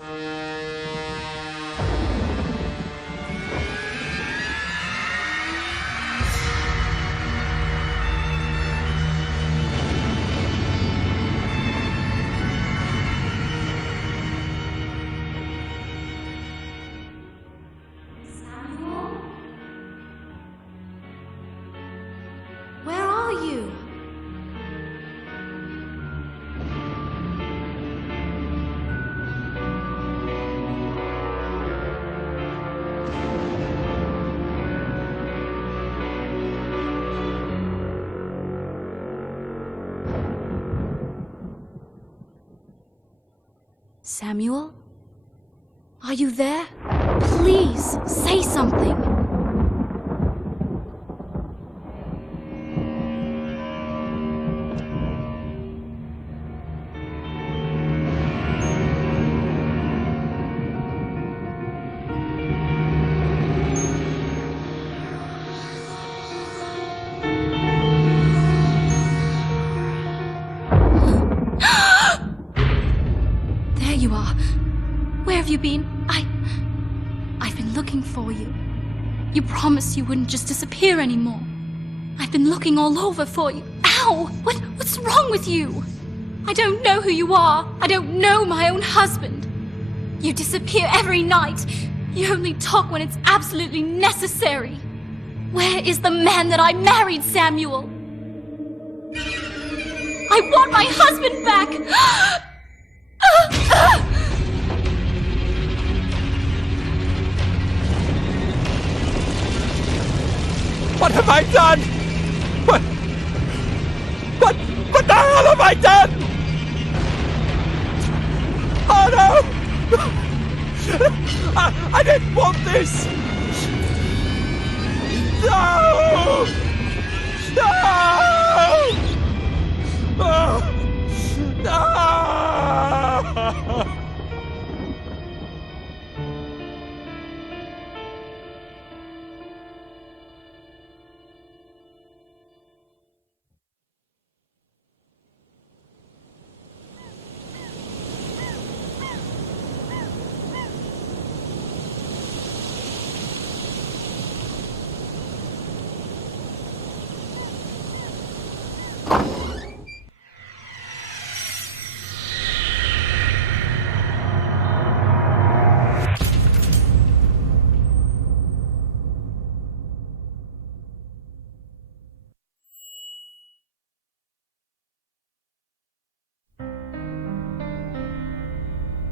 Where are you? Samuel? Are you there? Please, say something. There you are. Where have you been? I've been looking for you. You promised you wouldn't just disappear anymore. I've been looking all over for you. Ow! What's wrong with you? I don't know who you are. I don't know my own husband. You disappear every night. You only talk when it's absolutely necessary. Where is the man that I married, Samuel? I want my husband back! What have I done? What the hell have I done? Oh no! I didn't want this! No! No! No!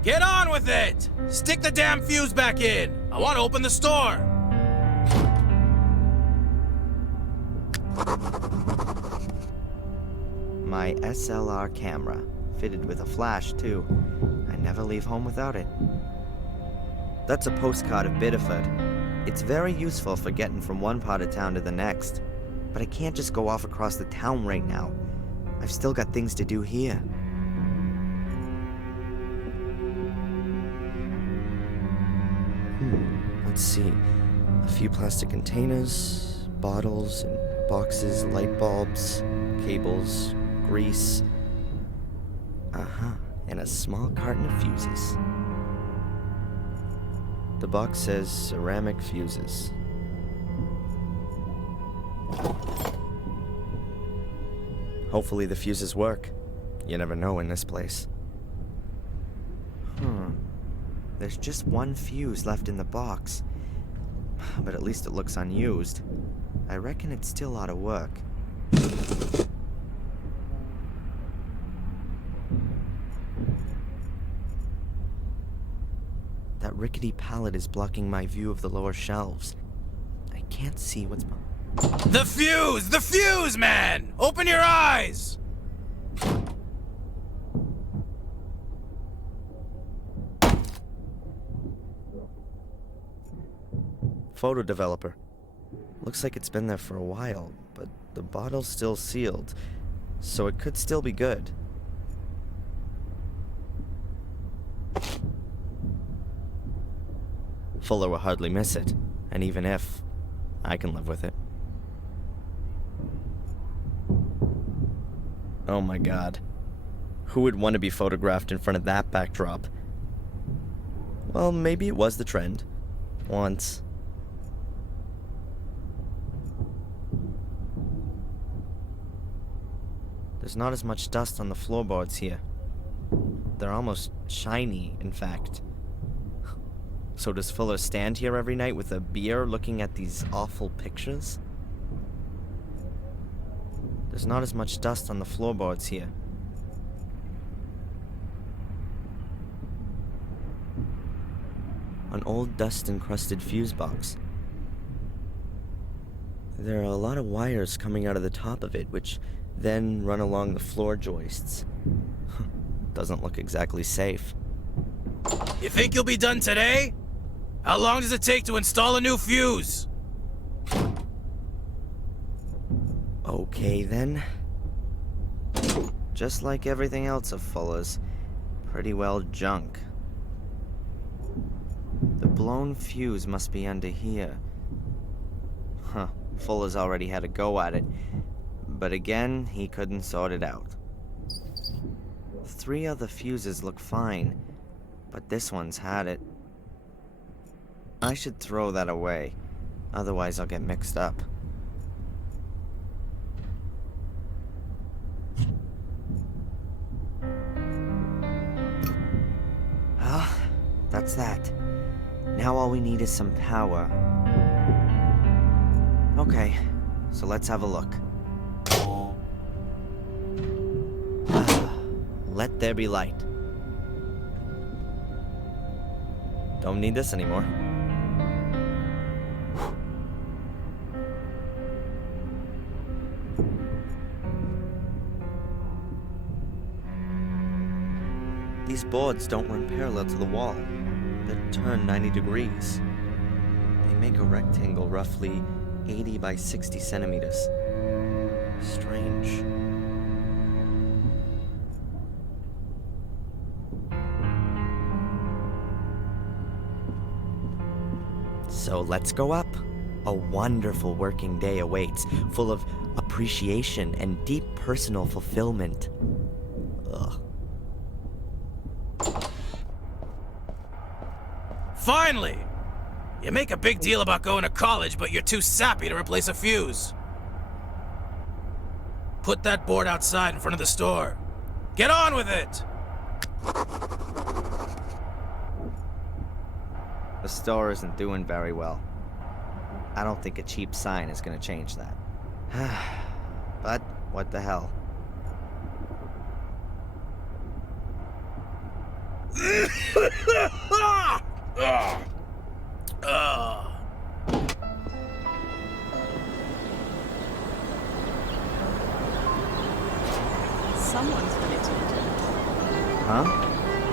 Get on with it! Stick the damn fuse back in! I want to open the store! My SLR camera, fitted with a flash too. I never leave home without it. That's a postcard of Biddeford. It's very useful for getting from one part of town to the next. But I can't just go off across the town right now. I've still got things to do here. Let's see. A few plastic containers, bottles and boxes, light bulbs, cables, grease. And a small carton of fuses. The box says ceramic fuses. Hopefully the fuses work. You never know in this place. There's just one fuse left in the box. But at least it looks unused. I reckon it still ought to work. That rickety pallet is blocking my view of the lower shelves. I can't see what's... The fuse! The fuse, man! Open your eyes! Photo developer. Looks like it's been there for a while, but the bottle's still sealed, so it could still be good. Fuller will hardly miss it, and even if, I can live with it. Oh my god. Who would want to be photographed in front of that backdrop? Well, maybe it was the trend. Once. There's not as much dust on the floorboards here. They're almost shiny, in fact. So does Fuller stand here every night with a beer looking at these awful pictures? There's not as much dust on the floorboards here. An old dust-encrusted fuse box. There are a lot of wires coming out of the top of it, which then run along the floor joists. Doesn't look exactly safe. You think you'll be done today? How long does it take to install a new fuse? Okay, then. Just like everything else of Fuller's, pretty well junk. The blown fuse must be under here. Huh, Fuller's already had a go at it, but again, he couldn't sort it out. 3 other fuses look fine, but this one's had it. I should throw that away, otherwise I'll get mixed up. Well, that's that. Now all we need is some power. Okay, so let's have a look. Let there be light. Don't need this anymore. These boards don't run parallel to the wall. They're turned 90 degrees. They make a rectangle roughly 80 by 60 centimeters. Strange. So let's go up. A wonderful working day awaits, full of appreciation and deep personal fulfillment. Ugh. Finally! You make a big deal about going to college, but you're too sappy to replace a fuse. Put that board outside in front of the store. Get on with it! The store isn't doing very well. I don't think a cheap sign is gonna change that. But what the hell? Someone's put it in. Huh?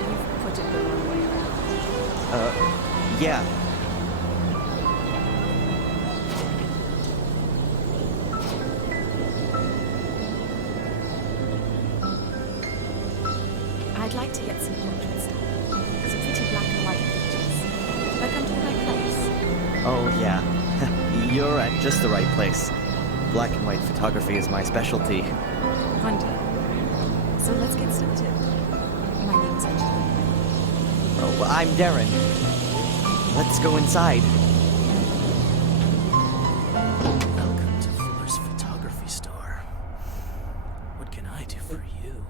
You've put it the wrong way around. Yeah. I'd like to get some portraits done. Some pretty black and white pictures. Have I come to the right place? Oh, yeah. You're at just the right place. Black and white photography is my specialty. Wonder. So let's get started. My name's Angelina. Oh, well, I'm Darren. Let's go inside. Welcome to Fuller's photography store. What can I do for you?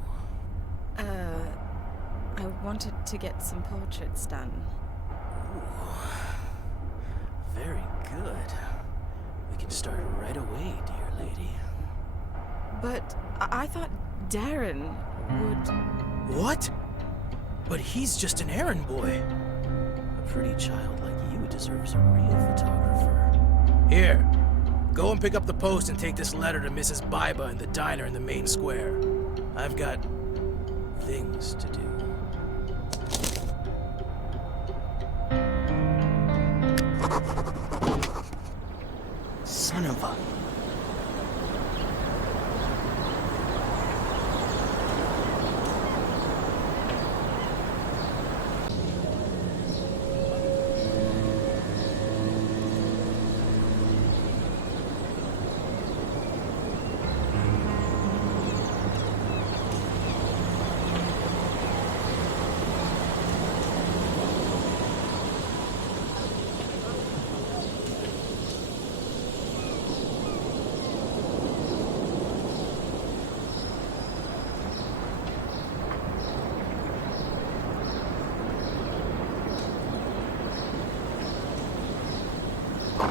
I wanted to get some portraits done. Ooh, very good. We can start right away, dear lady. But I thought Darren would... What? But he's just an errand boy. A pretty child like you deserves a real photographer. Here, go and pick up the post and take this letter to Mrs. Biba in the diner in the main square. I've got things to do. Son of a...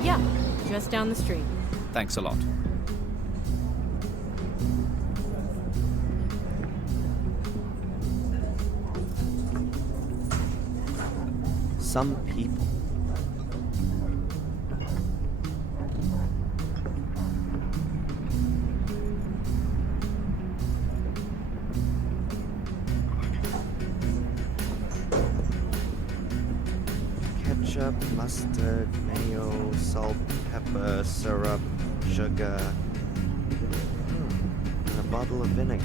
Yeah, just down the street. Thanks a lot. Some people. Ketchup, mustard, mayo, salt, pepper, syrup, sugar, and a bottle of vinegar.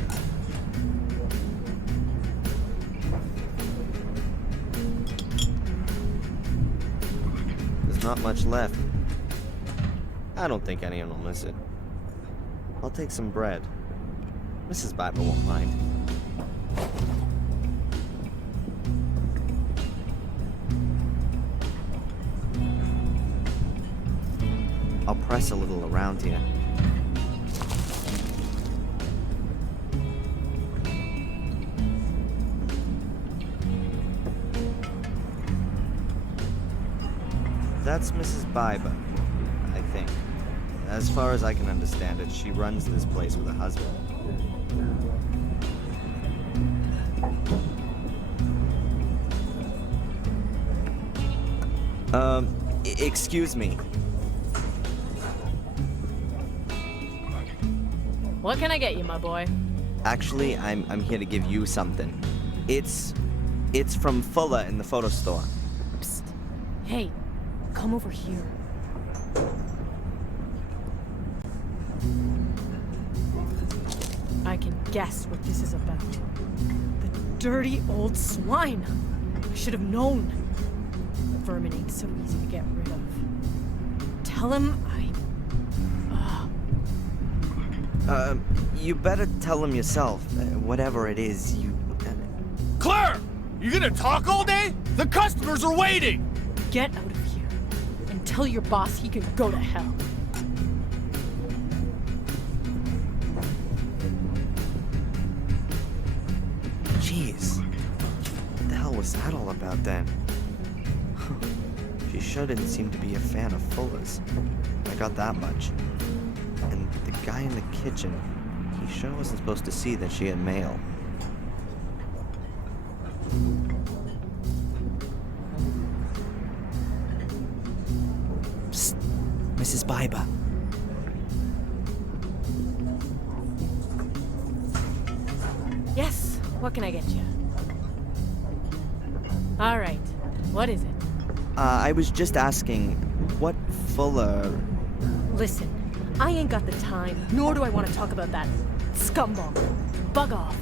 There's not much left. I don't think anyone will miss it. I'll take some bread. Mrs. Bible won't mind. I'll press a little around here. That's Mrs. Biber, I think. As far as I can understand it, she runs this place with her husband. Excuse me. What can I get you, my boy? Actually, I'm here to give you something. It's from Fuller in the photo store. Psst. Hey, come over here. I can guess what this is about. The dirty old swine. I should have known. Vermin ain't so easy to get rid of. Tell him You better tell him yourself. Whatever it is, you... Claire! You gonna talk all day? The customers are waiting! get out of here and tell your boss he can go to hell. Jeez. What the hell was that all about then? She sure didn't seem to be a fan of Fuller's. I got that much. And the guy in the kitchen, he sure wasn't supposed to see that she had mail. Psst, Mrs. Biber. Yes, what can I get you? All right, what is it? I was just asking, what Fuller... Listen, I ain't got the time, nor do I want to talk about that scumbag. Bug off.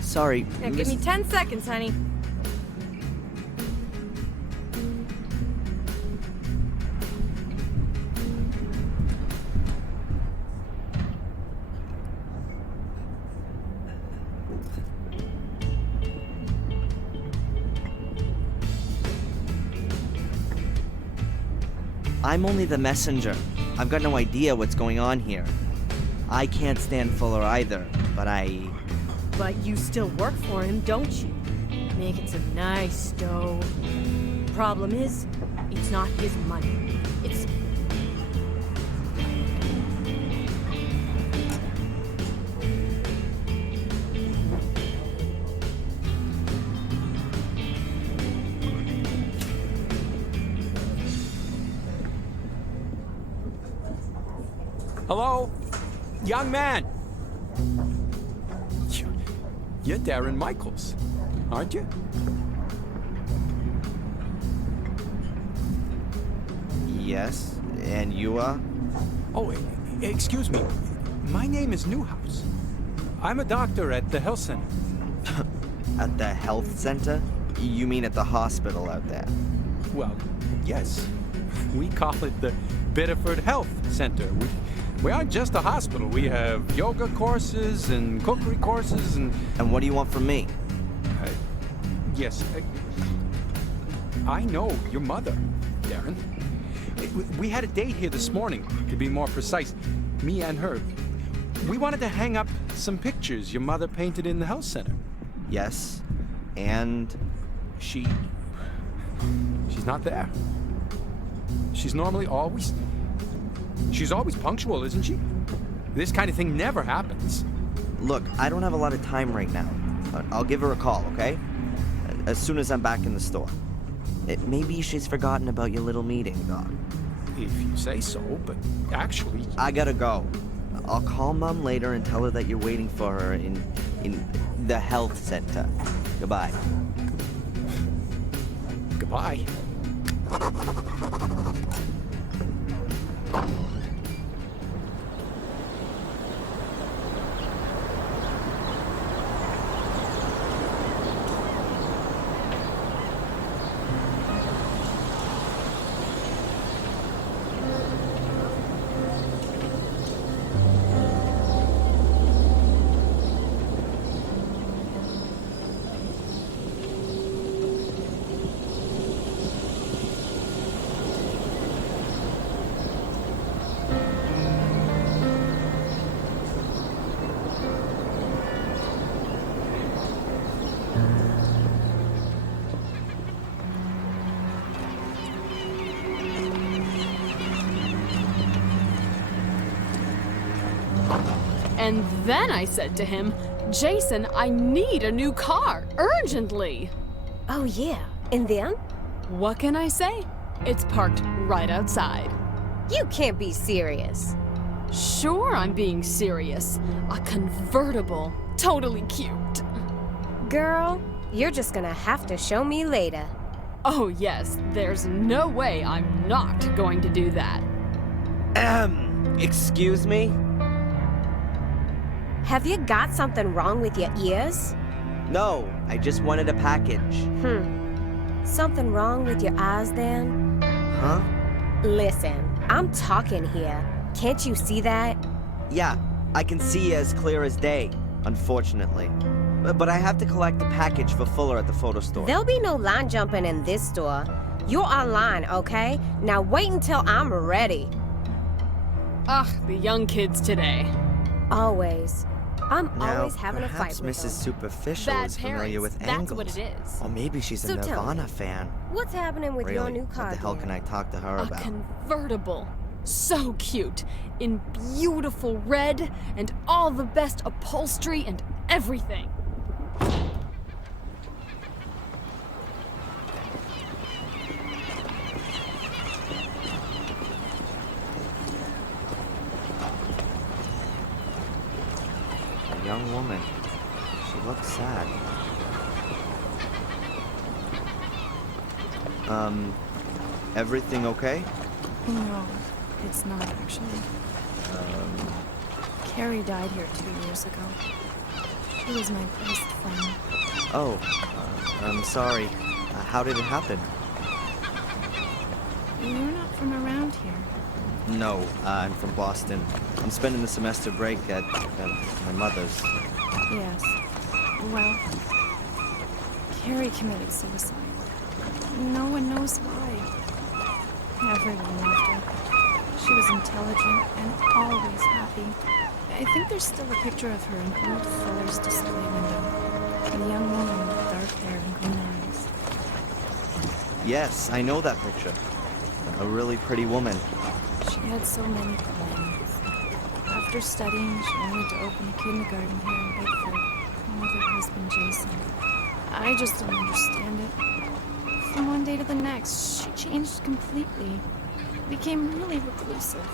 Sorry, Yeah, give me 10 seconds, honey. I'm only the messenger. I've got no idea what's going on here. I can't stand Fuller either, but But you still work for him, don't you? Making some nice dough. Problem is, it's not his money. It's... Hello? Young man! You're Darren Michaels, aren't you? yes, and you are? Oh, excuse me. My name is Newhouse. I'm a doctor at the health center. At the health center? You mean at the hospital out there? Well, yes. We call it the Biddeford Health Center. We aren't just a hospital. We have yoga courses and cookery courses and... And what do you want from me? Yes. I know your mother, Darren. We had a date here this morning, to be more precise. Me and her. We wanted to hang up some pictures your mother painted in the health center. Yes, and She's not there. She's always punctual, isn't she? This kind of thing never happens. look, I don't have a lot of time right now. I'll give her a call, okay? As soon as I'm back in the store. Maybe she's forgotten about your little meeting, Doc. If you say so, but actually... I gotta go. I'll call Mom later and tell her that you're waiting for her in the health center. Goodbye. Goodbye. And then I said to him, Jason, I need a new car, urgently. Oh, yeah. And then? What can I say? It's parked right outside. You can't be serious. Sure, I'm being serious. A convertible. Totally cute. Girl, you're just gonna have to show me later. Oh, yes, there's no way I'm not going to do that. Excuse me? Have you got something wrong with your ears? No, I just wanted a package. Something wrong with your eyes then? Huh? Listen, I'm talking here. Can't you see that? Yeah, I can see as clear as day, unfortunately. But I have to collect the package for Fuller at the photo store. There'll be no line jumping in this store. You're online, okay? Now wait until I'm ready. Ugh, the young kids today. Always. I'm Now, always having a fight perhaps with Mrs. them. Superficial Bad is familiar parents, with that's angles. what it is. Or maybe she's a So tell me, Nirvana fan. What's happening with your Really, new car? what the hell dear? can I talk to her A about? convertible. So cute. In beautiful red and all the best upholstery and everything. A young woman. She looks sad. Everything okay? No, it's not actually. Carrie died here 2 years ago. She was my best friend. Oh, I'm sorry. How did it happen? You're not from around here. No, I'm from Boston. I'm spending the semester break at my mother's. Yes. Well, Carrie committed suicide. No one knows why. Everyone loved her. She was intelligent and always happy. I think there's still a picture of her in old Fuller's display window. A young woman with dark hair and green eyes. Yes, I know that picture. A really pretty woman. She had so many plans. After studying, she wanted to open a kindergarten here in Bedford, along with her husband Jason. I just don't understand it. From one day to the next, she changed completely. Became really reclusive.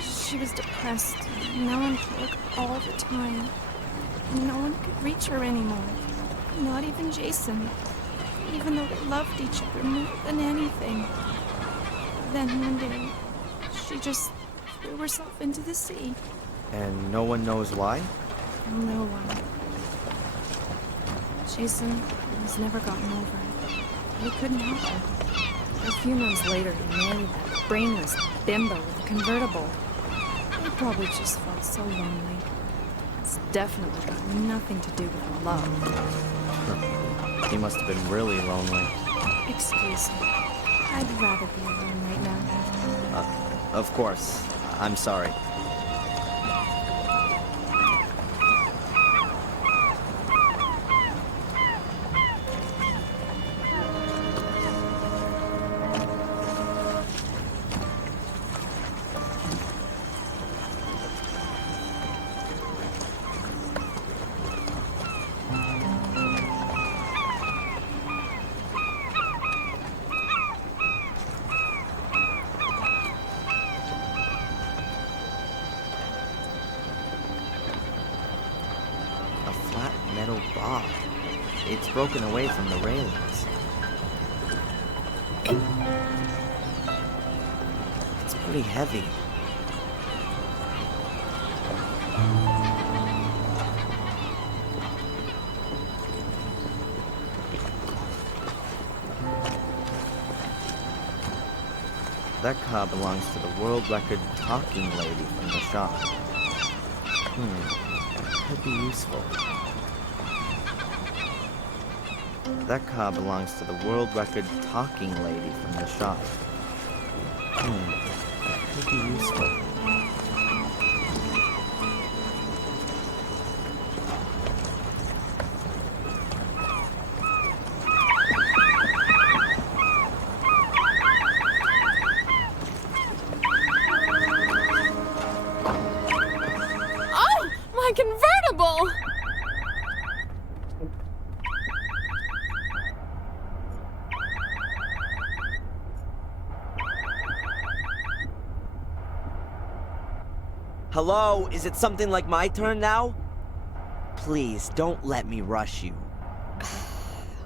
She was depressed. No one could work all the time. No one could reach her anymore. Not even Jason. Even though they loved each other more than anything. Then one day, she just threw herself into the sea. And no one knows why? No one. Jason has never gotten over it. He couldn't help her. A few months later, he married that brainless bimbo with a convertible. He probably just felt so lonely. It's definitely got nothing to do with love. He must have been really lonely. Excuse me. I'd rather be alone right now. Of course. I'm sorry. metal bar. It's broken away from the railings. It's pretty heavy. That car belongs to the world record talking lady from the shop. That could be useful. That car belongs to the world record talking lady from the shop. That could be useful. Oh, my convertible! Hello, is it something like my turn now? Please, don't let me rush you.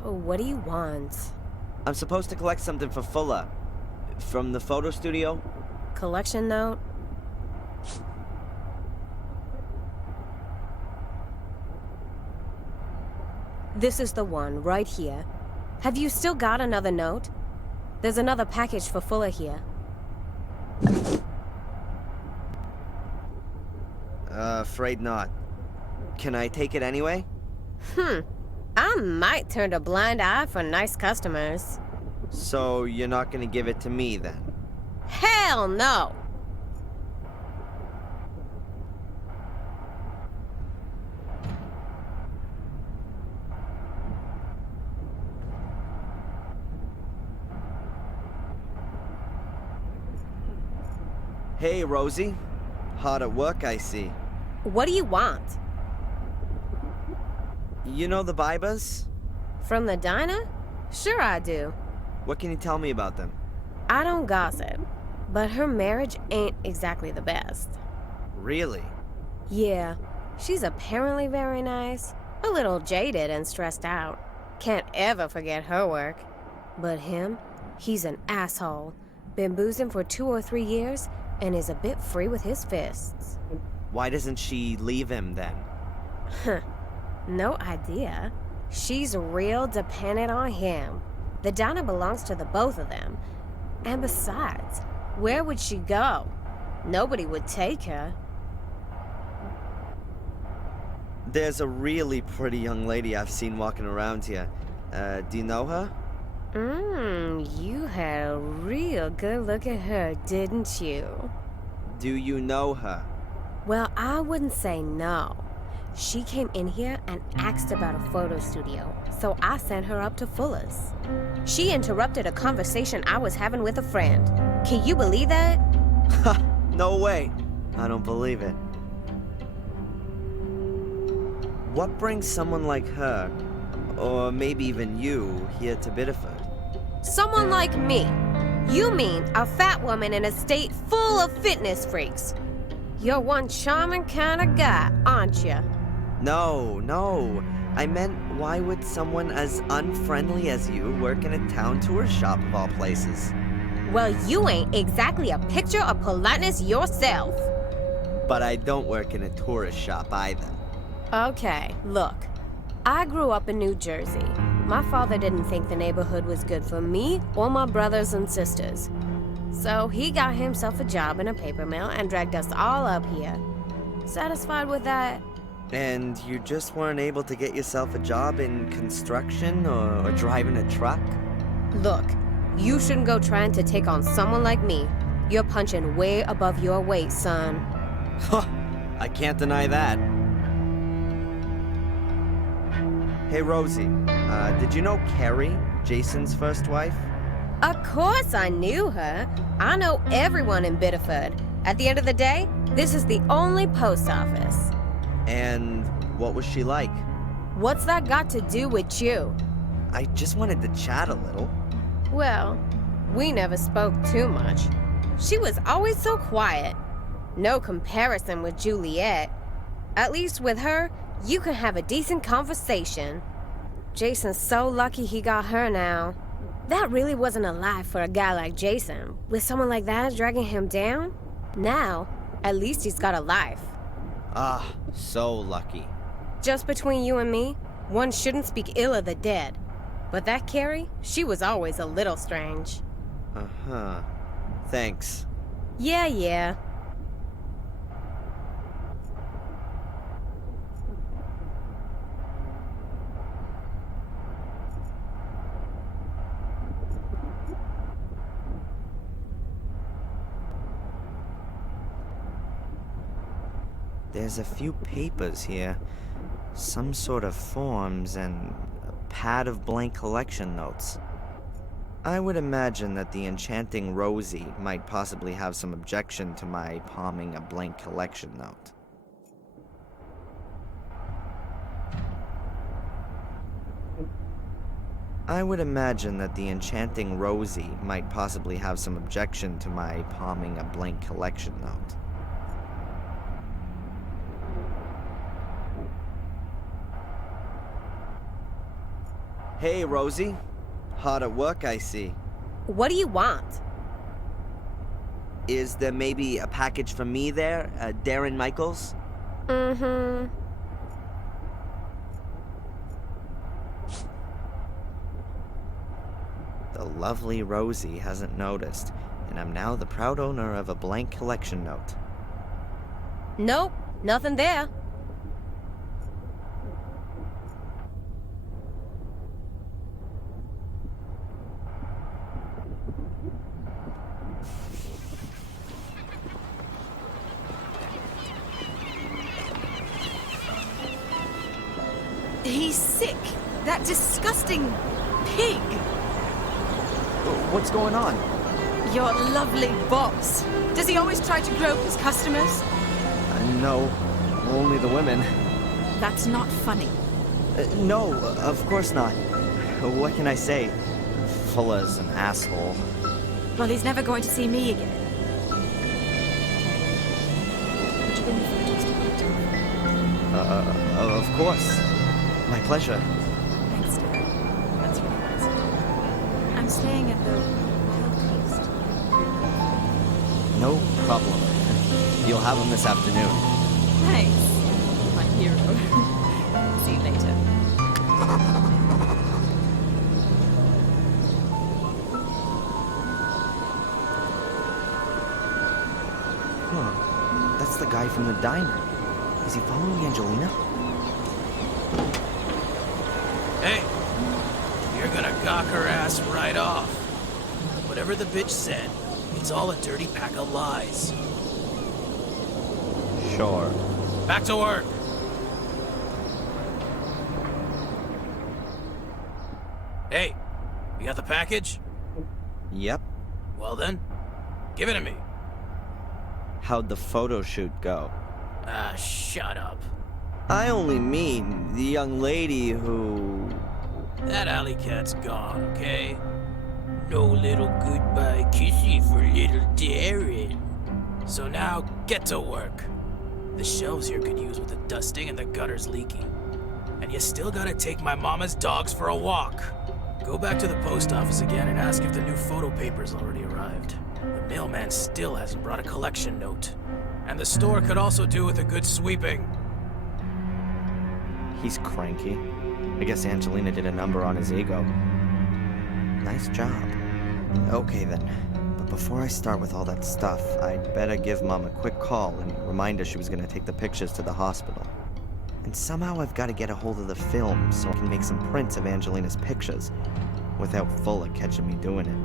Oh, what do you want? I'm supposed to collect something for Fuller. From the photo studio? Collection note? This is the one, right here. Have you still got another note? There's another package for Fuller here. Afraid not. Can I take it anyway? I might turn a blind eye for nice customers. So you're not gonna give it to me then? Hell no! Hey, Rosie. Hard at work, I see. What do you want? You know the Bibers? From the diner? Sure I do. What can you tell me about them? I don't gossip, but her marriage ain't exactly the best. Really? Yeah, she's apparently very nice, a little jaded and stressed out. Can't ever forget her work. But him, he's an asshole. Been boozing for 2 or 3 years and is a bit free with his fists. Why doesn't she leave him then? No idea. She's real dependent on him. The diner belongs to the both of them. And besides, where would she go? Nobody would take her. There's a really pretty young lady I've seen walking around here. Do you know her? You had a real good look at her, didn't you? Do you know her? Well, I wouldn't say no. She came in here and asked about a photo studio, so I sent her up to Fuller's. She interrupted a conversation I was having with a friend. Can you believe that? Ha! No way! I don't believe it. What brings someone like her, or maybe even you, here to Biddeford? Someone like me. You mean a fat woman in a state full of fitness freaks. You're one charming kind of guy, aren't you? No. I meant, why would someone as unfriendly as you work in a town tourist shop of all places? Well, you ain't exactly a picture of politeness yourself. But I don't work in a tourist shop either. Okay, look. I grew up in New Jersey. My father didn't think the neighborhood was good for me or my brothers and sisters. So he got himself a job in a paper mill and dragged us all up here. Satisfied with that? And you just weren't able to get yourself a job in construction or driving a truck? Look, you shouldn't go trying to take on someone like me. You're punching way above your weight, son. Huh, I can't deny that. Hey, Rosie, did you know Carrie, Jason's first wife? Of course I knew her. I know everyone in Biddeford. At the end of the day, this is the only post office. And what was she like? What's that got to do with you? I just wanted to chat a little. Well, we never spoke too much. She was always so quiet. No comparison with Juliet. At least with her, you can have a decent conversation. Jason's so lucky he got her now. That really wasn't a life for a guy like Jason. With someone like that dragging him down? Now, at least he's got a life. Ah, so lucky. Just between you and me, one shouldn't speak ill of the dead. But that Carrie, she was always a little strange. Uh-huh. Thanks. Yeah. There's a few papers here. Some sort of forms and a pad of blank collection notes. I would imagine that the enchanting Rosie might possibly have some objection to my palming a blank collection note. I would imagine that the enchanting Rosie might possibly have some objection to my palming a blank collection note. Hey, Rosie. Hard at work, I see. What do you want? Is there maybe a package for me there, Darren Michaels? Mm-hmm. The lovely Rosie hasn't noticed, and I'm now the proud owner of a blank collection note. Nope, nothing there. He's sick. That disgusting pig. What's going on? Your lovely boss. Does he always try to grope his customers? No, only the women. That's not funny. No, of course not. What can I say? Fuller's an asshole. Well, he's never going to see me again. Would you bring the photos to the hotel? Of course. My pleasure. Thanks, Darren. That's really nice. I'm staying at the Wild Coast. No problem. You'll have them this afternoon. Thanks, my hero. See you later. Huh. That's the guy from the diner. Is he following Angelina? Hey, you're gonna gawk her ass right off. Whatever the bitch said, it's all a dirty pack of lies. Sure. Back to work. Hey, you got the package? Yep. Well then, give it to me. How'd the photo shoot go? Ah, shut up. I only mean the young lady who... That alley cat's gone, okay? No little goodbye kissy for little Darren. So now, get to work. The shelves here could use with the dusting and the gutter's leaking. And you still gotta take my mama's dogs for a walk. Go back to the post office again and ask if the new photo paper's already arrived. The mailman still hasn't brought a collection note. And the store could also do with a good sweeping. He's cranky. I guess Angelina did a number on his ego. Nice job. Okay then. But before I start with all that stuff, I'd better give Mom a quick call and remind her she was gonna take the pictures to the hospital. And somehow I've got to get a hold of the film so I can make some prints of Angelina's pictures without Fuller catching me doing it.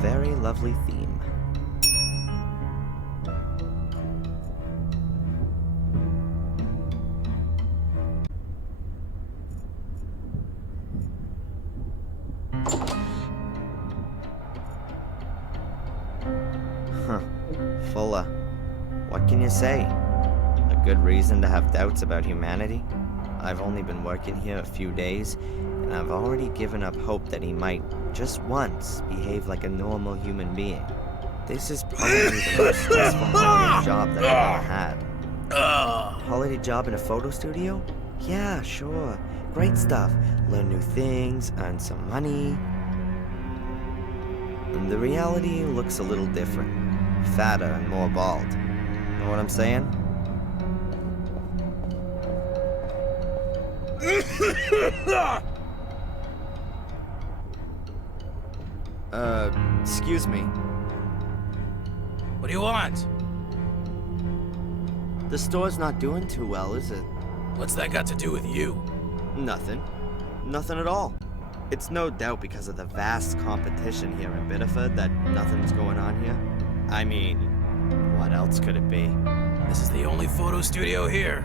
Very lovely theme. Huh. Fuller. What can you say? A good reason to have doubts about humanity? I've only been working here a few days, and I've already given up hope that he might, just once, behave like a normal human being. This is probably the most stressful holiday job that I've ever had. Holiday job in a photo studio? Yeah, sure. Great stuff. Learn new things, earn some money. And the reality looks a little different. Fatter and more bald. Know what I'm saying? Excuse me. What do you want? The store's not doing too well, is it? What's that got to do with you? Nothing. Nothing at all. It's no doubt because of the vast competition here in Biddeford that nothing's going on here. I mean, what else could it be? This is the only photo studio here.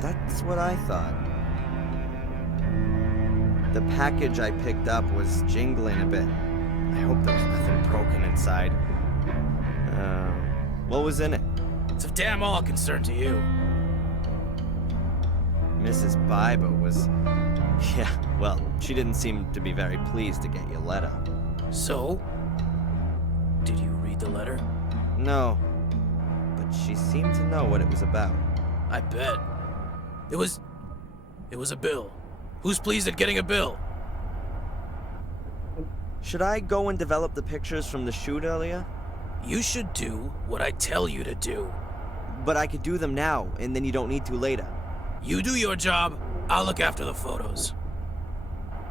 That's what I thought. The package I picked up was jingling a bit. I hope there was nothing broken inside. What was in it? It's of damn all concern to you. Mrs. Biber was... Yeah, well, she didn't seem to be very pleased to get your letter. So? Did you read the letter? No, but she seemed to know what it was about. I bet. It was a bill. Who's pleased at getting a bill? Should I go and develop the pictures from the shoot earlier? You should do what I tell you to do. But I could do them now, and then you don't need to later. You do your job, I'll look after the photos.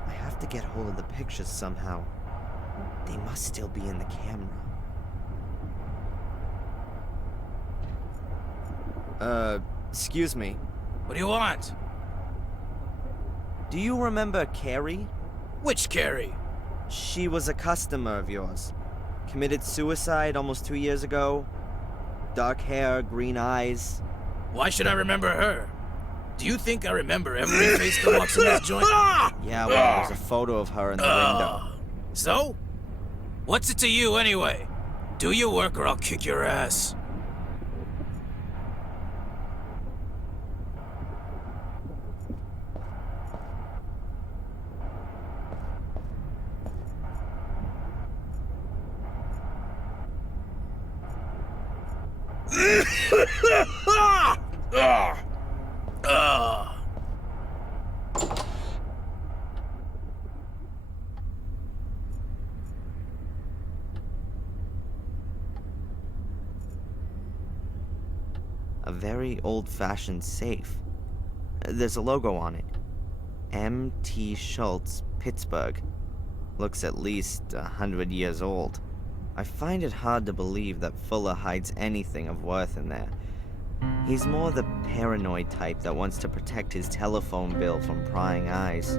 I have to get hold of the pictures somehow. They must still be in the camera. Excuse me. What do you want? Do you remember Carrie? Which Carrie? She was a customer of yours. Committed suicide almost 2 years ago. Dark hair, green eyes. Why should I remember her? Do you think I remember every face that walks in this joint? Yeah, well, there's a photo of her in the window. So? What's it to you anyway? Do your work or I'll kick your ass. A very old-fashioned safe. There's a logo on it. M.T. Schultz, Pittsburgh. Looks at least 100 years old. I find it hard to believe that Fuller hides anything of worth in there. He's more the paranoid type that wants to protect his telephone bill from prying eyes.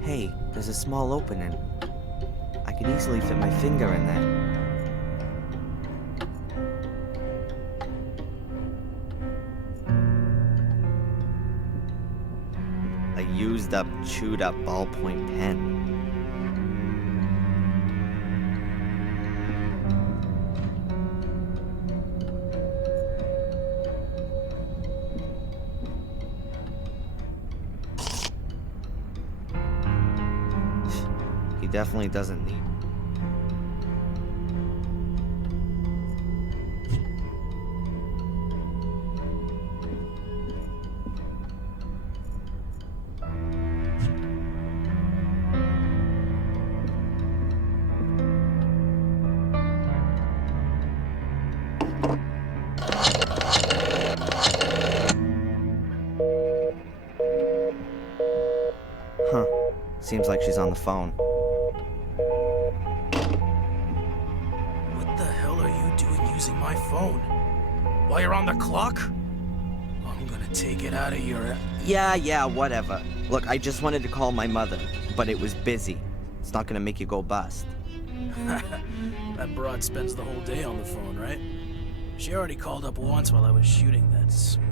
Hey, there's a small opening. I could easily fit my finger in there. A used up, chewed up ballpoint pen. He definitely doesn't need. Huh. Seems like she's on the phone. What the hell are you doing using my phone? While you're on the clock? I'm gonna take it out of your... Yeah, whatever. Look, I just wanted to call my mother, but it was busy. It's not gonna make you go bust. That broad spends the whole day on the phone, right? She already called up once while I was shooting that sweet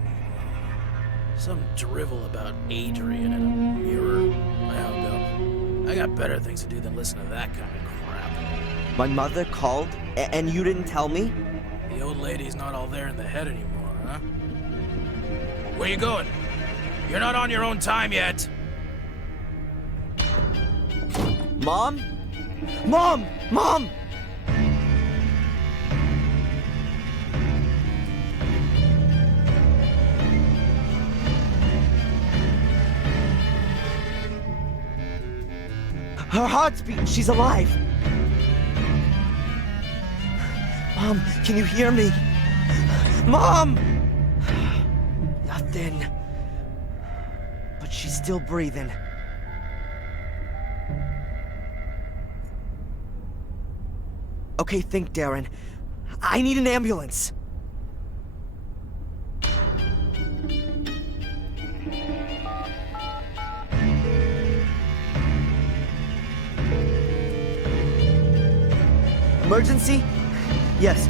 Some drivel about Adrian and a mirror. I hung up. I got better things to do than listen to that kind of crap. My mother called, and you didn't tell me? The old lady's not all there in the head anymore, huh? Where you going? You're not on your own time yet. Mom? Mom! Mom! Her heart's beating. She's alive. Mom, can you hear me? Mom! Nothing. But she's still breathing. Okay, think, Darren. I need an ambulance. Emergency? Yes.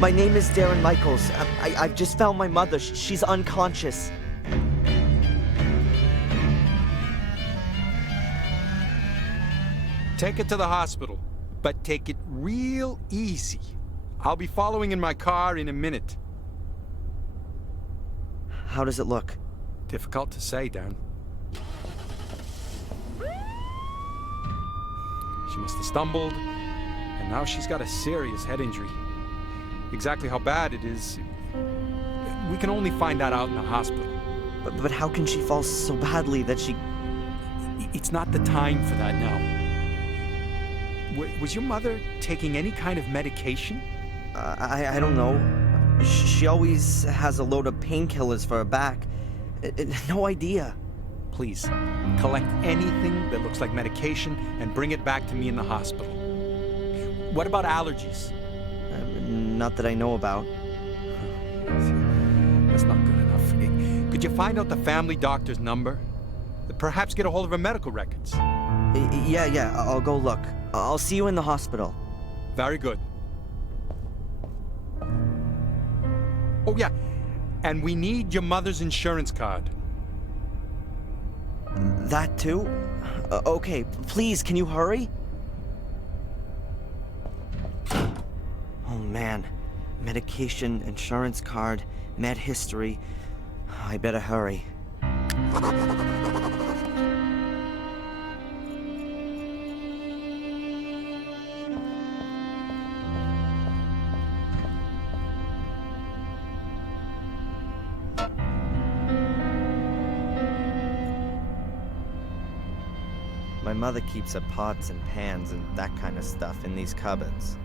My name is Darren Michaels. I've just found my mother. She's unconscious. Take it to the hospital, but take it real easy. I'll be following in my car in a minute. How does it look? Difficult to say, Darren. She must have stumbled, and now she's got a serious head injury. Exactly how bad it is, we can only find that out in the hospital. But how can she fall so badly that she... It's not the time for that now. Was your mother taking any kind of medication? I don't know. She always has a load of painkillers for her back. No idea. Please, collect anything that looks like medication and bring it back to me in the hospital. What about allergies? Not that I know about. That's not good enough. Could you find out the family doctor's number? Perhaps get a hold of her medical records. Yeah, I'll go look. I'll see you in the hospital. Very good. Oh, yeah. And we need your mother's insurance card. That too? Okay, please, can you hurry? Oh man. Medication, insurance card, med history. I better hurry. My mother keeps her pots and pans and that kind of stuff in these cupboards.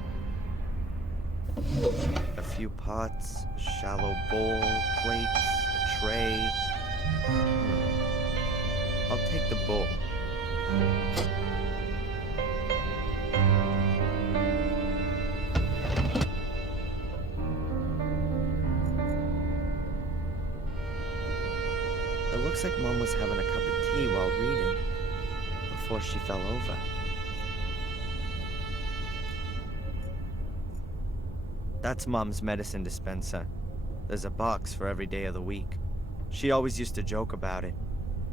A few pots, shallow bowl, plates, a tray. I'll take the bowl. It looks like Mom was having a cup of tea while reading, before she fell over. That's Mom's medicine dispenser. There's a box for every day of the week. She always used to joke about it.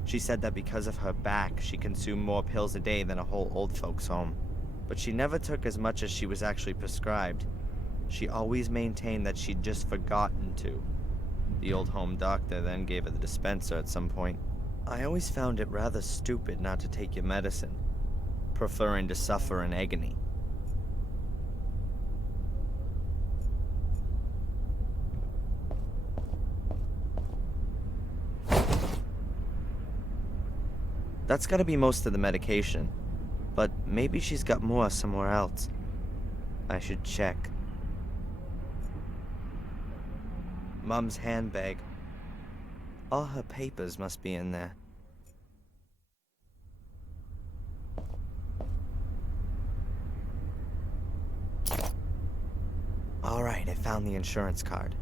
She said that because of her back, she consumed more pills a day than a whole old folks' home. But she never took as much as she was actually prescribed. She always maintained that she'd just forgotten to. The old home doctor then gave her the dispenser at some point. I always found it rather stupid not to take your medicine, preferring to suffer in agony. That's gotta be most of the medication, but maybe she's got more somewhere else. I should check. Mom's handbag. All her papers must be in there. All right, I found the insurance card.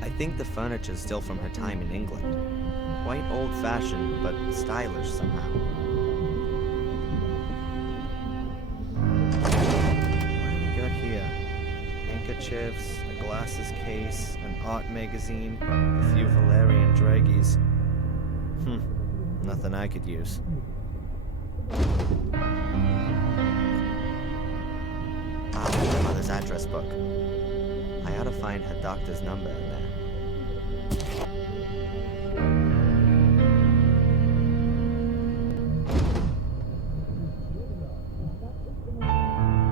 I think the furniture's still from her time in England. Quite old-fashioned, but stylish somehow. What do we got here? Handkerchiefs, a glasses case, an art magazine, a few Valerian draggies. Nothing I could use. My mother's address book. I ought to find her doctor's number in there.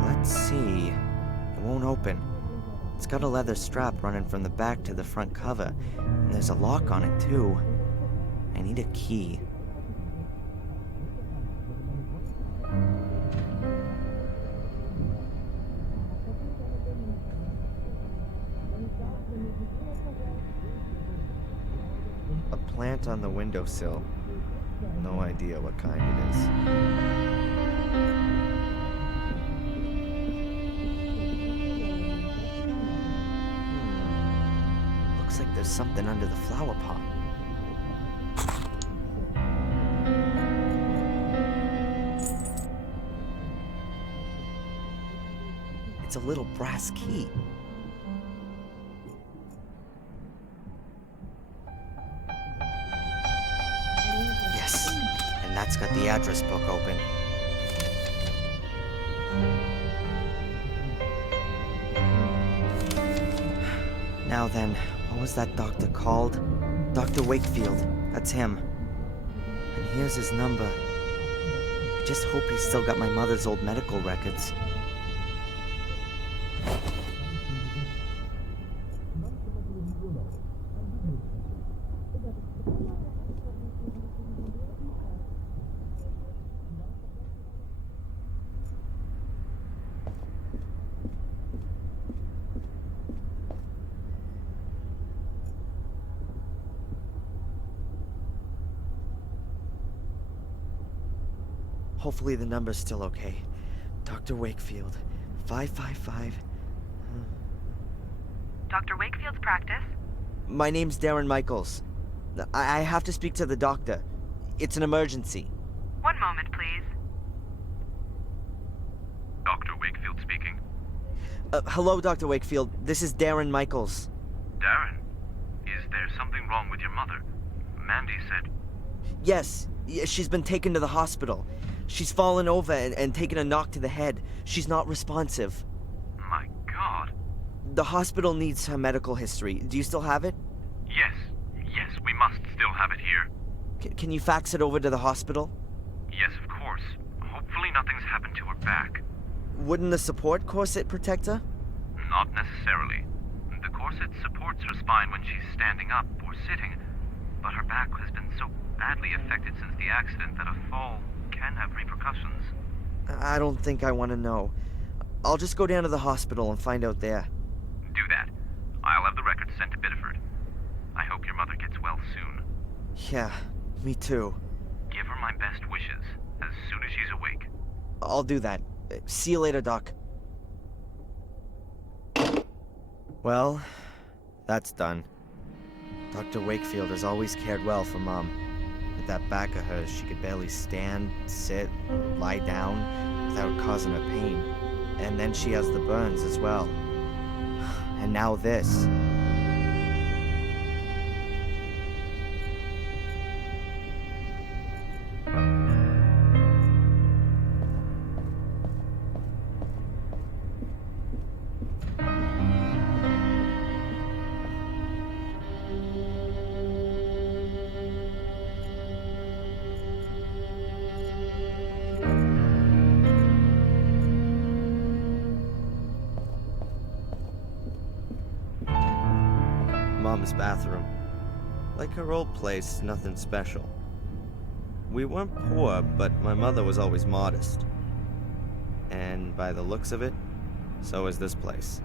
Let's see. It won't open. It's got a leather strap running from the back to the front cover, and there's a lock on it too. I need a key. A plant on the windowsill. No idea what kind it is. Looks like there's something under the flower pot. It's a little brass key. Yes, and that's got the address book open. Now then, what was that doctor called? Dr. Wakefield, that's him. And here's his number. I just hope he's still got my mother's old medical records. Hopefully the number's still okay. Dr. Wakefield, 555... Dr. Wakefield's practice? My name's Darren Michaels. I have to speak to the doctor. It's an emergency. One moment, please. Dr. Wakefield speaking. Hello, Dr. Wakefield. This is Darren Michaels. Darren, is there something wrong with your mother? Mandy said... Yes, she's been taken to the hospital. She's fallen over and taken a knock to the head. She's not responsive. My God. The hospital needs her medical history. Do you still have it? Yes, we must still have it here. Can you fax it over to the hospital? Yes, of course. Hopefully nothing's happened to her back. Wouldn't the support corset protect her? Not necessarily. The corset supports her spine when she's standing up or sitting, but her back has been so badly affected since the accident that a fall can have repercussions. I don't think I want to know. I'll just go down to the hospital and find out there. Do that. I'll have the records sent to Biddeford. I hope your mother gets well soon. Yeah, me too. Give her my best wishes as soon as she's awake. I'll do that. See you later, Doc. Well, that's done. Dr. Wakefield has always cared well for Mom. With that back of hers, she could barely stand, sit, lie down without causing her pain. And then she has the burns as well. And now this. Mom's bathroom. Like her old place, nothing special. We weren't poor, but my mother was always modest. And by the looks of it, so is this place.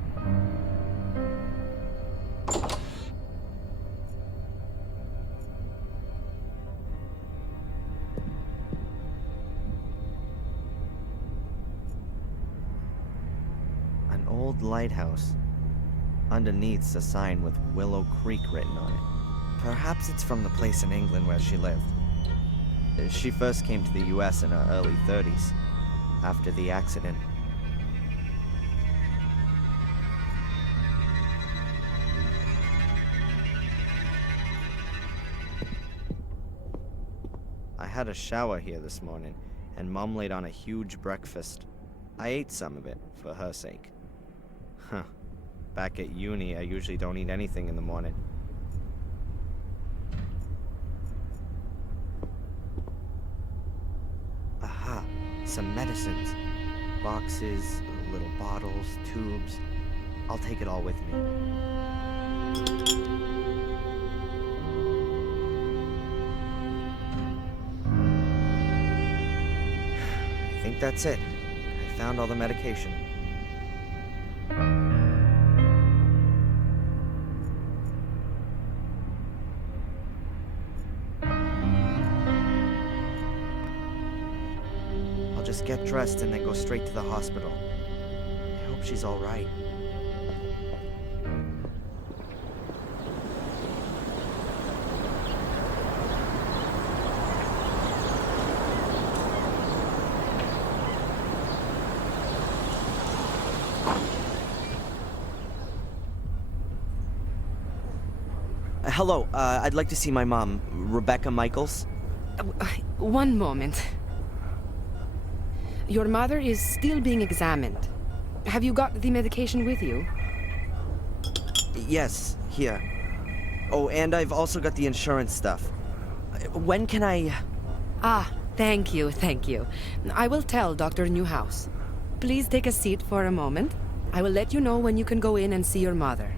An old lighthouse. Underneath's a sign with Willow Creek written on it. Perhaps it's from the place in England where she lived. She first came to the US in her early 30s, after the accident. I had a shower here this morning, and Mom laid on a huge breakfast. I ate some of it, for her sake. Huh. Back at uni, I usually don't eat anything in the morning. Aha, some medicines. Boxes, little bottles, tubes. I'll take it all with me. I think that's it. I found all the medication. I'll just get dressed and then go straight to the hospital. I hope she's all right. Hello, I'd like to see my mom, Rebecca Michaels. One moment. Your mother is still being examined. Have you got the medication with you? Yes, here. Oh, and I've also got the insurance stuff. When can I... Ah, thank you, thank you. I will tell Dr. Newhouse. Please take a seat for a moment. I will let you know when you can go in and see your mother.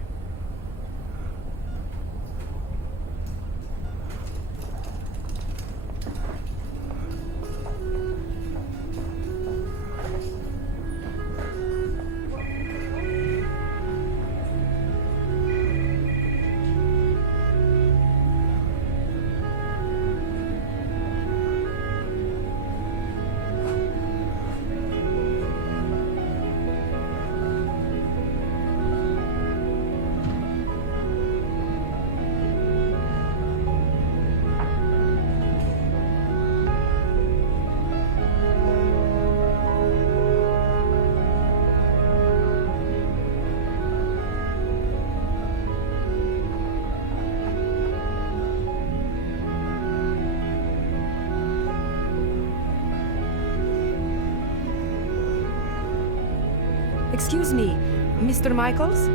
Excuse me, Mr. Michaels?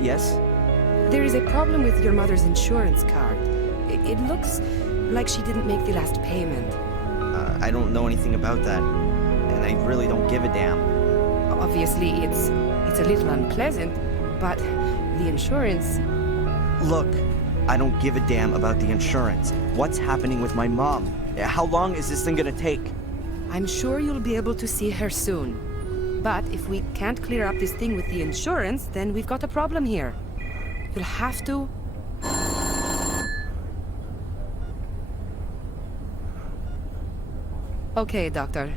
Yes? There is a problem with your mother's insurance card. It looks like she didn't make the last payment. I don't know anything about that, and I really don't give a damn. Obviously, it's a little unpleasant, but the insurance... Look, I don't give a damn about the insurance. What's happening with my mom? How long is this thing gonna take? I'm sure you'll be able to see her soon. But if we can't clear up this thing with the insurance, then we've got a problem here. You'll have to... Okay, Doctor.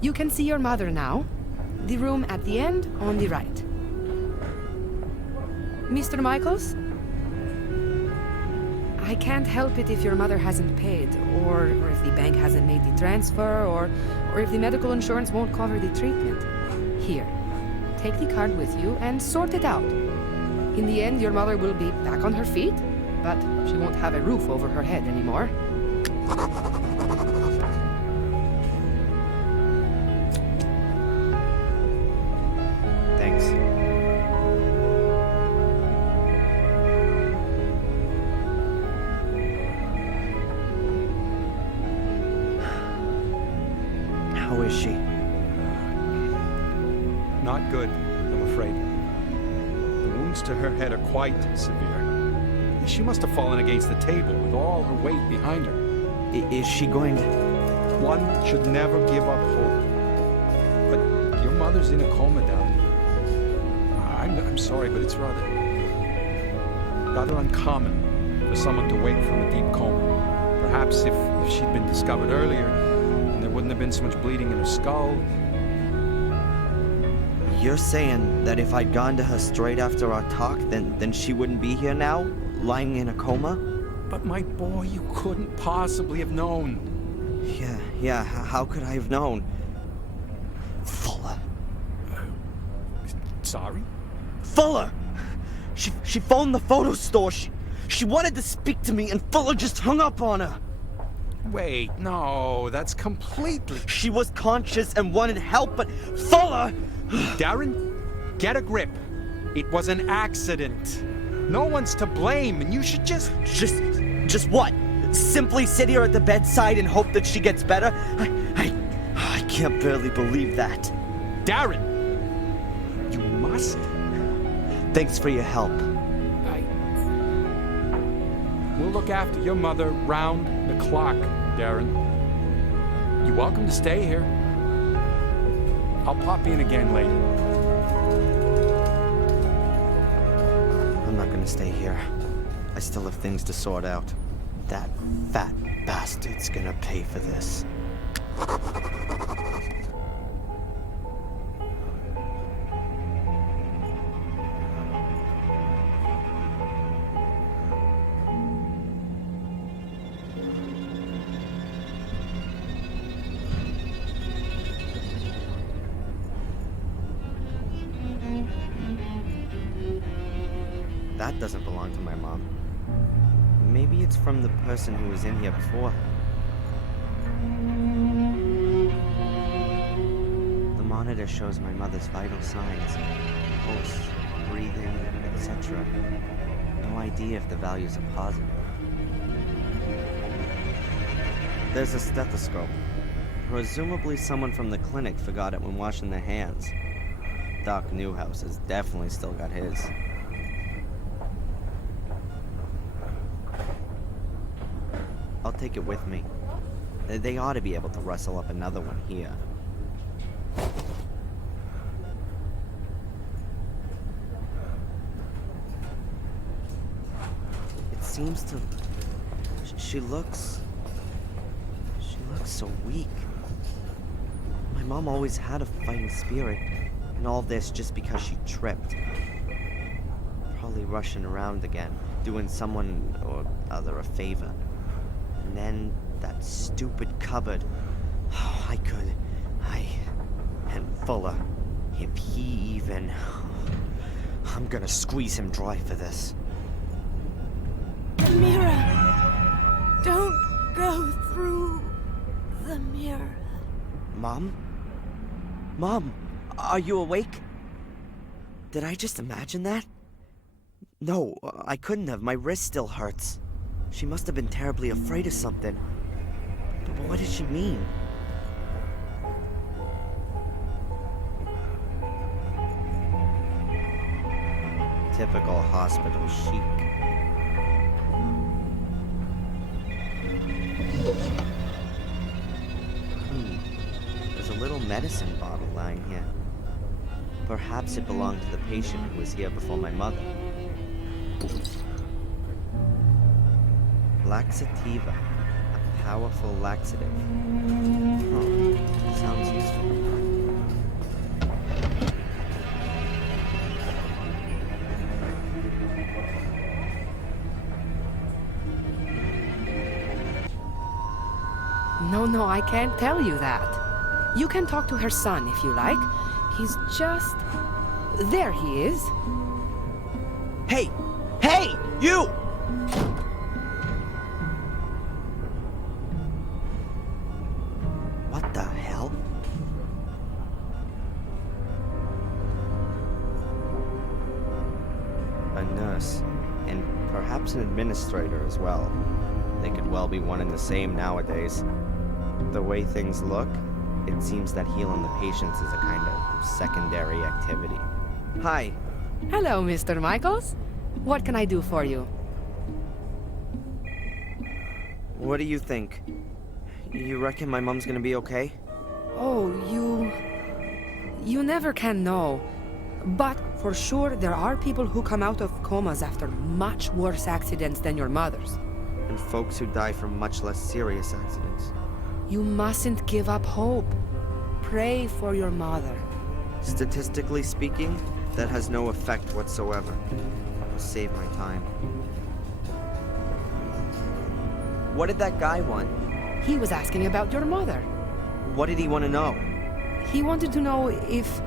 You can see your mother now. The room at the end on the right. Mr. Michaels? I can't help it if your mother hasn't paid, or if the bank hasn't made the transfer, or if the medical insurance won't cover the treatment. Here, take the card with you and sort it out. In the end, your mother will be back on her feet, but she won't have a roof over her head anymore. Thanks. How is she? Not good, I'm afraid. The wounds to her head are quite severe. She must have fallen against the table with all her weight behind her. Is she going to... One should never give up hope. But your mother's in a coma down here. I'm sorry, but it's rather uncommon for someone to wake from a deep coma. Perhaps if she'd been discovered earlier, there wouldn't have been so much bleeding in her skull. You're saying that if I'd gone to her straight after our talk, then she wouldn't be here now, lying in a coma? But my boy, you couldn't possibly have known. Yeah, how could I have known? Fuller. Sorry? Fuller! She phoned the photo store. She wanted to speak to me, and Fuller just hung up on her. Wait, no, that's completely... She was conscious and wanted help, but Fuller... Darren, get a grip. It was an accident. No one's to blame, and you should just... Just what? Simply sit here at the bedside and hope that she gets better? I can't barely believe that. Darren! You must... Thanks for your help. We'll look after your mother round the clock, Darren. You're welcome to stay here. I'll pop in again later. I'm not gonna stay here. I still have things to sort out. That fat bastard's gonna pay for this. That doesn't belong to my mom. Maybe it's from the person who was in here before. The monitor shows my mother's vital signs. Pulse, breathing, etc. No idea if the values are positive. There's a stethoscope. Presumably someone from the clinic forgot it when washing their hands. Doc Newhouse has definitely still got his. I'll take it with me. They ought to be able to rustle up another one here. It seems to... She looks so weak. My mom always had a fighting spirit, and all this just because she tripped. Probably rushing around again, doing someone or other a favor. And then that stupid cupboard. Oh, and Fuller. If he even... I'm gonna squeeze him dry for this. The mirror! Don't go through the mirror. Mom? Mom, are you awake? Did I just imagine that? No, I couldn't have. My wrist still hurts. She must have been terribly afraid of something. But what did she mean? Typical hospital chic. There's a little medicine bottle lying here. Perhaps it belonged to the patient who was here before my mother. Laxativa. A powerful laxative. Oh, sounds useful. No, I can't tell you that. You can talk to her son if you like. He's just... There he is. Hey! Hey! You! What the hell? A nurse. And perhaps an administrator as well. They could well be one and the same nowadays. The way things look, it seems that healing the patients is a kind of secondary activity. Hi. Hello, Mr. Michaels. What can I do for you? What do you think? You reckon my mom's gonna be okay? Oh, you never can know. But for sure, there are people who come out of comas after much worse accidents than your mother's. and folks who die from much less serious accidents. You mustn't give up hope. Pray for your mother. Statistically speaking, that has no effect whatsoever. I'll save my time. What did that guy want? He was asking about your mother. What did he want to know? He wanted to know if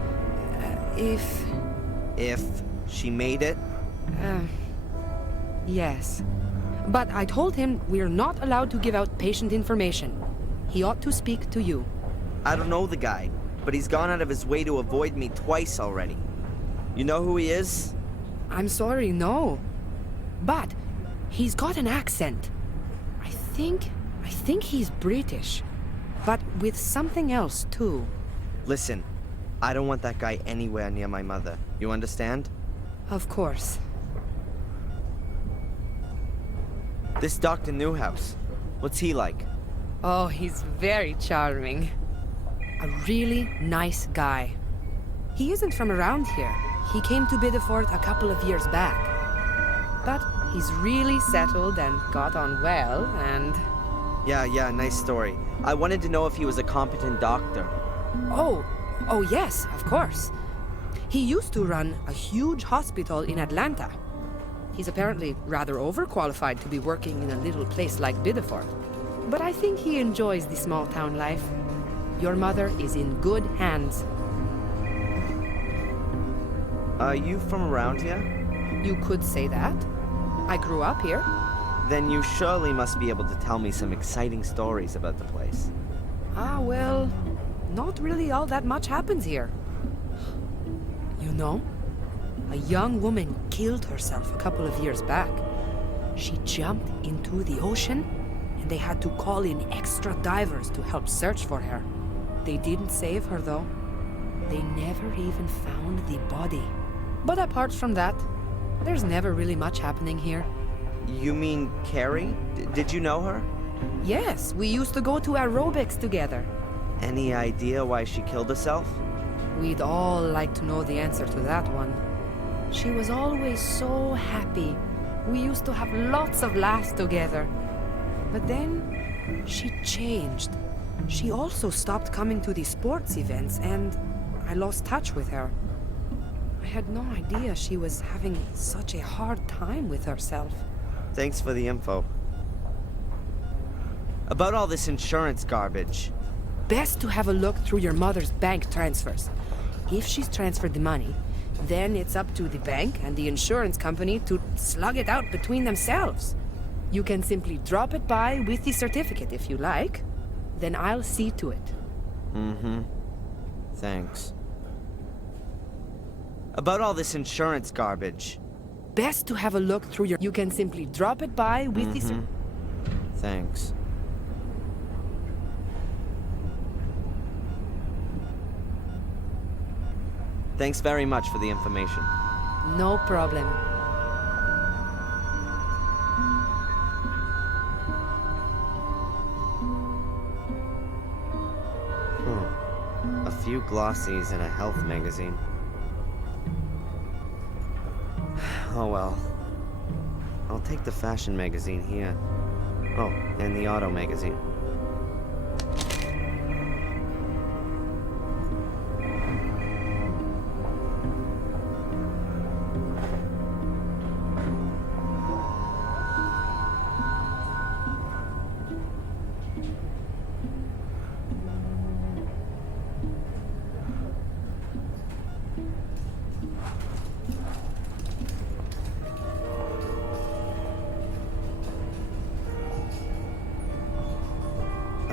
she made it? Yes. But I told him we're not allowed to give out patient information. He ought to speak to you. I don't know the guy, but he's gone out of his way to avoid me twice already. You know who he is? I'm sorry, no. But he's got an accent. I think he's British. But with something else, too. Listen, I don't want that guy anywhere near my mother. You understand? Of course. This Dr. Newhouse, what's he like? Oh, he's very charming. A really nice guy. He isn't from around here. He came to Biddeford a couple of years back. But he's really settled and got on well, and... Yeah, nice story. I wanted to know if he was a competent doctor. Oh yes, of course. He used to run a huge hospital in Atlanta. He's apparently rather overqualified to be working in a little place like Biddeford. But I think he enjoys the small town life. Your mother is in good hands. Are you from around here? You could say that. I grew up here. Then you surely must be able to tell me some exciting stories about the place. Well, not really all that much happens here. You know, a young woman killed herself a couple of years back. She jumped into the ocean, and they had to call in extra divers to help search for her. They didn't save her, though. They never even found the body. But apart from that, there's never really much happening here. You mean Carrie? Did you know her? Yes, we used to go to aerobics together. Any idea why she killed herself? We'd all like to know the answer to that one. She was always so happy. We used to have lots of laughs together. But then, she changed. She also stopped coming to the sports events, and I lost touch with her. I had no idea she was having such a hard time with herself. Thanks for the info. About all this insurance garbage. Best to have a look through your mother's bank transfers. If she's transferred the money, then it's up to the bank and the insurance company to slug it out between themselves. You can simply drop it by with the certificate if you like. Then I'll see to it. Thanks. About all this insurance garbage. Best to have a look through your... You can simply drop it by with the... Thanks. Thanks very much for the information. No problem. A few glossies and a health magazine. Oh well. I'll take the fashion magazine here. Oh, and the auto magazine.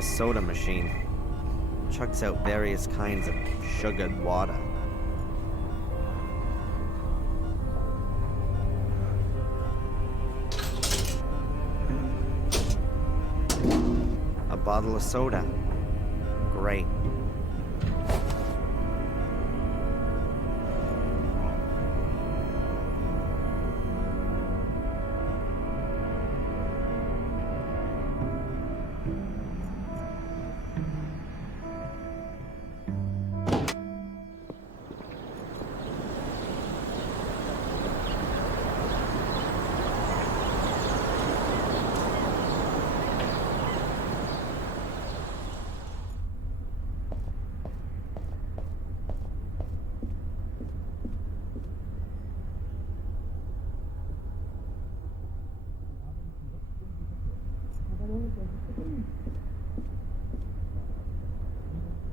Soda machine. Chucks out various kinds of sugared water. A bottle of soda. Great.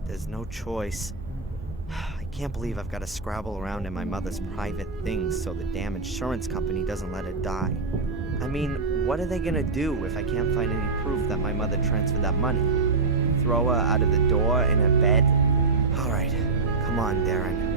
There's no choice. I can't believe I've got to scrabble around in my mother's private things so the damn insurance company doesn't let her die. I mean, what are they gonna do if I can't find any proof that my mother transferred that money? Throw her out of the door in her bed? Alright, come on, Darren.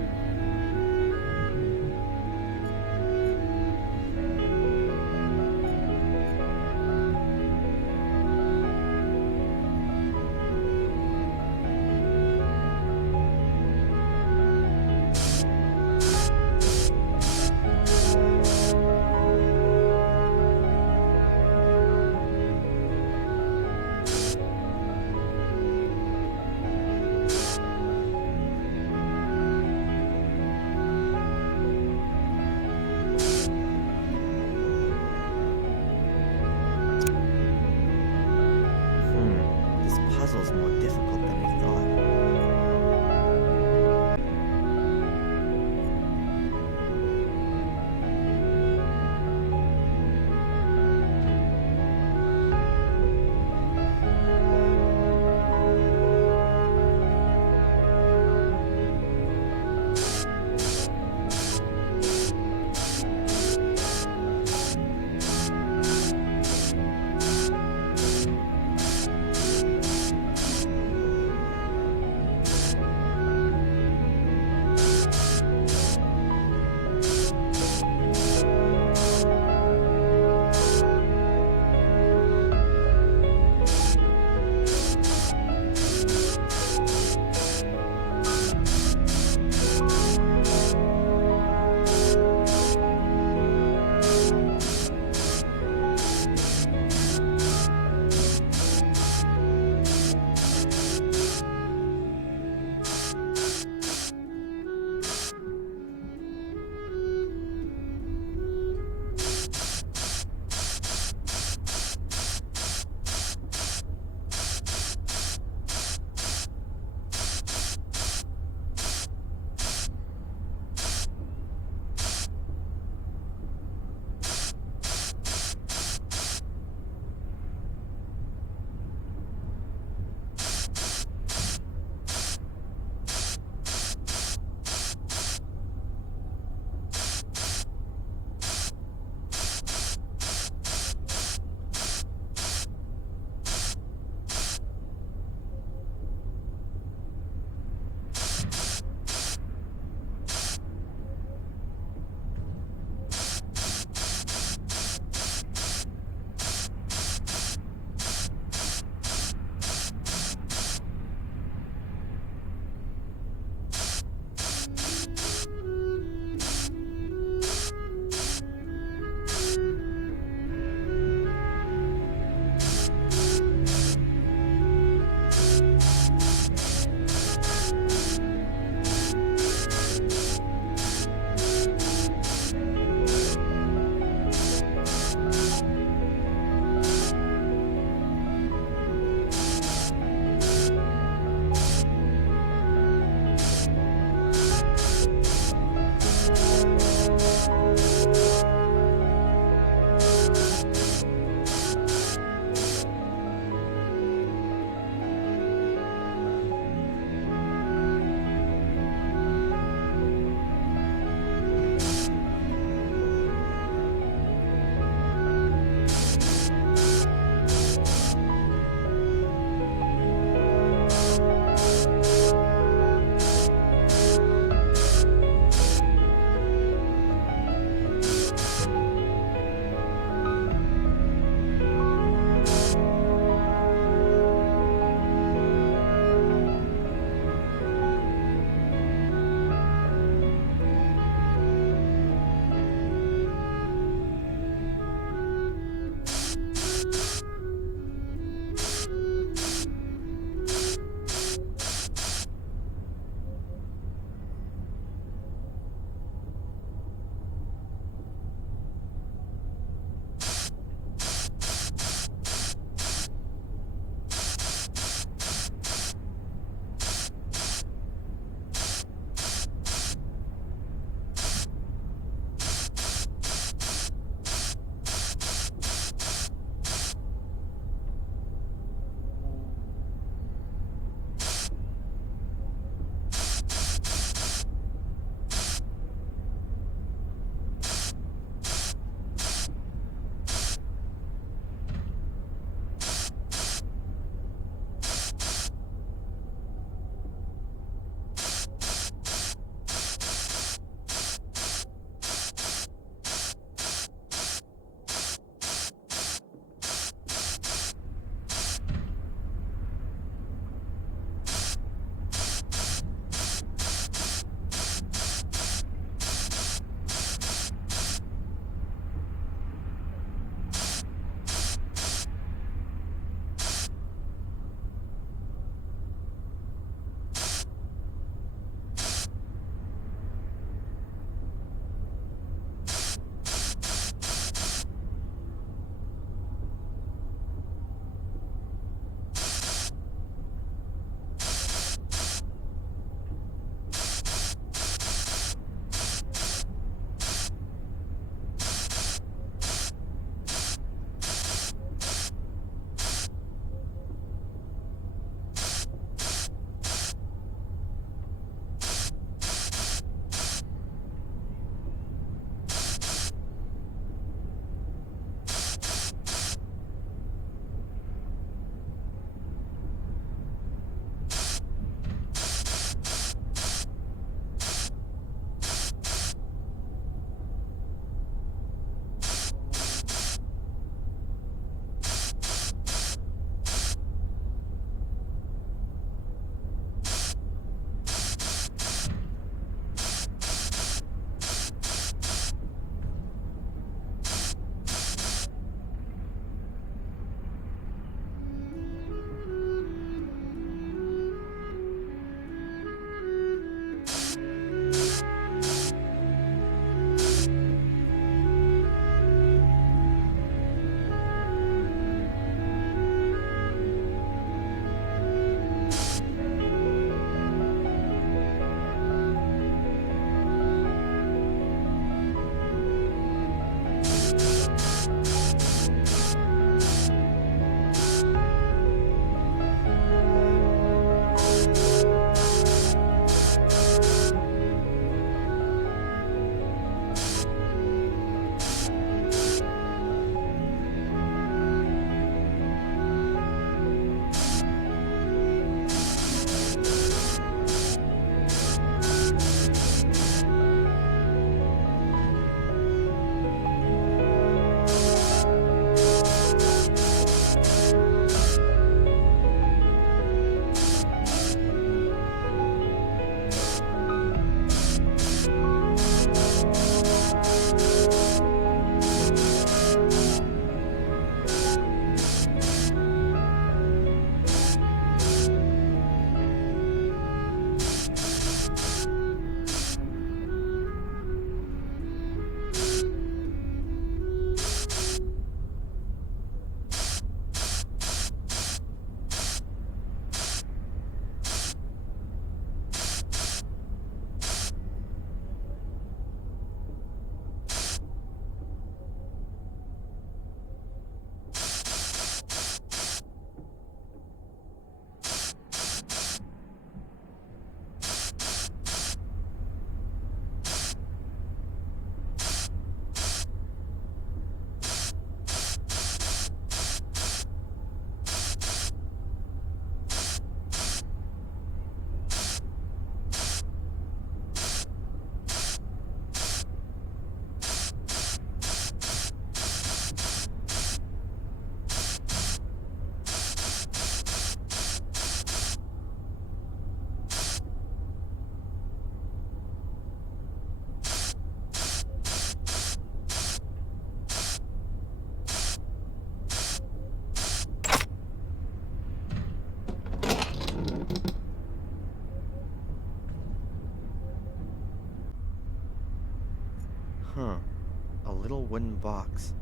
wooden box.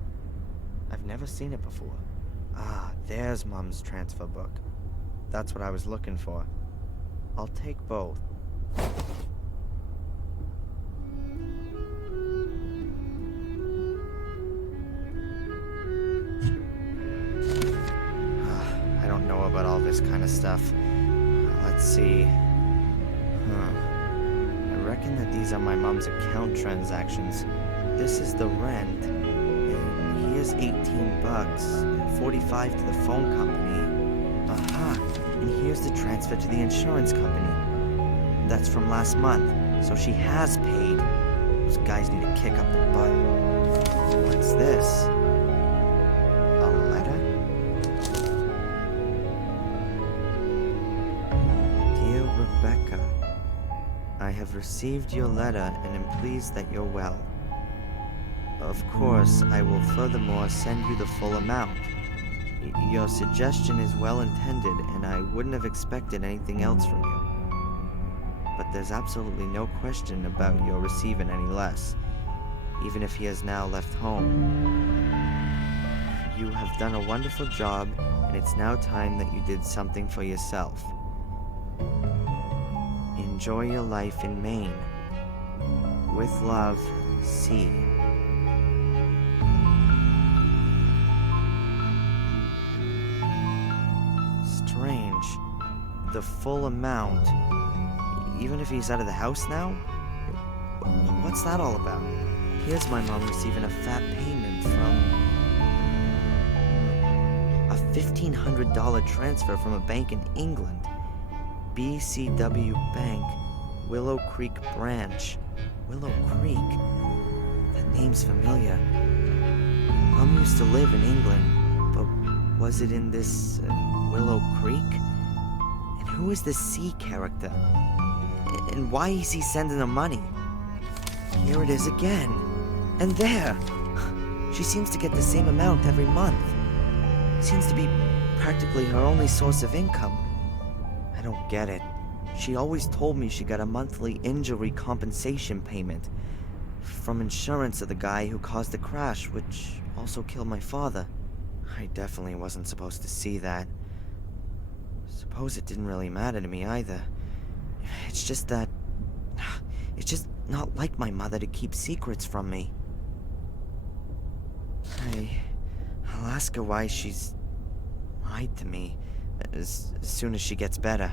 I've never seen it before. Ah, there's Mom's transfer book. That's what I was looking for. I'll take both. I don't know about all this kind of stuff. Let's see. I reckon that these are my mom's account transactions. This is the rent. And here's 18 bucks, 45 to the phone company. Aha! And here's the transfer to the insurance company. That's from last month, so she has paid. Those guys need to kick up the butt. What's this? A letter? Dear Rebecca, I have received your letter and am pleased that you're well. Of course, I will furthermore send you the full amount. Your suggestion is well intended, and I wouldn't have expected anything else from you. But there's absolutely no question about your receiving any less, even if he has now left home. You have done a wonderful job, and it's now time that you did something for yourself. Enjoy your life in Maine. With love, C. Strange. The full amount. Even if he's out of the house now? What's that all about? Here's my mom receiving a fat payment from a $1,500 transfer from a bank in England. BCW Bank, Willow Creek branch. Willow Creek? That name's familiar. Mom used to live in England, but was it in this Willow Creek? And who is this C character? And why is he sending her money? Here it is again. And there! She seems to get the same amount every month. Seems to be practically her only source of income. I don't get it. She always told me she got a monthly injury compensation payment from insurance of the guy who caused the crash, which also killed my father. I definitely wasn't supposed to see that. Suppose it didn't really matter to me either. It's just that... It's just not like my mother to keep secrets from me. I'll ask her why she's lied to me as soon as she gets better.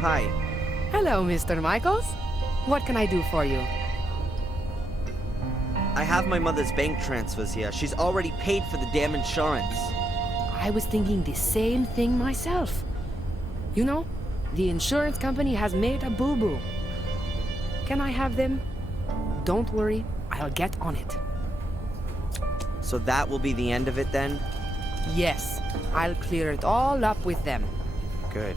Hi. Hello, Mr. Michaels. What can I do for you? I have my mother's bank transfers here. She's already paid for the damn insurance. I was thinking the same thing myself. You know, the insurance company has made a boo-boo. Can I have them? Don't worry, I'll get on it. So that will be the end of it then? Yes, I'll clear it all up with them. Good.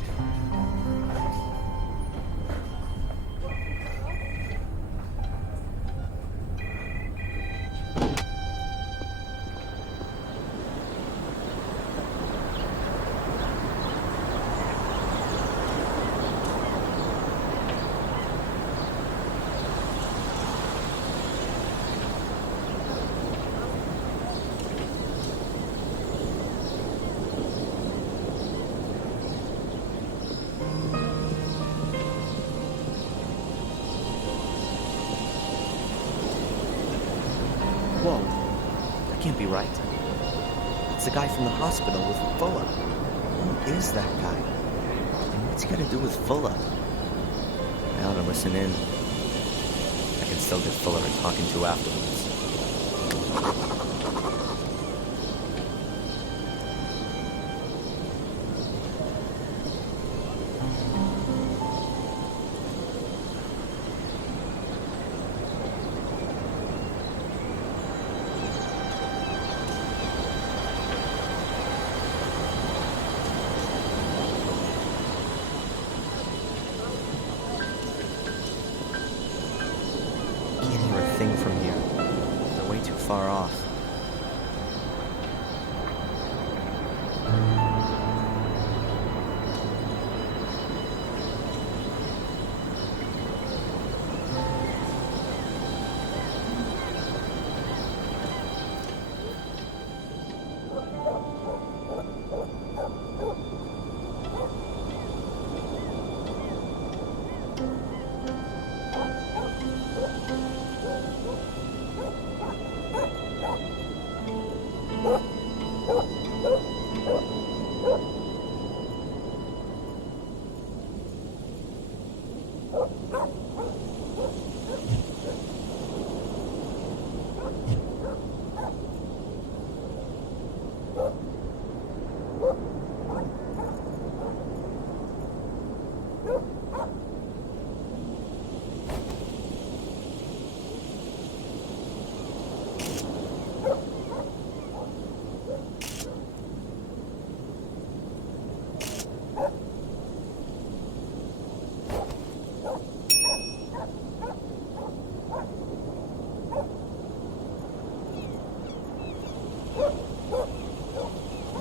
Whoa, that can't be right. It's the guy from the hospital with Fuller. Who is that guy? And what's he got to do with Fuller? I ought to listen in. I can still get Fuller and talking to afterwards. From here. They're way too far off.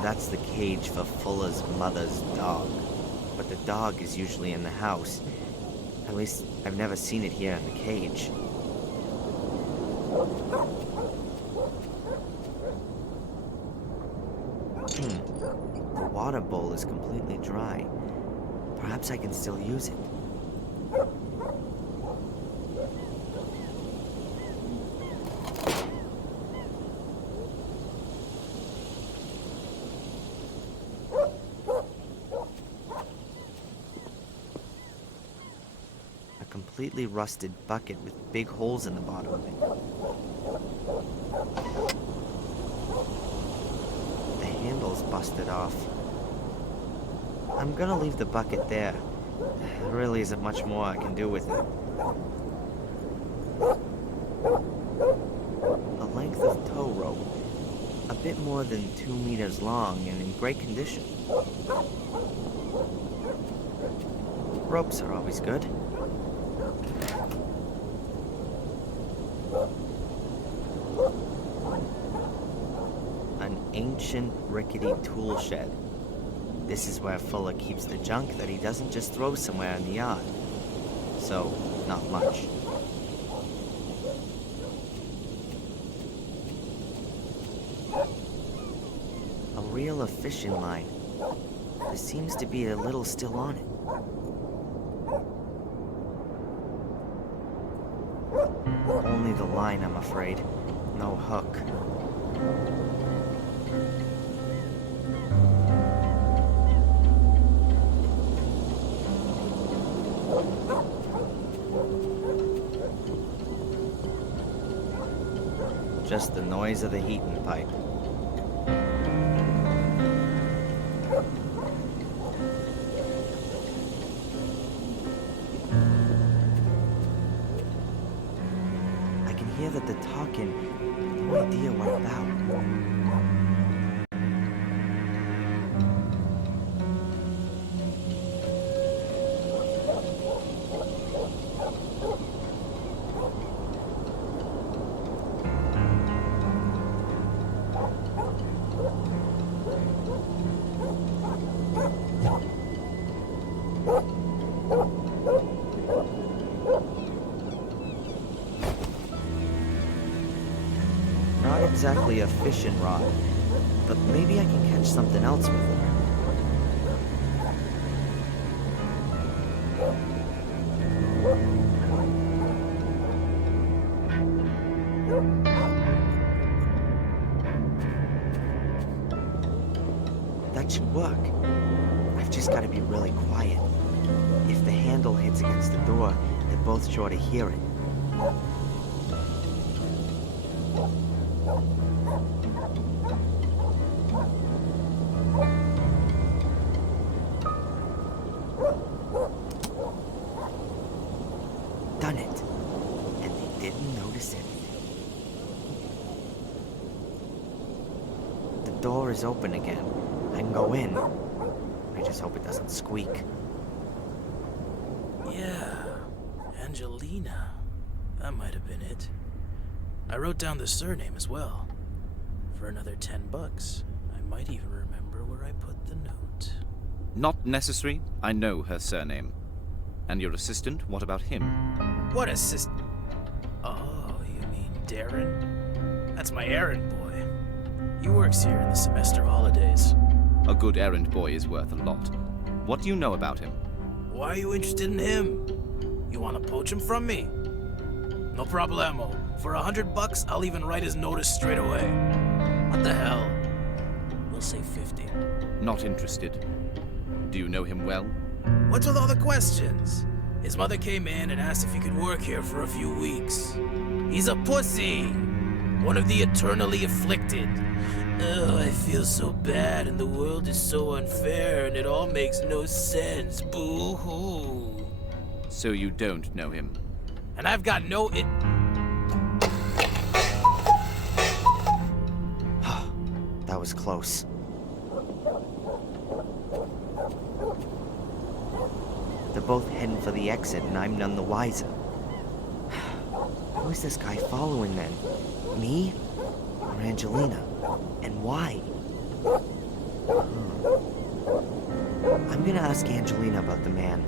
That's the cage for Fuller's mother's dog. But the dog is usually in the house. At least, I've never seen it here in the cage. The water bowl is completely dry. Perhaps I can still use it. Completely rusted bucket with big holes in the bottom of it. The handle's busted off. I'm gonna leave the bucket there. There really isn't much more I can do with it. A length of tow rope, a bit more than 2 meters long and in great condition. Ropes are always good. Ancient, rickety tool shed. This is where Fuller keeps the junk that he doesn't just throw somewhere in the yard. So, not much. A reel of fishing line. There seems to be a little still on it. Only the line, I'm afraid. No hook. Just the noise of the heating pipe. I can hear that they're talking. No idea what about. Not exactly a fishing rod, but maybe I can catch something else with it. That should work. I've just got to be really quiet. If the handle hits against the door, they're both sure to hear it. Done it. And they didn't notice anything. The door is open again. I can go in. I just hope it doesn't squeak. Yeah, Angelina. That might have been it. I wrote down the surname as well. For another $10, I might even remember where I put the note. Not necessary. I know her surname. And your assistant, what about him? What assistant? Oh, you mean Darren? That's my errand boy. He works here in the semester holidays. A good errand boy is worth a lot. What do you know about him? Why are you interested in him? You want to poach him from me? No problemo. For $100, I'll even write his notice straight away. What the hell? We'll say 50. Not interested. Do you know him well? What's with all the questions? His mother came in and asked if he could work here for a few weeks. He's a pussy! One of the eternally afflicted. Oh, I feel so bad and the world is so unfair and it all makes no sense. Boo-hoo. So you don't know him? And I've got no That was close. They're both heading for the exit, and I'm none the wiser. Who is this guy following then? Me? Or Angelina? And why? I'm gonna ask Angelina about the man.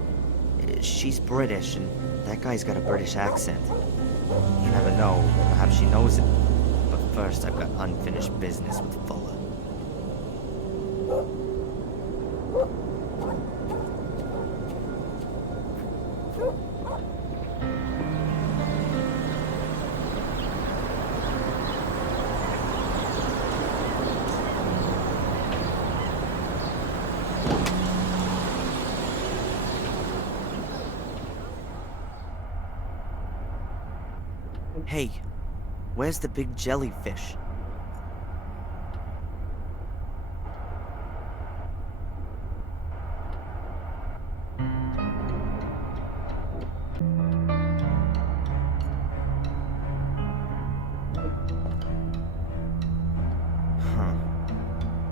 She's British, and that guy's got a British accent. You never know, perhaps she knows it. But first, I've got unfinished business with Fuller. Hey, where's the big jellyfish?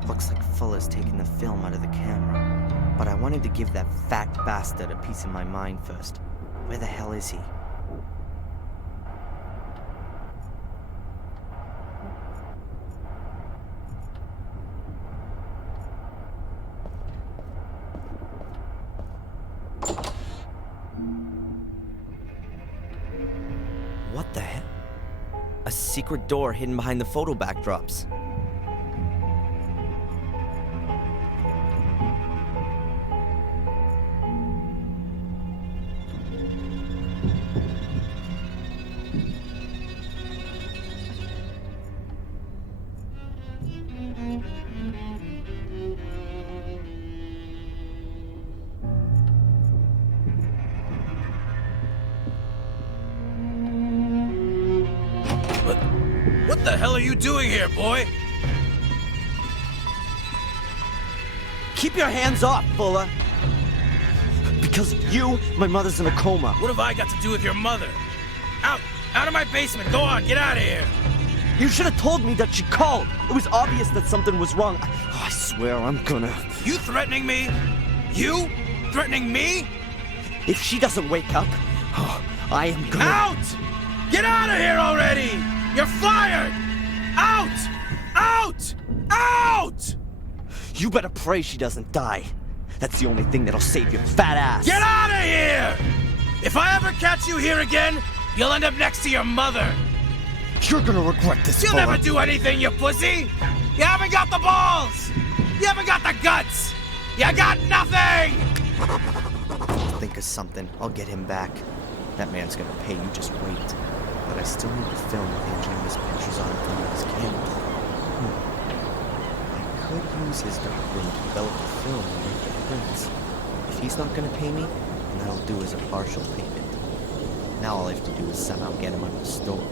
Looks like Fuller's taking the film out of the camera. But I wanted to give that fat bastard a piece of my mind first. Where the hell is he? What the hell? A secret door hidden behind the photo backdrops. What the hell are you doing here, boy? Keep your hands off, Fuller! Because of you, my mother's in a coma. What have I got to do with your mother? Out! Out of my basement! Go on, get out of here! You should have told me that she called! It was obvious that something was wrong. I swear I'm gonna... You threatening me? You? Threatening me? If she doesn't wake up, I am gonna... Out! Get out of here already! You're fired! Out! Out! Out! You better pray she doesn't die. That's the only thing that'll save your fat ass. Get out of here! If I ever catch you here again, you'll end up next to your mother. You're gonna regret this, You'll Fuller. never do anything, you pussy! You haven't got the balls! You haven't got the guts! You got nothing! Think of something. I'll get him back. That man's gonna pay you, just wait. But I still need the film with Angelina's pictures on it from his camera. I could use his darkroom to develop the film and make the prints. If he's not gonna pay me, then I'll do as a partial payment. Now all I have to do is somehow get him out of the store.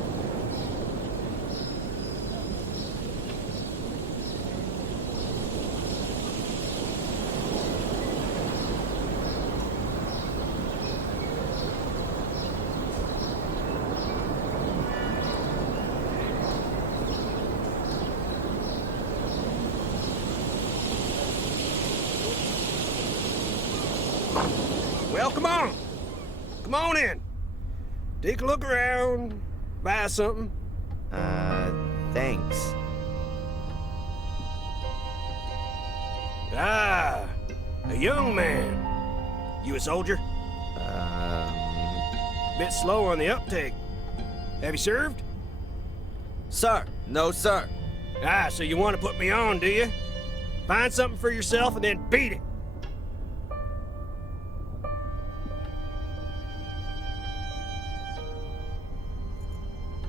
Well, come on. Come on in. Take a look around. Buy something. Thanks. Ah, a young man. You a soldier? Bit slow on the uptake. Have you served? Sir, no sir. Ah, so you want to put me on, do you? Find something for yourself and then beat it.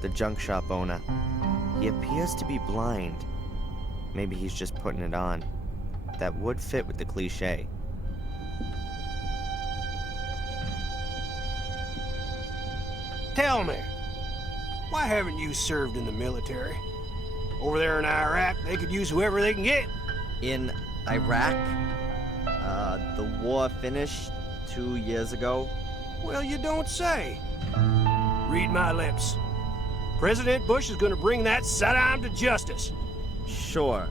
The junk shop owner. He appears to be blind. Maybe he's just putting it on. That would fit with the cliche. Tell me, why haven't you served in the military? Over there in Iraq, they could use whoever they can get. In Iraq? The war finished 2 years ago. Well, you don't say. Read my lips. President Bush is going to bring that Saddam to justice. Sure.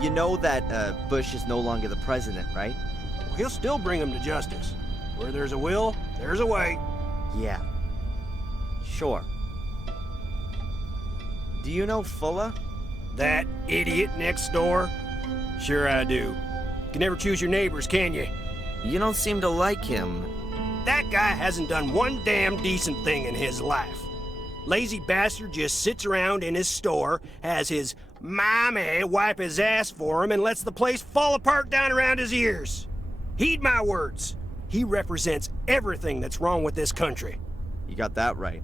You know that Bush is no longer the president, right? Well, he'll still bring him to justice. Where there's a will, there's a way. Yeah. Sure. Do you know Fuller? That idiot next door? Sure I do. Can never choose your neighbors, can you? You don't seem to like him. That guy hasn't done one damn decent thing in his life. Lazy bastard just sits around in his store, has his mommy wipe his ass for him, and lets the place fall apart down around his ears. Heed my words. He represents everything that's wrong with this country. You got that right.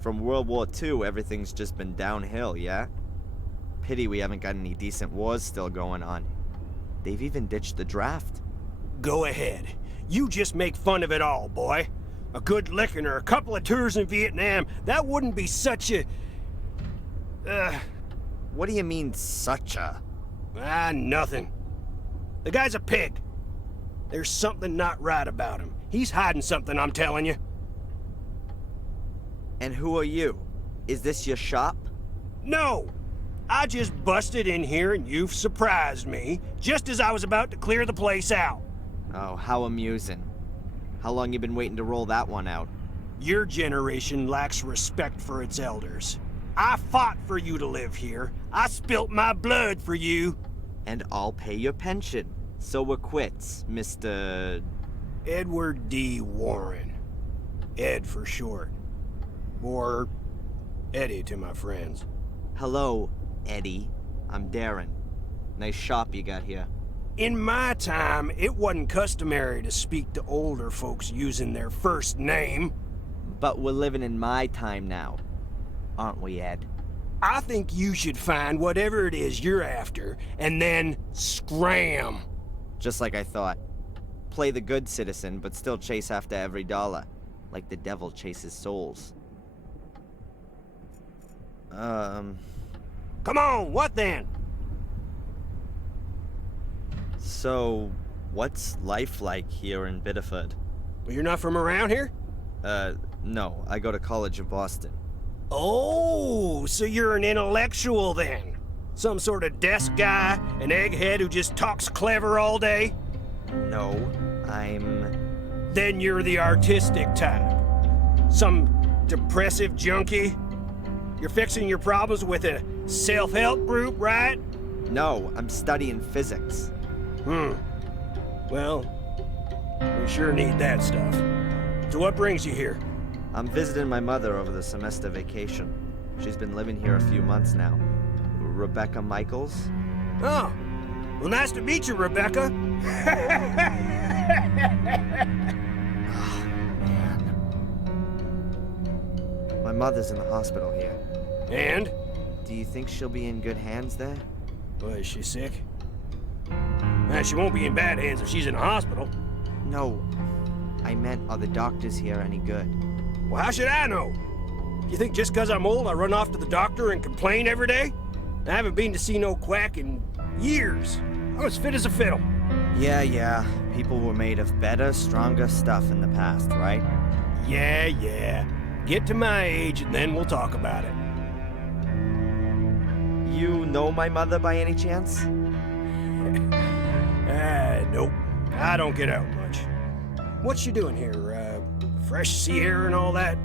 From World War II, everything's just been downhill, yeah? Pity we haven't got any decent wars still going on. They've even ditched the draft. Go ahead. You just make fun of it all, boy. A good licking or a couple of tours in Vietnam, that wouldn't be such a... What do you mean, such a? Nothing. The guy's a pig. There's something not right about him. He's hiding something, I'm telling you. And who are you? Is this your shop? No! I just busted in here and you've surprised me, just as I was about to clear the place out. Oh, how amusing. How long you been waiting to roll that one out? Your generation lacks respect for its elders. I fought for you to live here. I spilt my blood for you. And I'll pay your pension. So we're quits, Mr... Edward D. Warren. Ed for short. Or Eddie to my friends. Hello, Eddie. I'm Darren. Nice shop you got here. In my time, it wasn't customary to speak to older folks using their first name. But we're living in my time now, aren't we, Ed? I think you should find whatever it is you're after, and then scram. Just like I thought. Play the good citizen, but still chase after every dollar. Like the devil chases souls. Come on, what then? So, what's life like here in Biddeford? Well, you're not from around here? No. I go to college in Boston. Oh, so you're an intellectual then? Some sort of desk guy, an egghead who just talks clever all day? No, I'm... Then you're the artistic type. Some depressive junkie? You're fixing your problems with a self-help group, right? No, I'm studying physics. Well, we sure need that stuff. So what brings you here? I'm visiting my mother over the semester vacation. She's been living here a few months now. Rebecca Michaels? Oh, well, nice to meet you, Rebecca. Oh, man. My mother's in the hospital here. And? Do you think she'll be in good hands there? Well, is she sick? She won't be in bad hands if she's in a hospital. No, I meant, are the doctors here any good? Well, how should I know? You think just 'cause I'm old I run off to the doctor and complain every day? I haven't been to see no quack in years. I'm as fit as a fiddle. Yeah. People were made of better, stronger stuff in the past, right? Yeah. Get to my age and then we'll talk about it. You know my mother by any chance? Nope. I don't get out much. What you doing here? Fresh sea air and all that?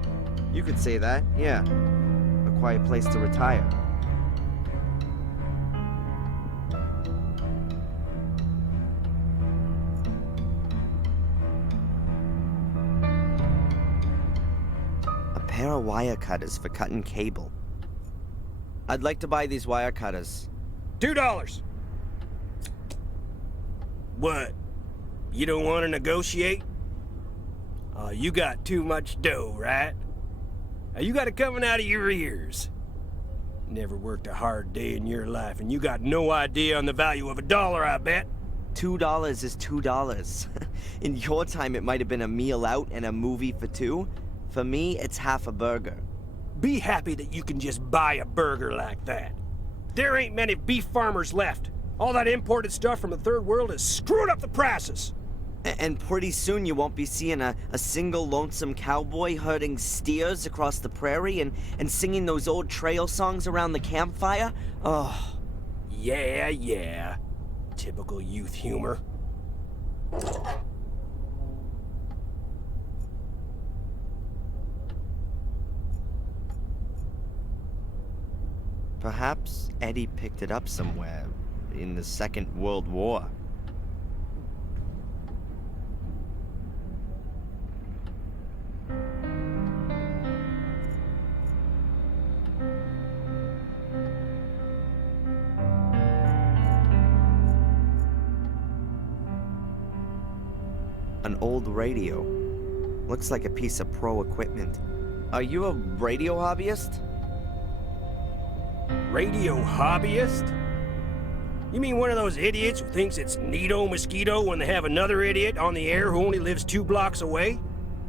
You could say that, yeah. A quiet place to retire. A pair of wire cutters for cutting cable. I'd like to buy these wire cutters. $2. What? You don't want to negotiate? You got too much dough, right? You got it coming out of your ears. Never worked a hard day in your life, and you got no idea on the value of $1, I bet. $2 is $2. In your time, it might have been a meal out and a movie for two. For me, it's half a burger. Be happy that you can just buy a burger like that. There ain't many beef farmers left. All that imported stuff from the third world has screwed up the prices. And pretty soon you won't be seeing a single lonesome cowboy herding steers across the prairie and singing those old trail songs around the campfire. Oh. Yeah. Typical youth humor. Perhaps Eddie picked it up somewhere in the Second World War. An old radio. Looks like a piece of pro equipment. Are you a radio hobbyist? Radio hobbyist? You mean one of those idiots who thinks it's neato mosquito when they have another idiot on the air who only lives 2 blocks away?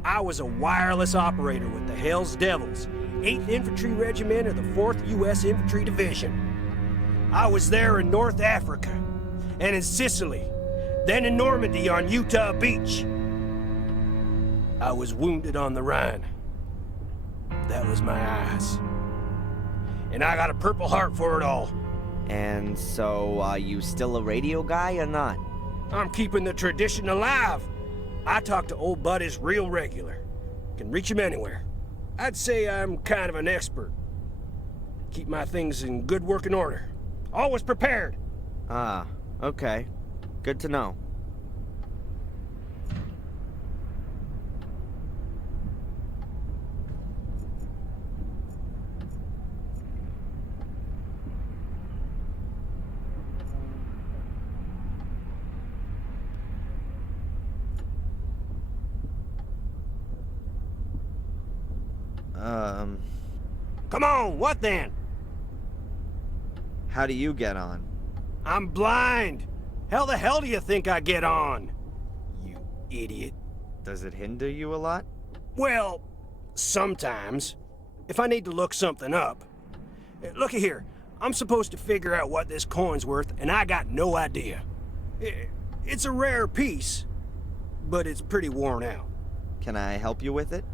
I was a wireless operator with the Hells Devils, 8th Infantry Regiment of the 4th U.S. Infantry Division. I was there in North Africa, and in Sicily, then in Normandy on Utah Beach. I was wounded on the Rhine. That was my eyes. And I got a Purple Heart for it all. And so, are you still a radio guy or not? I'm keeping the tradition alive. I talk to old buddies real regular. Can reach them anywhere. I'd say I'm kind of an expert. Keep my things in good working order. Always prepared. Ah, okay. Good to know. Come on, what then? How do you get on? I'm blind. How the hell do you think I get on? You idiot. Does it hinder you a lot? Well, sometimes. If I need to look something up. Looky here. I'm supposed to figure out what this coin's worth, and I got no idea. It's a rare piece, but it's pretty worn out. Can I help you with it?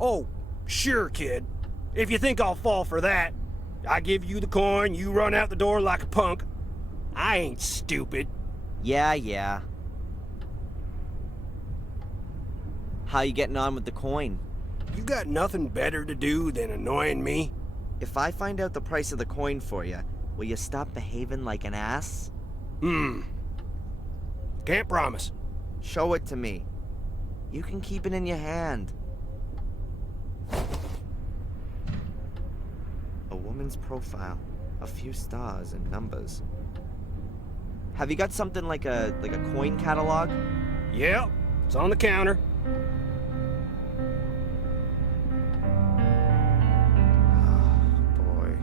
Oh, sure, kid. If you think I'll fall for that, I give you the coin, you run out the door like a punk. I ain't stupid. Yeah. How you getting on with the coin? You got nothing better to do than annoying me? If I find out the price of the coin for you, will you stop behaving like an ass? Can't promise. Show it to me. You can keep it in your hand. A woman's profile, a few stars and numbers. Have you got something like a coin catalog? Yep, it's on the counter. Boy.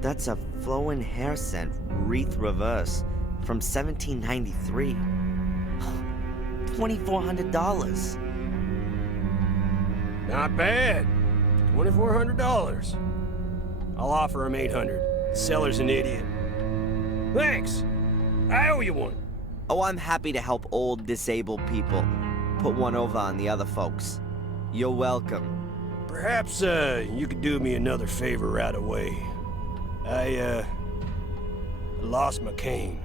That's a flowing hair scent, reverse, from 1793. $2,400. Not bad. $2,400. I'll offer him $800. Seller's an idiot. Thanks. I owe you one. Oh, I'm happy to help old, disabled people. put one over on the other folks. You're welcome. Perhaps, you could do me another favor right away. I lost my cane.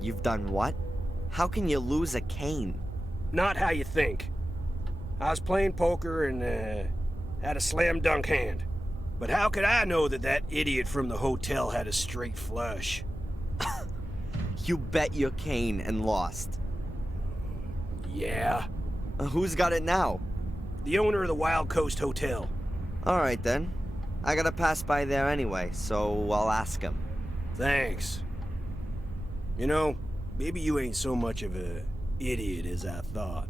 You've done what? How can you lose a cane? Not how you think. I was playing poker and, had a slam dunk hand. But how could I know that that idiot from the hotel had a straight flush? You bet your cane and lost. Yeah. Who's got it now? The owner of the Wild Coast Hotel. Alright then. I gotta pass by there anyway, so I'll ask him. Thanks. You know, maybe you ain't so much of a idiot as I thought.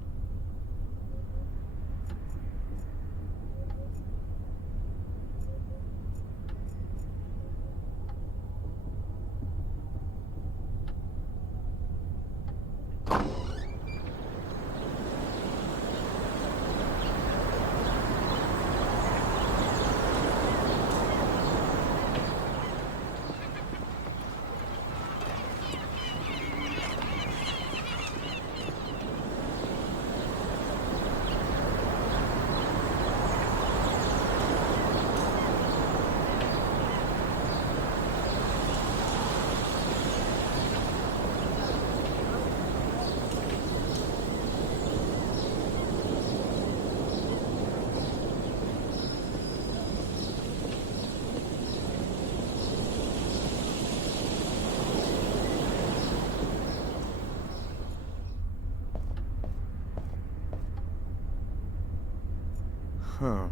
Huh.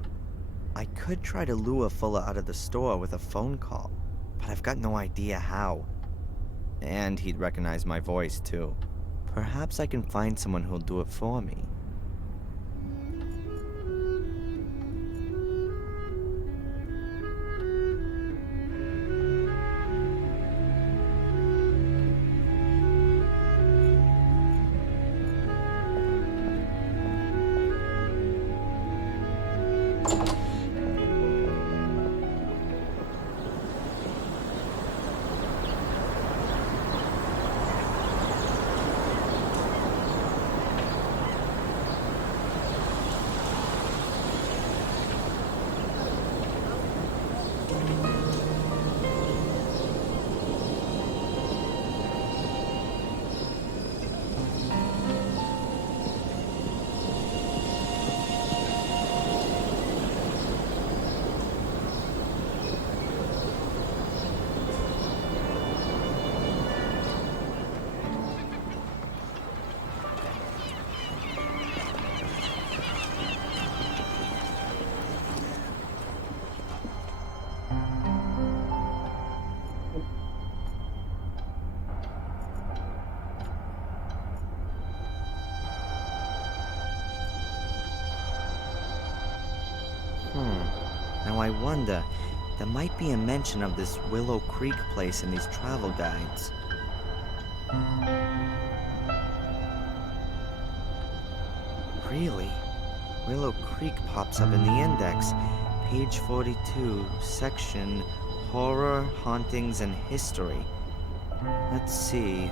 I could try to lure Fuller out of the store with a phone call, but I've got no idea how. And he'd recognize my voice, too. Perhaps I can find someone who'll do it for me. Now I wonder, there might be a mention of this Willow Creek place in these travel guides. Really? Willow Creek pops up in the index. Page 42, section Horror, Hauntings, and History. Let's see.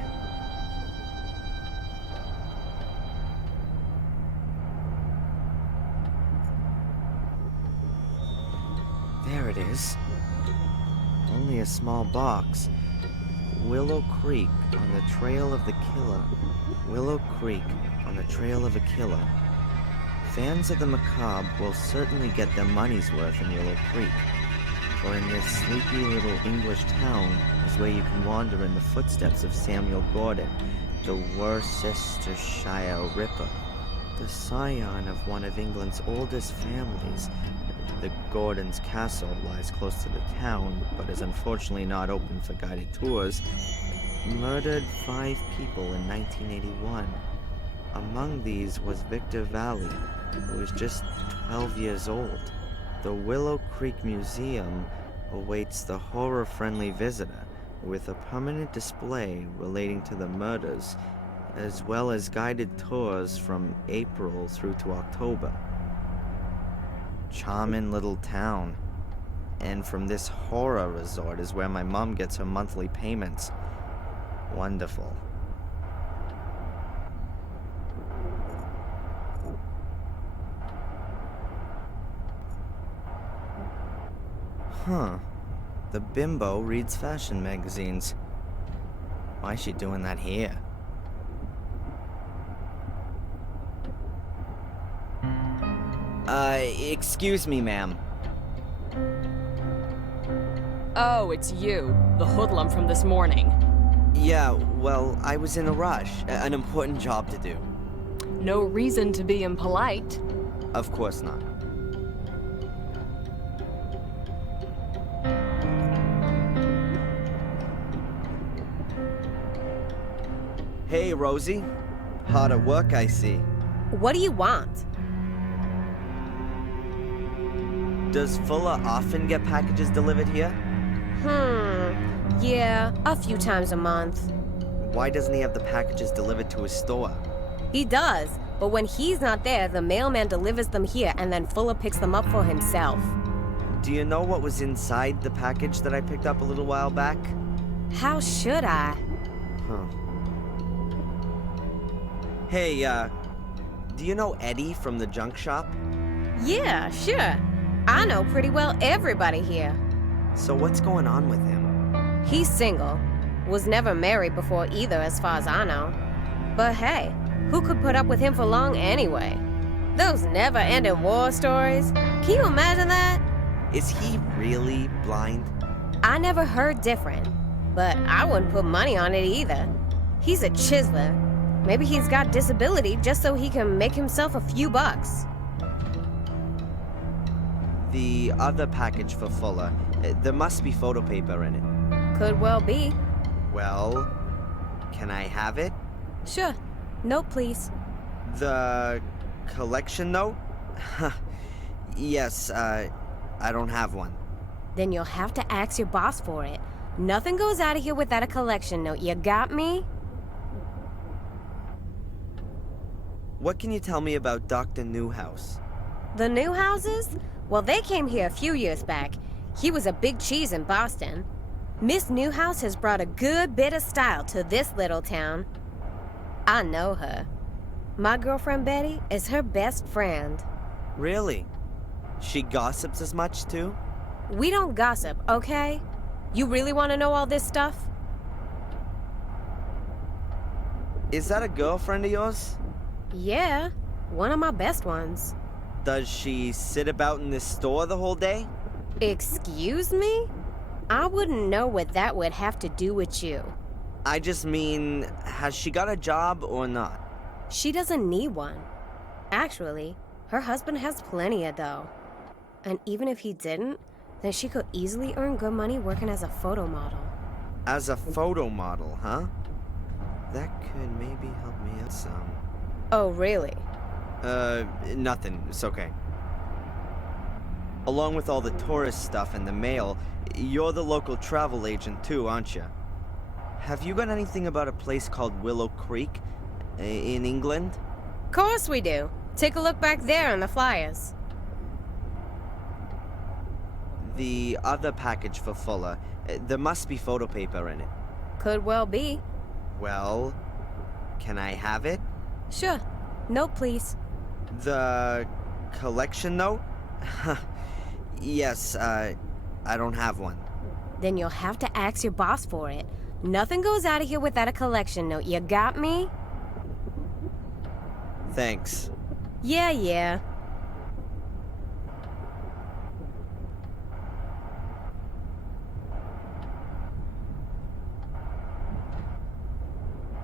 There it is. Only a small box. Willow Creek on the trail of the killer. Willow Creek on the trail of a killer. Fans of the macabre will certainly get their money's worth in Willow Creek, for in this sleepy little English town is where you can wander in the footsteps of Samuel Gordon, the Worcestershire Ripper, the scion of one of England's oldest families. The Gordon's castle lies close to the town, but is unfortunately not open for guided tours. Murdered 5 people in 1981. Among these was Victor Valley, who was just 12 years old. The Willow Creek Museum awaits the horror-friendly visitor with a permanent display relating to the murders, as well as guided tours from April through to October. Charming little town. And from this horror resort is where my mom gets her monthly payments. Wonderful. Huh. The bimbo reads fashion magazines. Why is she doing that here? Excuse me, ma'am. Oh, it's you, the hoodlum from this morning. Yeah, well, I was in a rush. An important job to do. No reason to be impolite. Of course not. Hey, Rosie. Hard at work, I see. What do you want? Does Fuller often get packages delivered here? Yeah, a few times a month. Why doesn't he have the packages delivered to his store? He does, but when he's not there, the mailman delivers them here and then Fuller picks them up for himself. Do you know what was inside the package that I picked up a little while back? How should I? Huh. Hey, do you know Eddie from the junk shop? Yeah, sure. I know pretty well everybody here. So what's going on with him? He's single. Was never married before either, as far as I know. But hey, who could put up with him for long anyway? Those never-ending war stories. Can you imagine that? Is he really blind? I never heard different, but I wouldn't put money on it either. He's a chiseler. Maybe he's got disability just so he can make himself a few bucks. The other package for Fuller, there must be photo paper in it. Could well be. Well, can I have it? Sure. Note, please. The collection note? Yes, I don't have one. Then you'll have to ask your boss for it. Nothing goes out of here without a collection note. You got me? What can you tell me about Dr. Newhouse? The Newhouses? Well, they came here a few years back. He was a big cheese in Boston. Miss Newhouse has brought a good bit of style to this little town. I know her. My girlfriend Betty is her best friend. Really? She gossips as much too? We don't gossip, okay? You really want to know all this stuff? Is that a girlfriend of yours? Yeah, one of my best ones. Does she sit about in this store the whole day? Excuse me? I wouldn't know what that would have to do with you. I just mean, has she got a job or not? She doesn't need one. Actually, her husband has plenty of dough. And even if he didn't, then she could easily earn good money working as a photo model. As a photo model, huh? That could maybe help me out some. Oh, really? Nothing. It's okay. Along with all the tourist stuff and the mail, you're the local travel agent too, aren't you? Have you got anything about a place called Willow Creek in England? Course we do. Take a look back there on the flyers. The other package for Fuller, there must be photo paper in it. Could well be. Well, can I have it? Sure. Note, please. The collection note? Yes, I don't have one. Then you'll have to ask your boss for it. Nothing goes out of here without a collection note. You got me? Thanks. Yeah.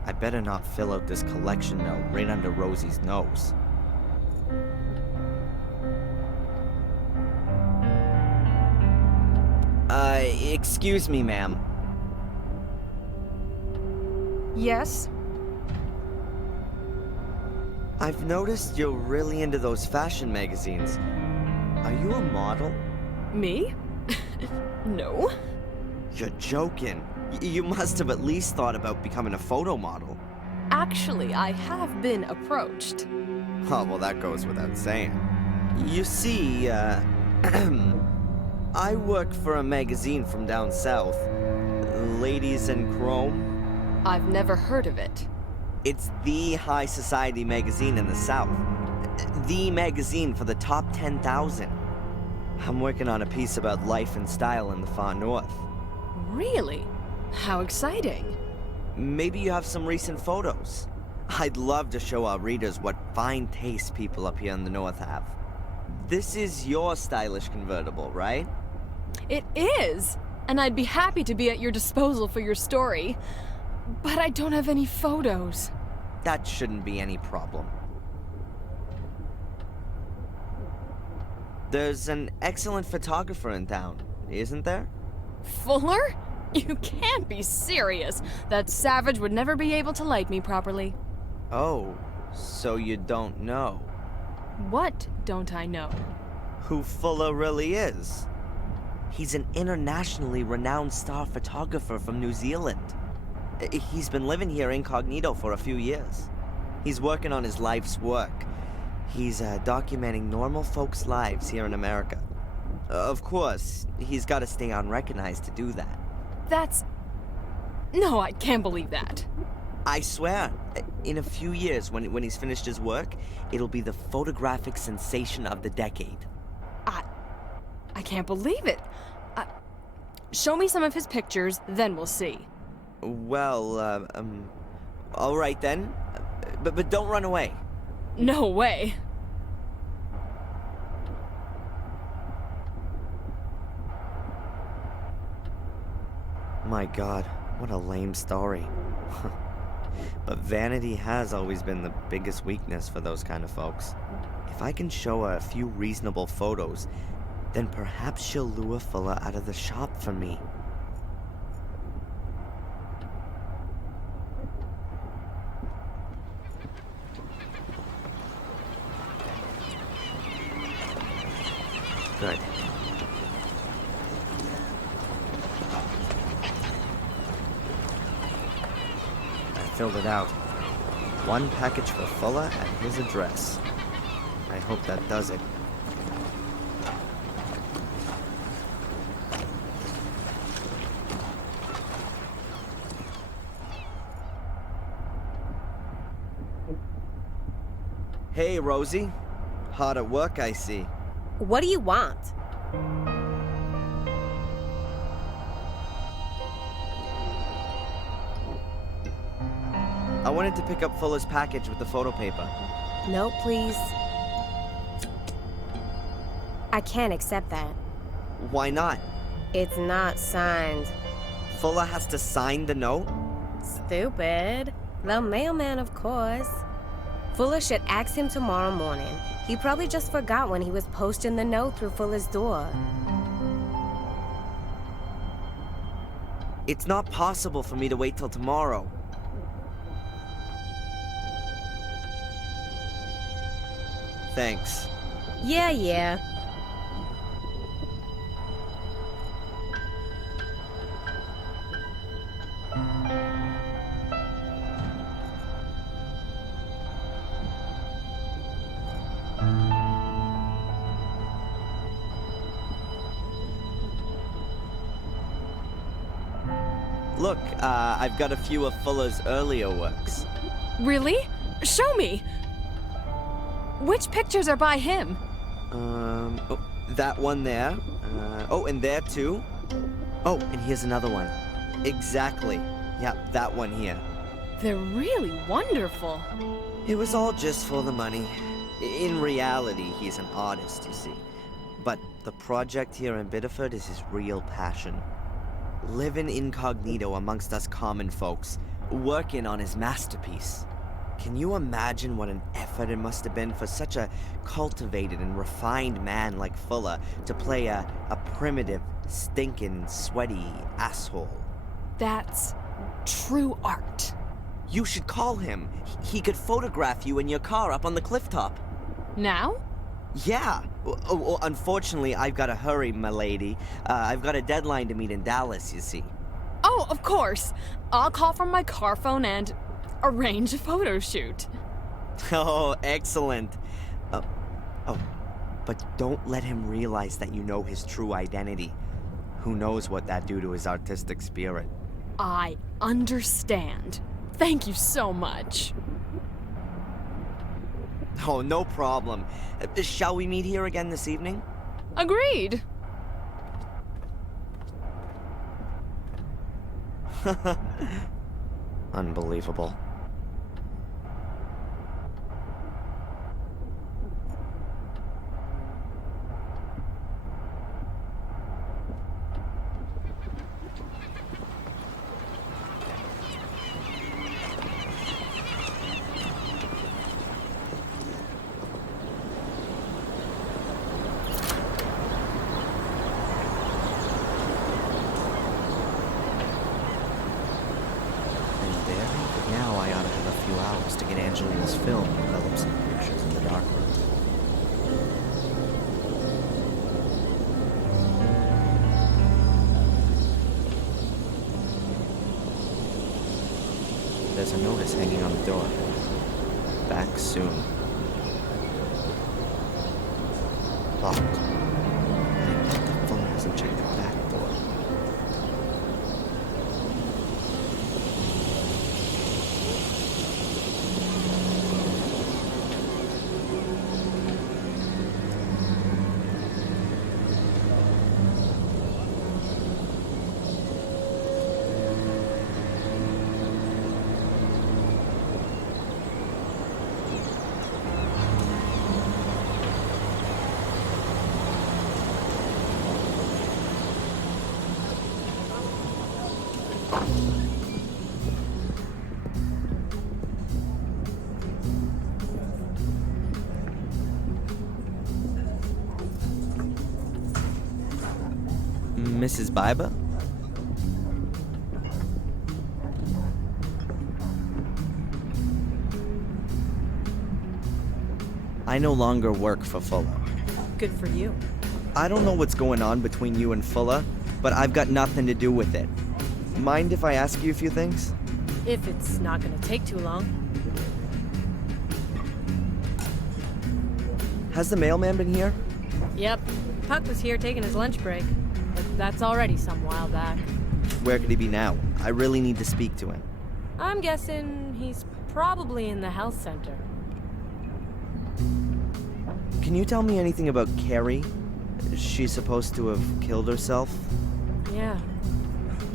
I better not fill out this collection note right under Rosie's nose. Excuse me, ma'am. Yes? I've noticed you're really into those fashion magazines. Are you a model? Me? No. You're joking. You must have at least thought about becoming a photo model. Actually, I have been approached. Oh, well, that goes without saying. You see, I work for a magazine from down south. Ladies in Chrome. I've never heard of it. It's the high society magazine in the South. The magazine for the top 10,000. I'm working on a piece about life and style in the far north. Really? How exciting. Maybe you have some recent photos. I'd love to show our readers what fine taste people up here in the north have. This is your stylish convertible, right? It is! And I'd be happy to be at your disposal for your story. But I don't have any photos. That shouldn't be any problem. There's an excellent photographer in town, isn't there? Fuller? You can't be serious. That savage would never be able to like me properly. Oh, so you don't know? What don't I know? Who Fuller really is. He's an internationally renowned star photographer from New Zealand. He's been living here incognito for a few years. He's working on his life's work. He's documenting normal folks' lives here in America. Of course, he's got to stay unrecognized to do that. That's... No, I can't believe that. I swear, in a few years, when he's finished his work, it'll be the photographic sensation of the decade. I can't believe it. Show me some of his pictures, then we'll see. Well, all right then. But don't run away. No way. My God, what a lame story. But vanity has always been the biggest weakness for those kind of folks. If I can show her a few reasonable photos, then perhaps she'll lure Fuller out of the shop for me. Good. I filled it out. One package for Fuller at his address. I hope that does it. Hey, Rosie. Hard at work, I see. What do you want? I wanted to pick up Fuller's package with the photo paper. No, please. I can't accept that. Why not? It's not signed. Fuller has to sign the note? Stupid. The mailman, of course. Fuller should ask him tomorrow morning. He probably just forgot when he was posting the note through Fuller's door. It's not possible for me to wait till tomorrow. Thanks. Yeah. Look, I've got a few of Fuller's earlier works. Really? Show me! Which pictures are by him? Oh, that one there. Oh, and there too. Oh, and here's another one. Exactly. Yeah, that one here. They're really wonderful. It was all just for the money. In reality, he's an artist, you see. But the project here in Biddeford is his real passion. Living incognito amongst us common folks, working on his masterpiece. Can you imagine what an effort it must have been for such a cultivated and refined man like Fuller to play a primitive, stinking, sweaty asshole? That's true art. You should call him. He could photograph you in your car up on the cliff top. Now? Yeah. Well, unfortunately, I've got to hurry, my lady. I've got a deadline to meet in Dallas, you see. Oh, of course. I'll call from my car phone and arrange a photo shoot. Oh, excellent. But don't let him realize that you know his true identity. Who knows what that'd do to his artistic spirit. I understand. Thank you so much. Oh, no problem. Shall we meet here again this evening? Agreed. Unbelievable. Now I ought to have a few hours to get Angelina's film and develop some pictures in the darkroom. There's a notice hanging on the door. Back soon. Locked. I bet the phone hasn't checked the back door. Mrs. Biba? I no longer work for Fuller. Good for you. I don't know what's going on between you and Fuller, but I've got nothing to do with it. Mind if I ask you a few things? If it's not gonna take too long. Has the mailman been here? Yep. Puck was here taking his lunch break. But that's already some while back. Where could he be now? I really need to speak to him. I'm guessing he's probably in the health center. Can you tell me anything about Carrie? Is she supposed to have killed herself? Yeah.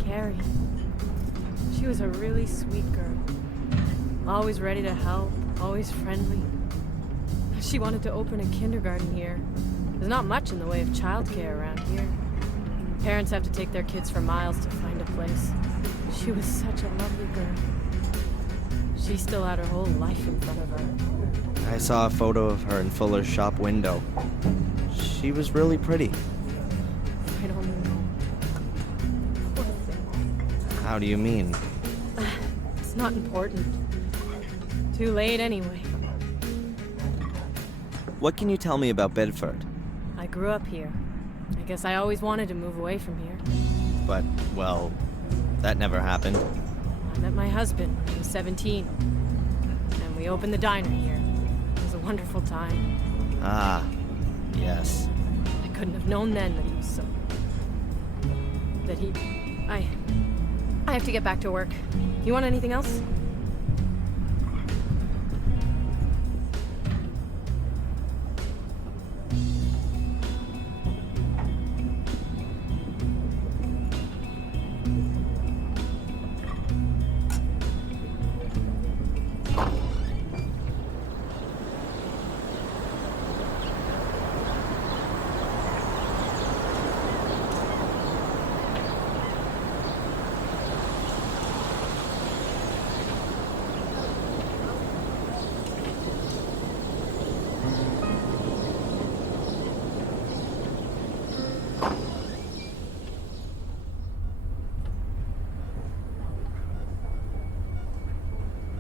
Carrie. She was a really sweet girl. Always ready to help, always friendly. She wanted to open a kindergarten here. There's not much in the way of childcare around here. Parents have to take their kids for miles to find a place. She was such a lovely girl. She still had her whole life in front of her. I saw a photo of her in Fuller's shop window. She was really pretty. I don't know. Poor thing. How do you mean? It's not important. Too late anyway. What can you tell me about Bedford? I grew up here. I guess I always wanted to move away from here. But, well, that never happened. I met my husband when I was 17. And we opened the diner here. It was a wonderful time. Ah, yes. I couldn't have known then that he was so... I have to get back to work. You want anything else?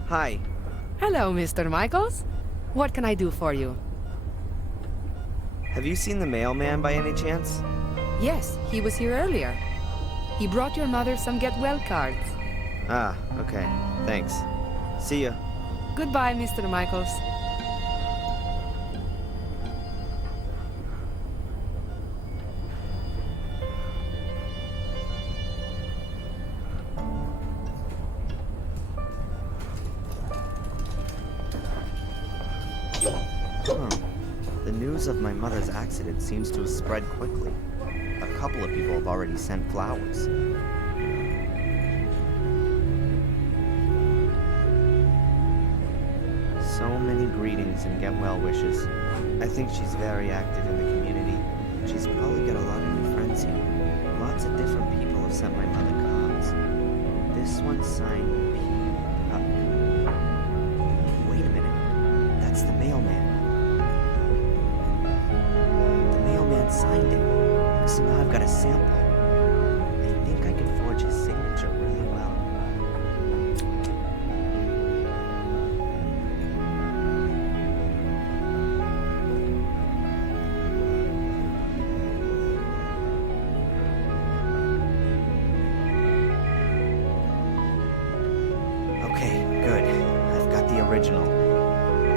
Hi. Hello, Mr. Michaels. What can I do for you? Have you seen the mailman by any chance? Yes, he was here earlier. He brought your mother some get well cards. Ah, okay. Thanks. See ya. Goodbye, Mr. Michaels. news of my mother's accident seems to have spread quickly. A couple of people have already sent flowers. So many greetings and get well wishes. I think she's very active in the community. She's probably got a lot of new friends here. Lots of different people have sent my mother cards. This one's signed P. Wait a minute. That's the mailman. The mailman signed it. So now I've got a sample. I think I can forge his signature really well. Okay, good. I've got the original.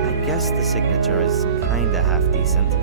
I guess the signature is kinda half decent.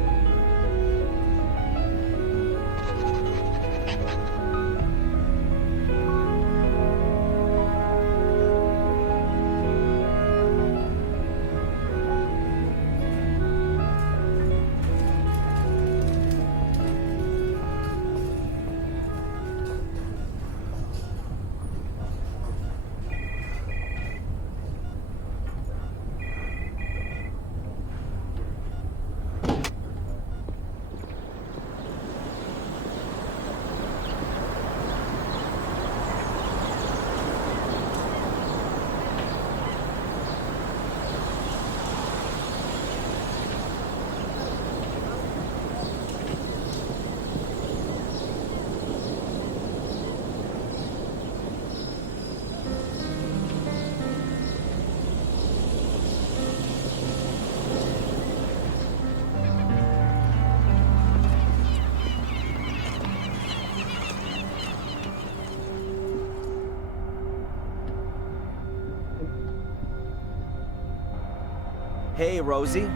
Hey, Rosie.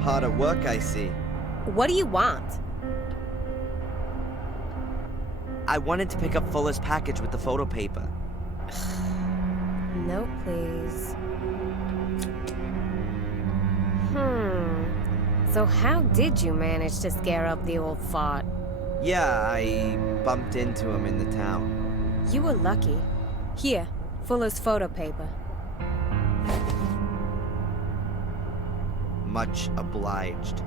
Hard at work, I see. What do you want? I wanted to pick up Fuller's package with the photo paper. No, please. So how did you manage to scare up the old fart? Yeah, I bumped into him in the town. You were lucky. Here, Fuller's photo paper. Much obliged.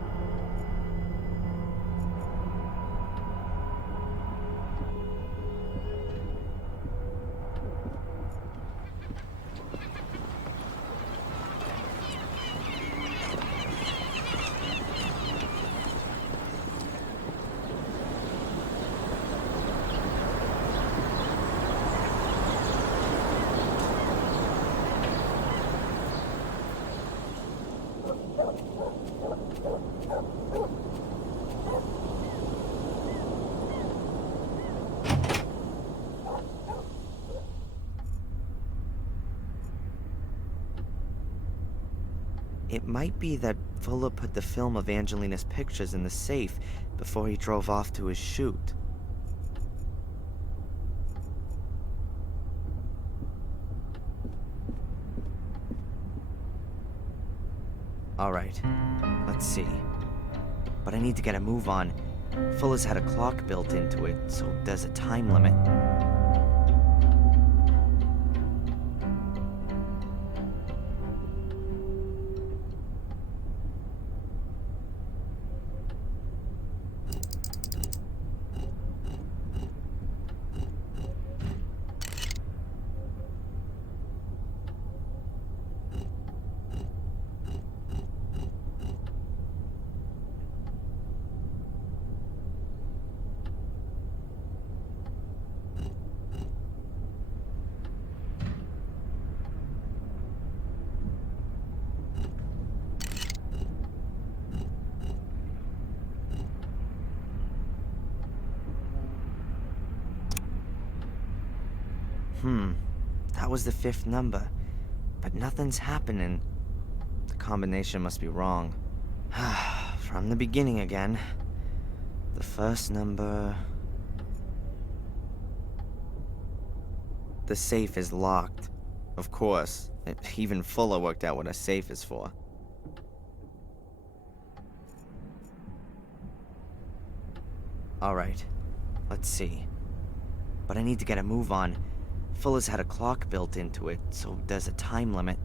It might be that Fuller put the film of Angelina's pictures in the safe before he drove off to his shoot. Alright, let's see. But I need to get a move on. Fuller's had a clock built into it, so there's a time limit. That was the 5th number, but nothing's happening. The combination must be wrong. From the beginning again. The first number... The safe is locked. Of course. Even Fuller worked out what a safe is for. Alright, let's see. But I need to get a move on. Fuller's had a clock built into it, so there's a time limit.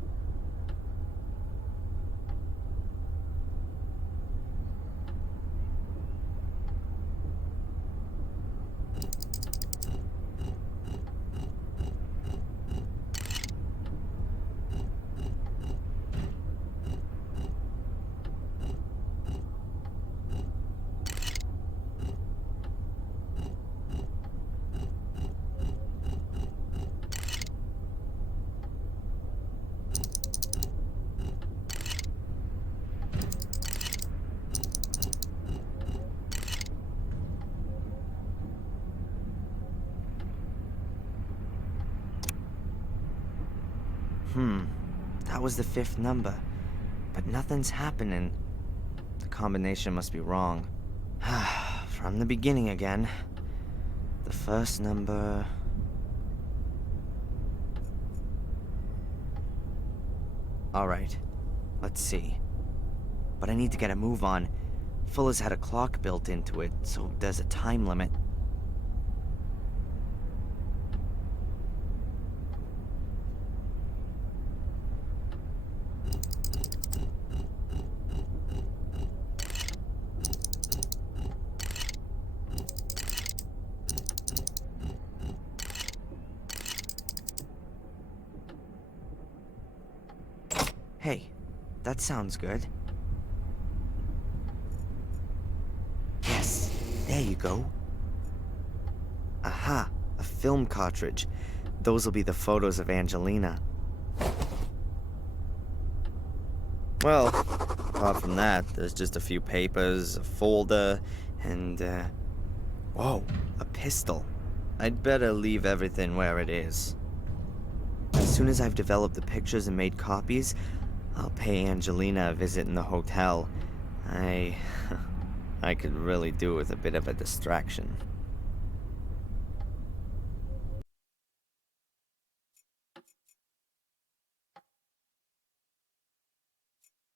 That was the 5th number, but nothing's happening. The combination must be wrong. From the beginning again. The first number... Alright, let's see. But I need to get a move on. Fuller's had a clock built into it, so there's a time limit. Hey, that sounds good. Yes, there you go. Aha, a film cartridge. Those will be the photos of Angelina. Well, apart from that, there's just a few papers, a folder, and, whoa, a pistol. I'd better leave everything where it is. As soon as I've developed the pictures and made copies, I'll pay Angelina a visit in the hotel. I could really do with a bit of a distraction.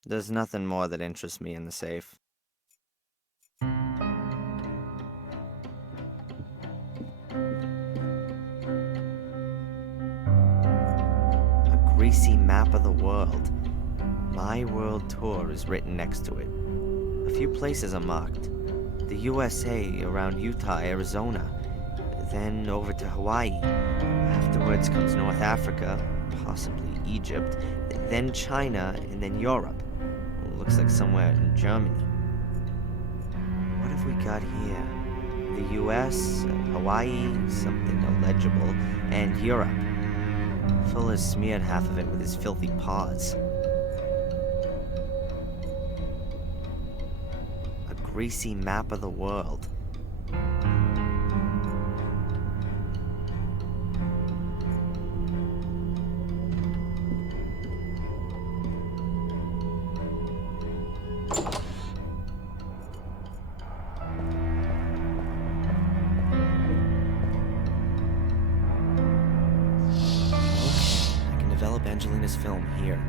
There's nothing more that interests me in the safe. A greasy map of the world. My World Tour is written next to it. A few places are marked. The USA, around Utah, Arizona. Then over to Hawaii. Afterwards comes North Africa, possibly Egypt. Then China, and then Europe. Looks like somewhere in Germany. What have we got here? The US, Hawaii, something illegible, and Europe. Fuller's smeared half of it with his filthy paws. A greasy map of the world. Angelina's film here,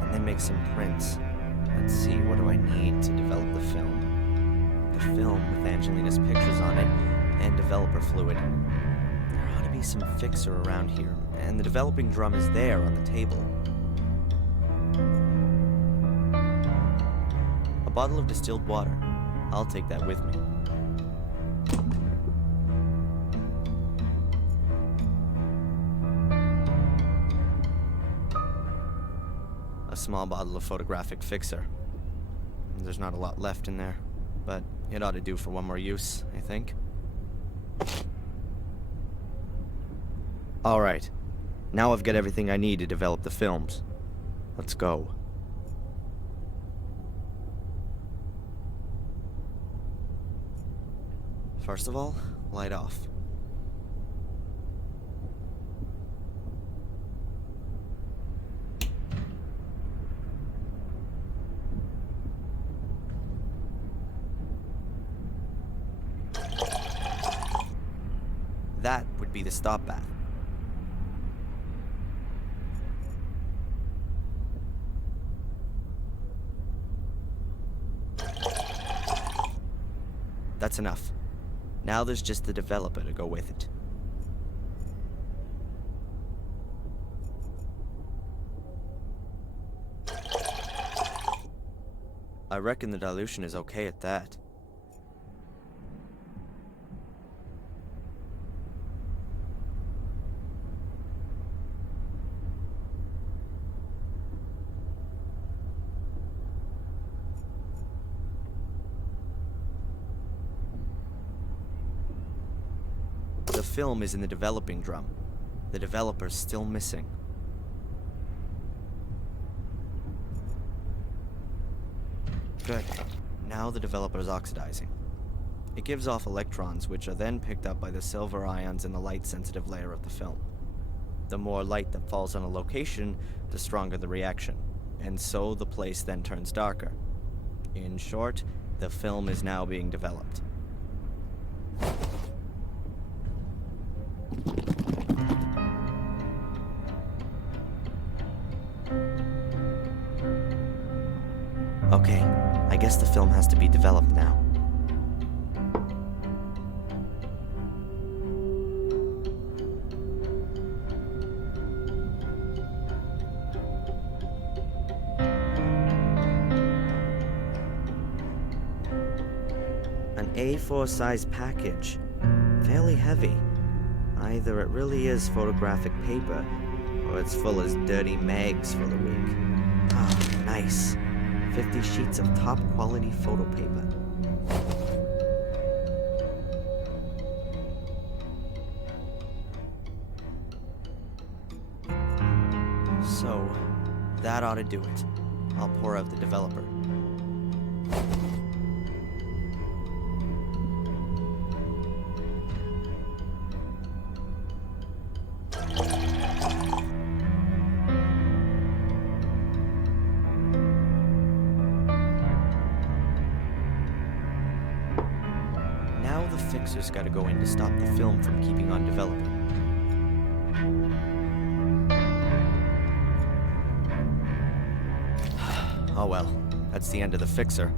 and then make some prints. Let's see, what do I need to develop the film? The film with Angelina's pictures on it, and developer fluid. There ought to be some fixer around here, and the developing drum is there on the table. A bottle of distilled water. I'll take that with me. Small bottle of photographic fixer. There's not a lot left in there, but it ought to do for one more use, I think. Alright, now I've got everything I need to develop the films. Let's go. First of all, light off. That would be the stop bath. That's enough. Now there's just the developer to go with it. I reckon the dilution is okay at that. The film is in the developing drum. The developer's still missing. Good. Now the developer's oxidizing. It gives off electrons, which are then picked up by the silver ions in the light-sensitive layer of the film. The more light that falls on a location, the stronger the reaction, and so the place then turns darker. In short, the film is now being developed. Okay, I guess the film has to be developed now. An A4 size package. Fairly heavy. Either it really is photographic paper, or it's full as dirty mags for the week. Ah, nice. 50 sheets of top-quality photo paper. So, that ought to do it. I'll pour out the developer. Fixer's gotta go in to stop the film from keeping on developing. Oh well, that's the end of the fixer.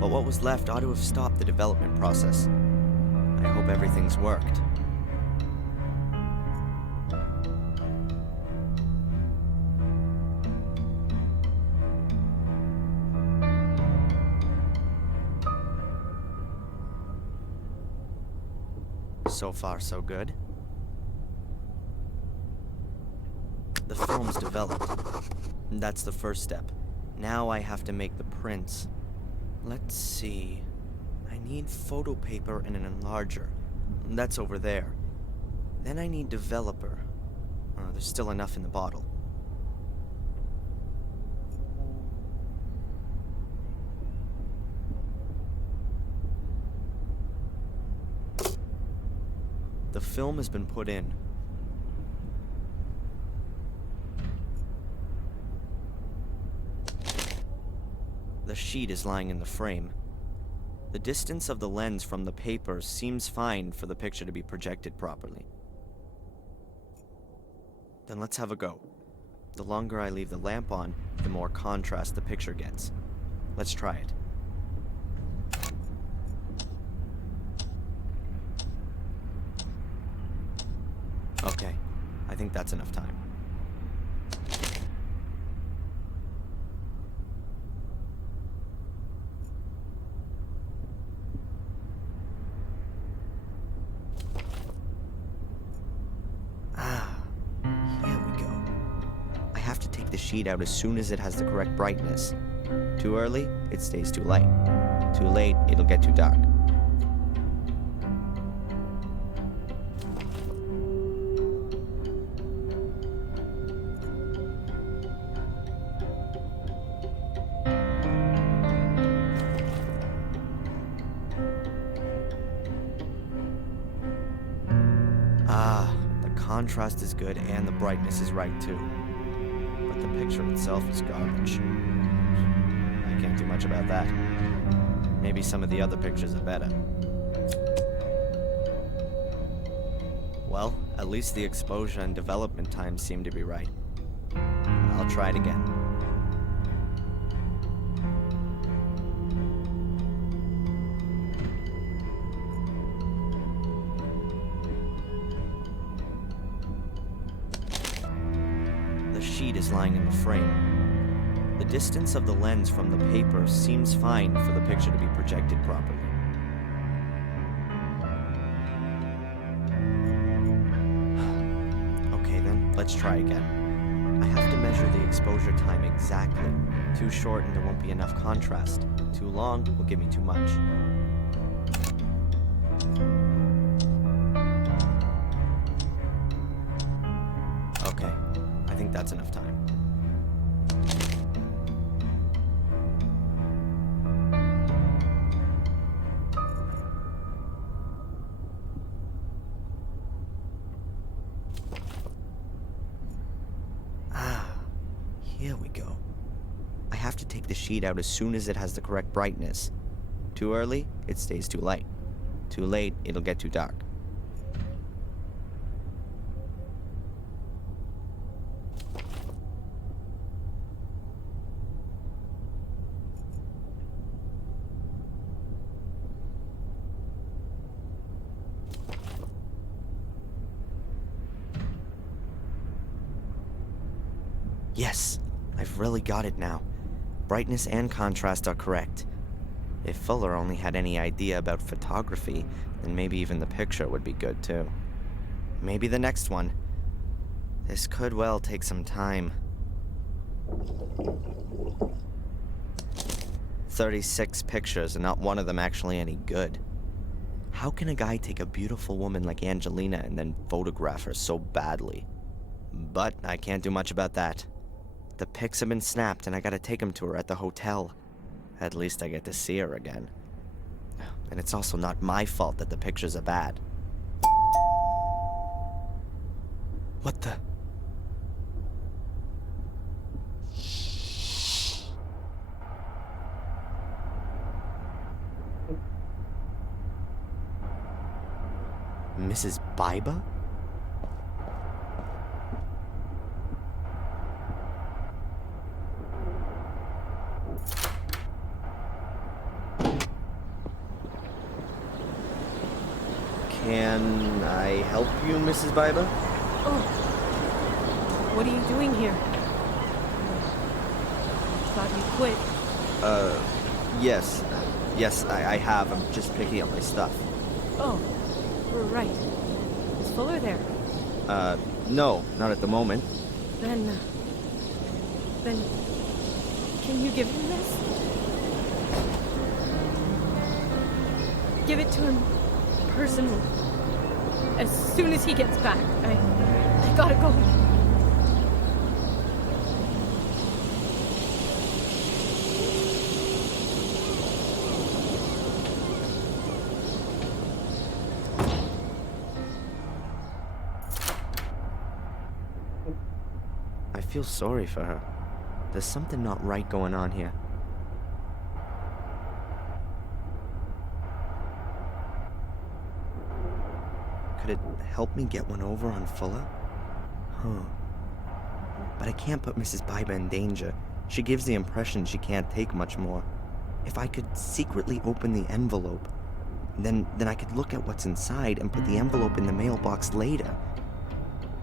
But what was left ought to have stopped the development process. I hope everything's worked. So far, so good. The film's developed. That's the first step. Now I have to make the prints. Let's see. I need photo paper and an enlarger. That's over there. Then I need developer. There's still enough in the bottle. The film has been put in. The sheet is lying in the frame. The distance of the lens from the paper seems fine for the picture to be projected properly. Then let's have a go. The longer I leave the lamp on, the more contrast the picture gets. Let's try it. Okay, I think that's enough time. Here we go. I have to take the sheet out as soon as it has the correct brightness. Too early, it stays too light. Too late, it'll get too dark. Contrast is good and the brightness is right too. But the picture itself is garbage. I can't do much about that. Maybe some of the other pictures are better. Well, at least the exposure and development times seem to be right. I'll try it again. sheet is lying in the frame. The distance of the lens from the paper seems fine for the picture to be projected properly. Okay then, let's try again. I have to measure the exposure time exactly. Too short and there won't be enough contrast. Too long will give me too much. Okay, I think that's enough time. Here we go. I have to take the sheet out as soon as it has the correct brightness. Too early, it stays too light. Too late, it'll get too dark. Yes, I've really got it now. Brightness and contrast are correct. If Fuller only had any idea about photography, then maybe even the picture would be good too. Maybe the next one. This could well take some time. 36 pictures and not one of them actually any good. How can a guy take a beautiful woman like Angelina and then photograph her so badly? But I can't do much about that. The pics have been snapped and I gotta take them to her at the hotel. At least I get to see her again. And it's also not my fault that the pictures are bad. What the? Mrs. Biba? Can I help you, Mrs. Biba? Oh. What are you doing here? Thought you quit. Yes. Yes, I have. I'm just picking up my stuff. Oh, right. Is Fuller there? No, not at the moment. Then, can you give him this? Give it to him personally. As soon as he gets back. I gotta go. I feel sorry for her. There's something not right going on here. Could it help me get one over on Fuller? Huh. But I can't put Mrs. Biba in danger. She gives the impression she can't take much more. If I could secretly open the envelope, then I could look at what's inside and put the envelope in the mailbox later.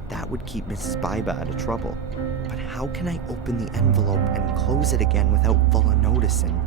That would keep Mrs. Biba out of trouble. But how can I open the envelope and close it again without Fuller noticing?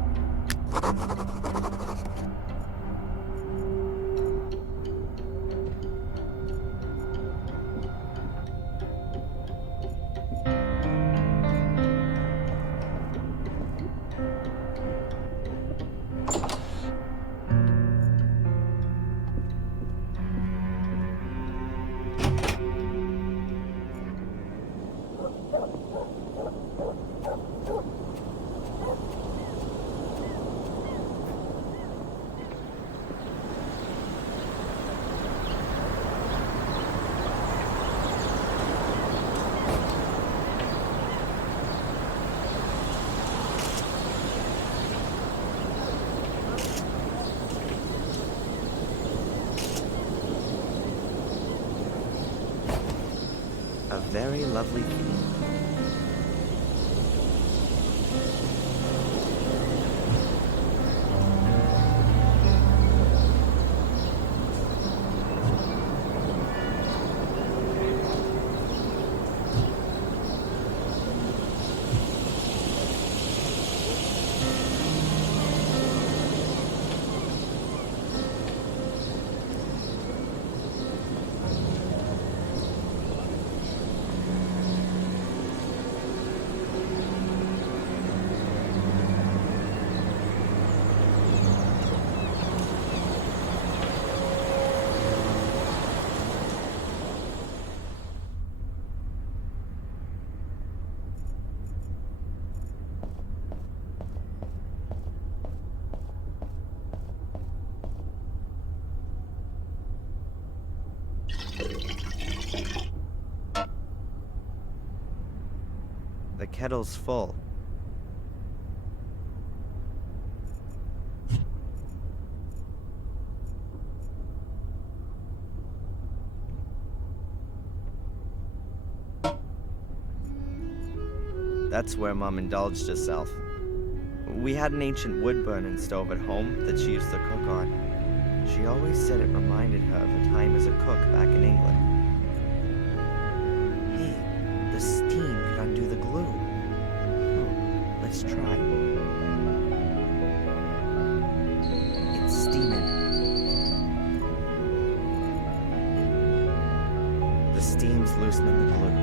A very lovely theme. The kettle's full. That's where Mom indulged herself. We had an ancient wood-burning stove at home that she used to cook on. She always said it reminded her of her time as a cook back in England. Hey, the steam could undo the glue. Oh, let's try. It's steaming. The steam's loosening the glue.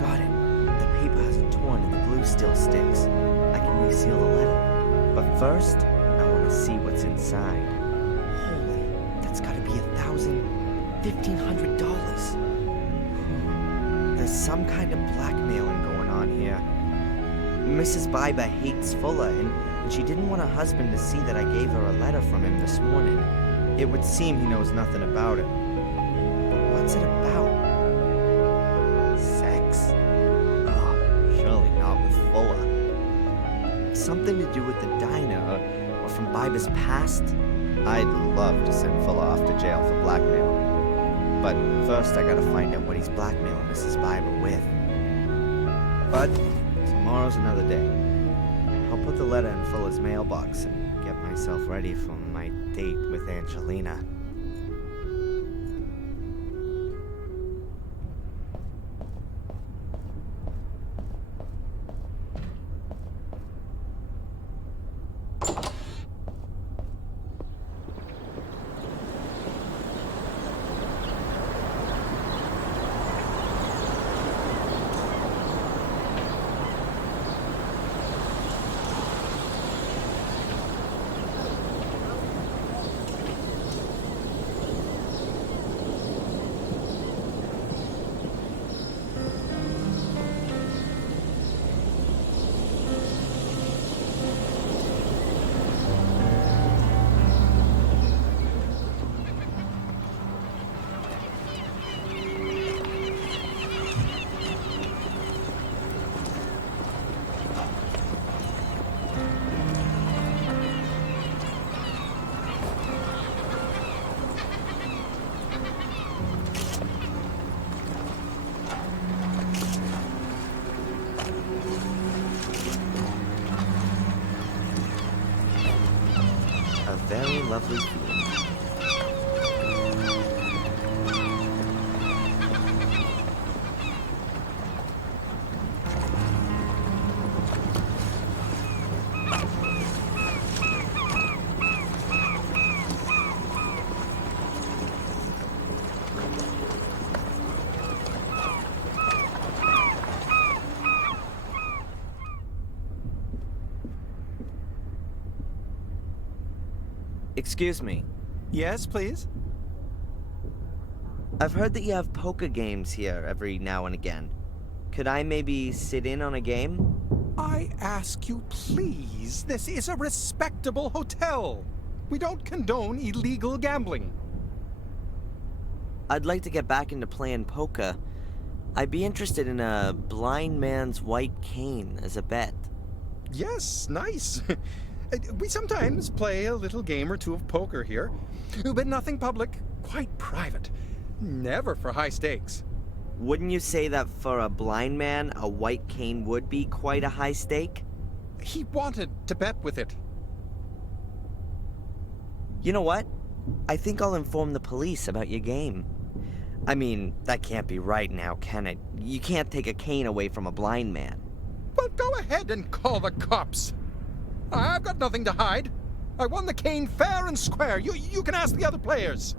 Got it. The paper hasn't torn and the glue still sticks. I can reseal the letter. But first, I want to see what's inside. Holy, that's gotta be $1,500. There's some kind of blackmailing going on here. Mrs. Biber hates Fuller, and she didn't want her husband to see that I gave her a letter from him this morning. It would seem he knows nothing about it. But what's it about? Sex? Oh, surely not with Fuller. Something to do with the diner, or from Biber's past? I'd love to send Fuller off to jail for blackmail. But first I gotta find out what he's blackmailing Mrs. Biber with. But tomorrow's another day. I'll put the letter in Fuller's mailbox and get myself ready for my date with Angelina. Very lovely view. Excuse me. Yes, please? I've heard that you have poker games here every now and again. Could I maybe sit in on a game? I ask you, please. This is a respectable hotel. We don't condone illegal gambling. I'd like to get back into playing poker. I'd be interested in a blind man's white cane as a bet. Yes, nice. We sometimes play a little game or two of poker here, but nothing public, quite private. Never for high stakes. Wouldn't you say that for a blind man, a white cane would be quite a high stake? He wanted to bet with it. You know what? I think I'll inform the police about your game. I mean, that can't be right now, can it? You can't take a cane away from a blind man. Well, go ahead and call the cops. I've got nothing to hide. I won the cane fair and square. You can ask the other players.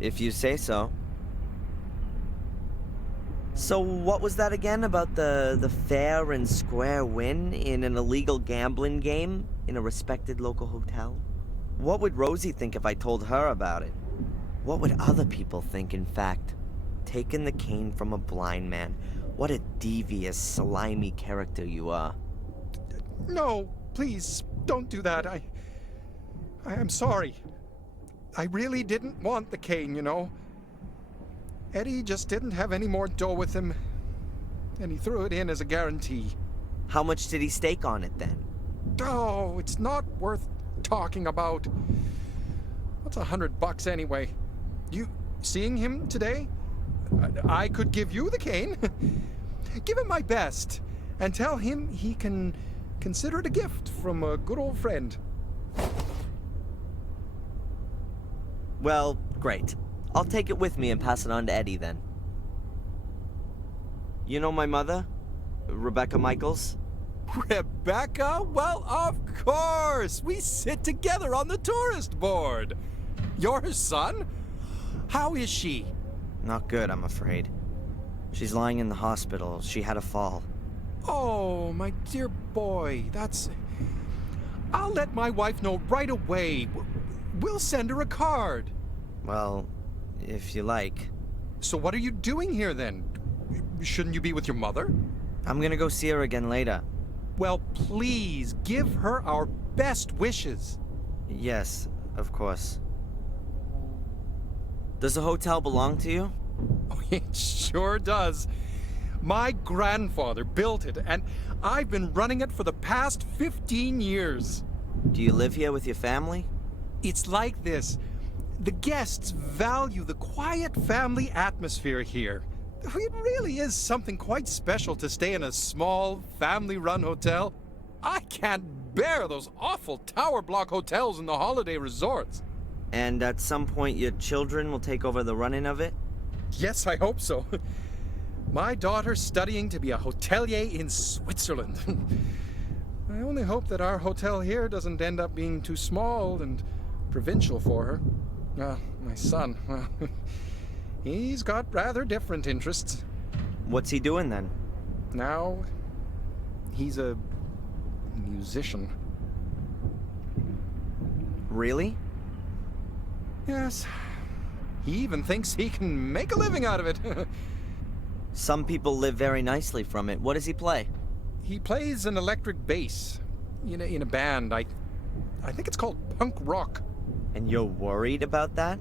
If you say so. So what was that again about the fair and square win in an illegal gambling game in a respected local hotel? What would Rosie think if I told her about it? What would other people think, in fact? Taking the cane from a blind man. What a devious, slimy character you are. No, please, don't do that. I am sorry. I really didn't want the cane, you know. Eddie just didn't have any more dough with him, and he threw it in as a guarantee. How much did he stake on it then? Oh, it's not worth talking about. What's $100 anyway? You seeing him today? I could give you the cane. Give him my best, and tell him he can consider it a gift from a good old friend. Well, great. I'll take it with me and pass it on to Eddie then. You know my mother? Rebecca Michaels? Rebecca? Well, of course! We sit together on the tourist board. You're her son? How is she? Not good, I'm afraid. She's lying in the hospital. She had a fall. Oh, my dear boy, that's... I'll let my wife know right away. We'll send her a card. Well, if you like. So what are you doing here then? Shouldn't you be with your mother? I'm gonna go see her again later. Well, please, give her our best wishes. Yes, of course. Does the hotel belong to you? Oh, it sure does. My grandfather built it, and I've been running it for the past 15 years. Do you live here with your family? It's like this. The guests value the quiet family atmosphere here. It really is something quite special to stay in a small, family-run hotel. I can't bear those awful tower block hotels in the holiday resorts. And at some point your children will take over the running of it? Yes, I hope so. My daughter's studying to be a hotelier in Switzerland. I only hope that our hotel here doesn't end up being too small and provincial for her. My son, well, he's got rather different interests. What's he doing then? Now, he's a musician. Really? Yes. He even thinks he can make a living out of it. Some people live very nicely from it. What does he play? He plays an electric bass in a band. I think it's called punk rock. And you're worried about that?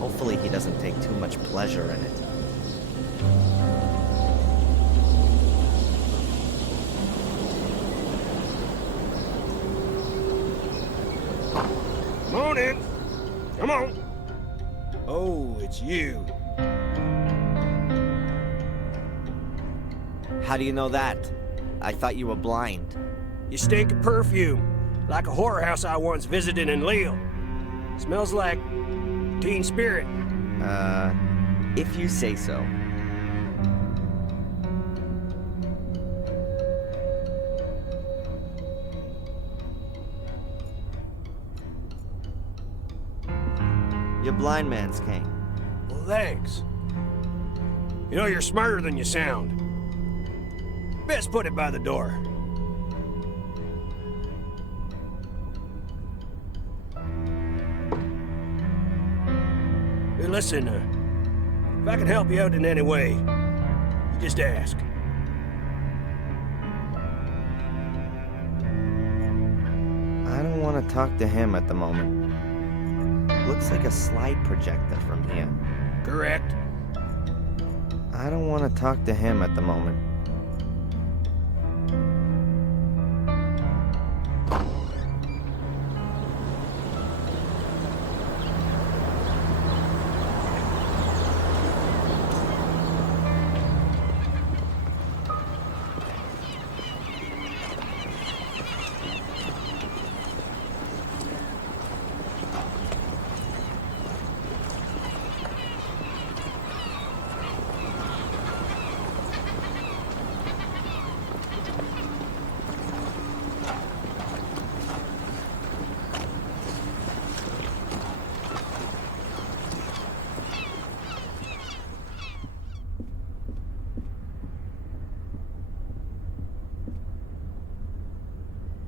Hopefully he doesn't take too much pleasure in it. Come on in. Come on. Oh, it's you. How do you know that? I thought you were blind. You stink of perfume, like a whorehouse I once visited in Lille. Smells like teen spirit. If you say so. Your blind man's cane. Well, thanks. You know, you're smarter than you sound. Best put it by the door. Hey, listen, if I can help you out in any way, you just ask. I don't want to talk to him at the moment. Looks like a slide projector from here. Correct. I don't want to talk to him at the moment.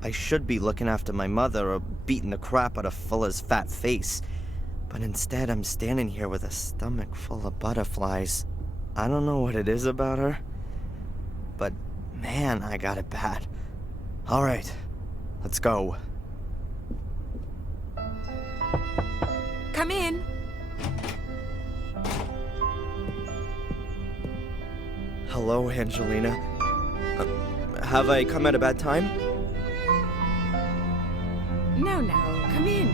I should be looking after my mother or beating the crap out of Fuller's fat face. But instead, I'm standing here with a stomach full of butterflies. I don't know what it is about her, but man, I got it bad. All right, let's go. Come in. Hello, Angelina. Have I come at a bad time? No, come in.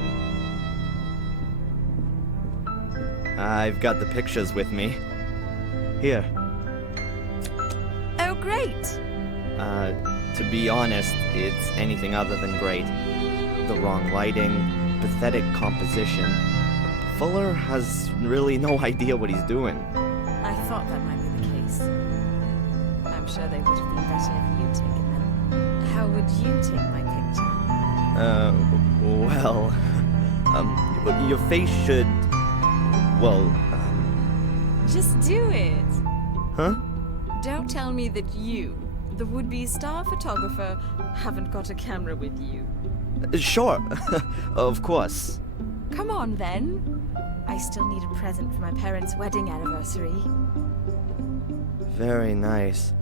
I've got the pictures with me. Here. Oh, great. To be honest, it's anything other than great. The wrong lighting, pathetic composition. Fuller has really no idea what he's doing. I thought that might be the case. I'm sure they would have been better if you'd taken them. How would you take my picture? Your face should... Just do it. Huh? Don't tell me that you, the would-be star photographer, haven't got a camera with you. Sure. Of course. Come on, then. I still need a present for my parents' wedding anniversary. Very nice.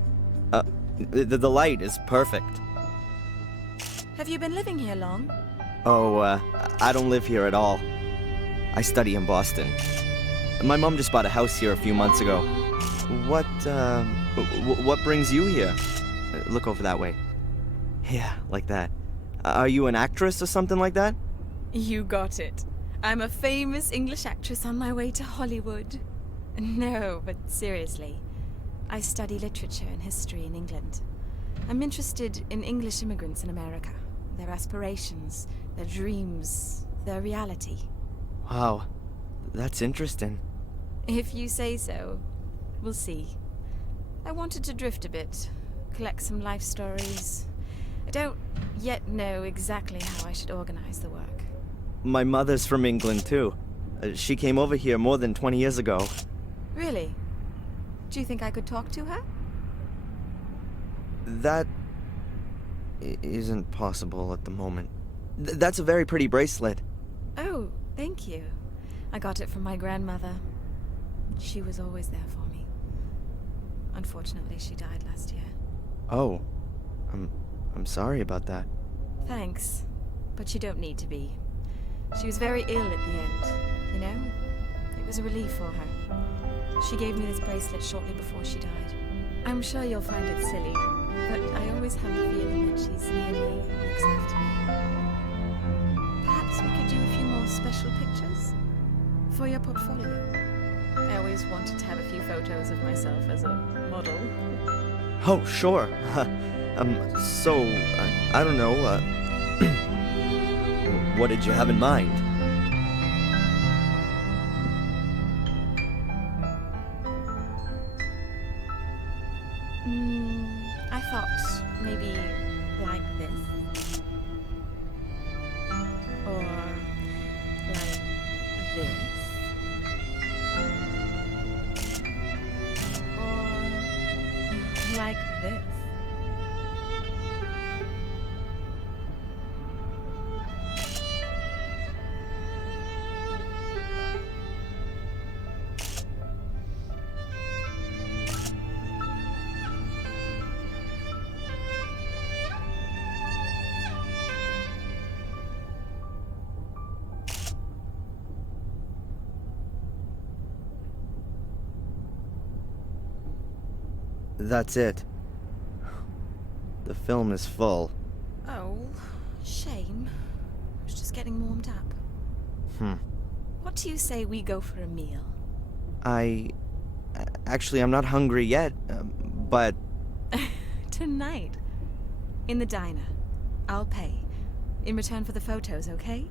The light is perfect. Have you been living here long? Oh, I don't live here at all. I study in Boston. My mom just bought a house here a few months ago. What brings you here? Look over that way. Yeah, like that. Are you an actress or something like that? You got it. I'm a famous English actress on my way to Hollywood. No, but seriously. I study literature and history in England. I'm interested in English immigrants in America. Their aspirations, their dreams, their reality. Wow, that's interesting. If you say so, we'll see. I wanted to drift a bit, collect some life stories. I don't yet know exactly how I should organize the work. My mother's from England, too. She came over here more than 20 years ago. Really? Do you think I could talk to her? That isn't possible at the moment. That's a very pretty bracelet. Oh, thank you. I got it from my grandmother. She was always there for me. Unfortunately, she died last year. Oh, I'm sorry about that. Thanks, but you don't need to be. She was very ill at the end, you know? It was a relief for her. She gave me this bracelet shortly before she died. I'm sure you'll find it silly, but I always have the feeling that she's near me and looks after me. Perhaps we could do a few more special pictures for your portfolio. I always wanted to have a few photos of myself as a model. Oh, sure. I don't know, what did you have in mind? I thought maybe like this. Or like this. Or like this. That's it. The film is full. Oh, shame. I was just getting warmed up. What do you say we go for a meal? Actually, I'm not hungry yet, but... Tonight. In the diner. I'll pay. In return for the photos, okay?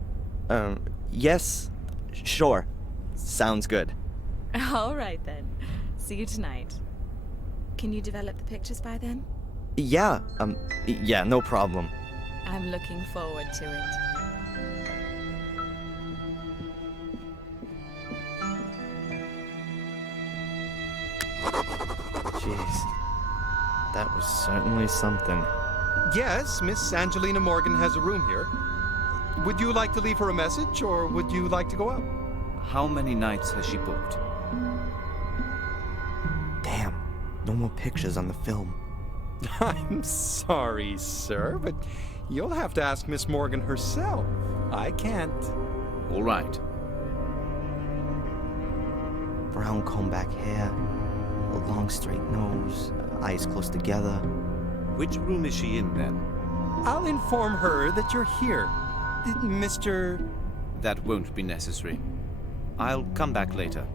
Yes. Sure. Sounds good. All right, then. See you tonight. Can you develop the pictures by then? Yeah, yeah, no problem. I'm looking forward to it. Jeez. That was certainly something. Yes, Miss Angelina Morgan has a room here. Would you like to leave her a message, or would you like to go out? How many nights has she booked? Damn, no more pictures on the film. I'm sorry, sir, but you'll have to ask Miss Morgan herself. I can't. All right. Brown comb-back hair, a long straight nose, eyes close together. Which room is she in, then? I'll inform her that you're here. Mr. That won't be necessary. I'll come back later.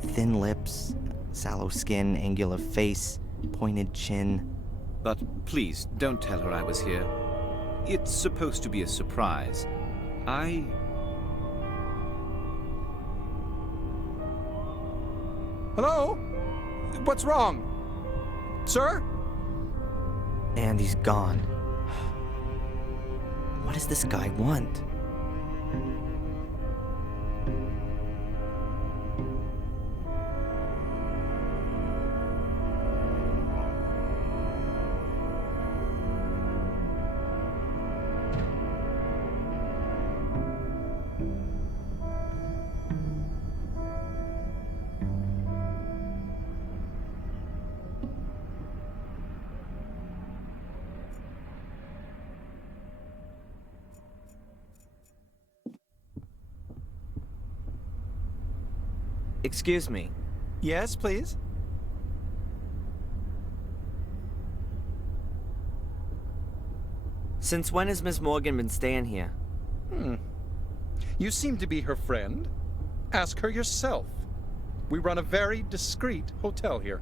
Thin lips, sallow skin, angular face, pointed chin. But please, don't tell her I was here. It's supposed to be a surprise. Hello? What's wrong? Sir? And he's gone. What does this guy want? Excuse me. Yes, please. Since when has Miss Morgan been staying here? You seem to be her friend. Ask her yourself. We run a very discreet hotel here.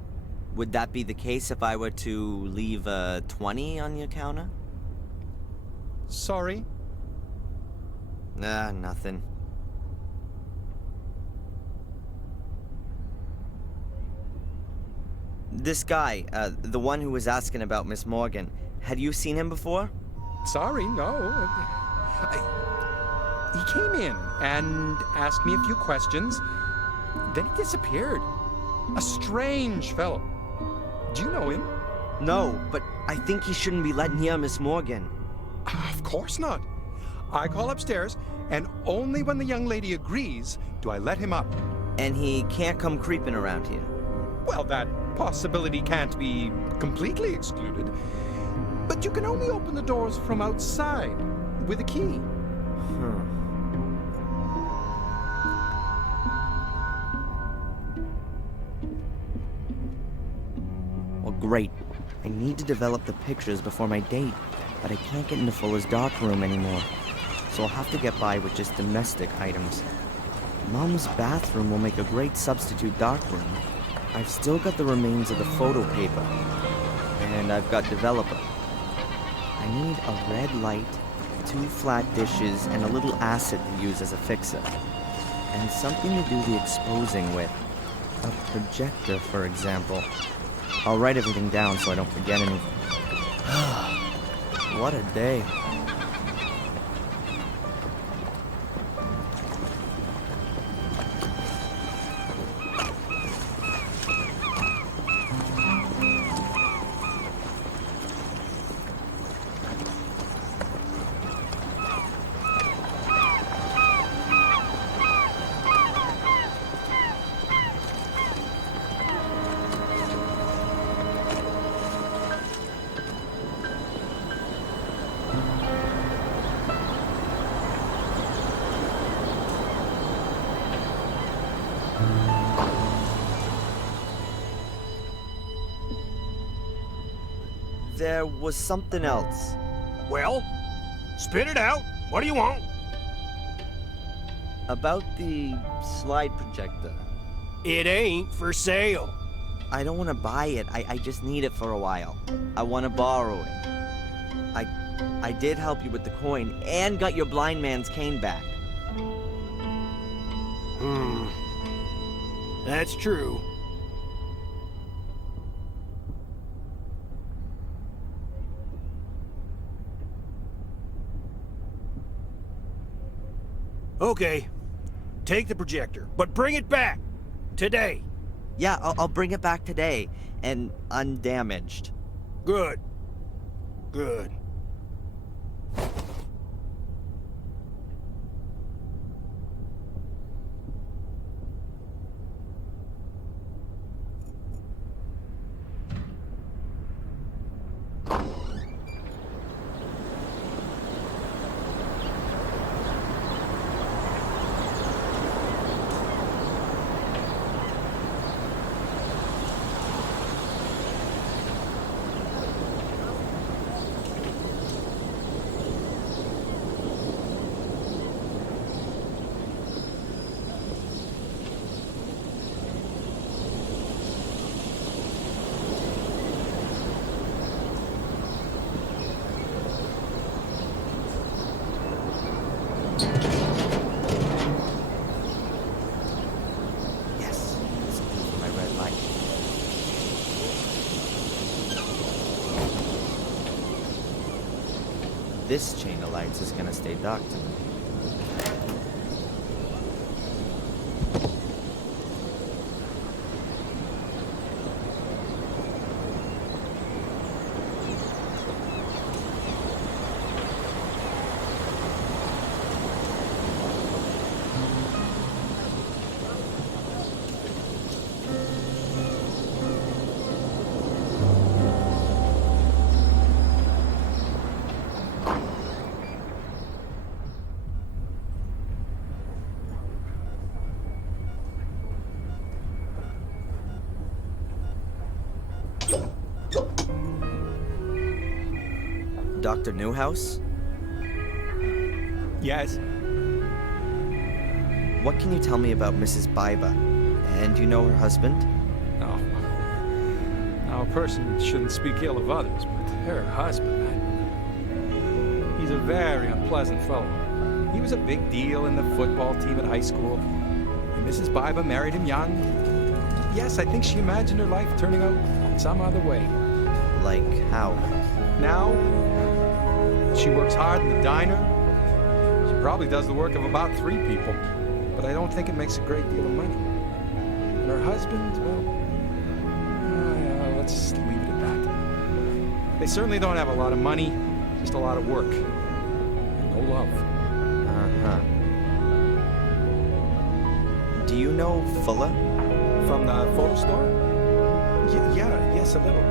Would that be the case if I were to leave a 20 on your counter? Sorry? Nah, nothing. This guy, the one who was asking about Miss Morgan, had you seen him before? Sorry, no. He came in and asked me a few questions. Then he disappeared. A strange fellow. Do you know him? No, but I think he shouldn't be letting near Miss Morgan. Of course not. I call upstairs, and only when the young lady agrees do I let him up. And he can't come creeping around here? Well, that possibility can't be completely excluded. But you can only open the doors from outside with a key. Well, great. I need to develop the pictures before my date, but I can't get into Fuller's darkroom anymore. So I'll have to get by with just domestic items. Mom's bathroom will make a great substitute darkroom. I've still got the remains of the photo paper. And I've got developer. I need a red light, 2 flat dishes, and a little acid to use as a fixer. And something to do the exposing with. A projector, for example. I'll write everything down so I don't forget anything. What a day. There was something else. Well, spit it out. What do you want? About the slide projector. It ain't for sale. I don't want to buy it. I just need it for a while. I want to borrow it. I did help you with the coin and got your blind man's cane back. That's true. Okay, take the projector, but bring it back today. Yeah, I'll bring it back today, and undamaged. Good. Good. Yes, it's blue for my red light. This chain of lights is gonna stay dark tonight. Dr. Newhouse? Yes? What can you tell me about Mrs. Biba? And you know her husband? No. Now, a person shouldn't speak ill of others, but her husband, he's a very unpleasant fellow. He was a big deal in the football team at high school. And Mrs. Biba married him young. Yes, I think she imagined her life turning out some other way. Like how? Now, she works hard in the diner. She probably does the work of about 3 people, but I don't think it makes a great deal of money. And her husband, well, let's leave it at that. They certainly don't have a lot of money, just a lot of work. And no love. Uh-huh. Do you know Fuller? From the photo store? Yes, a little.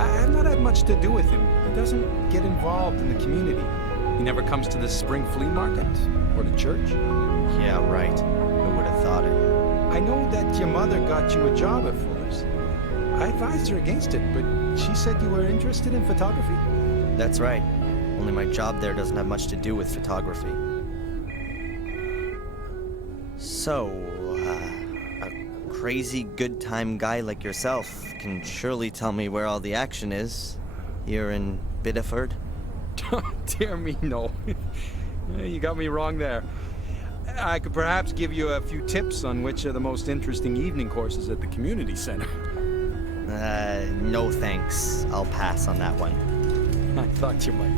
I've not had much to do with him. He doesn't get involved in the community. He never comes to the spring flea market or to church. Yeah, right. Who would have thought it? I know that your mother got you a job at Fuller's. I advised her against it, but she said you were interested in photography. That's right. Only my job there doesn't have much to do with photography. So, a crazy good time guy like yourself can surely tell me where all the action is here in Biddeford. Dear me, no. You got me wrong there. I could perhaps give you a few tips on which are the most interesting evening courses at the community center. No thanks. I'll pass on that one. I thought you might.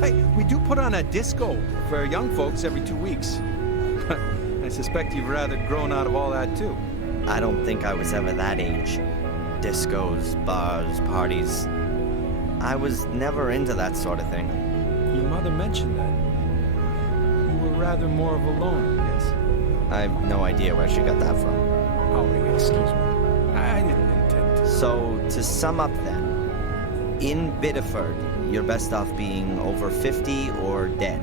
Hey, we do put on a disco for young folks every 2 weeks. I suspect you've rather grown out of all that, too. I don't think I was ever that age. Discos, bars, parties. I was never into that sort of thing. Your mother mentioned that. You were rather more of a loner, yes? I have no idea where she got that from. Oh, excuse me. I didn't intend to. So, to sum up then, in Biddeford, you're best off being over 50 or dead.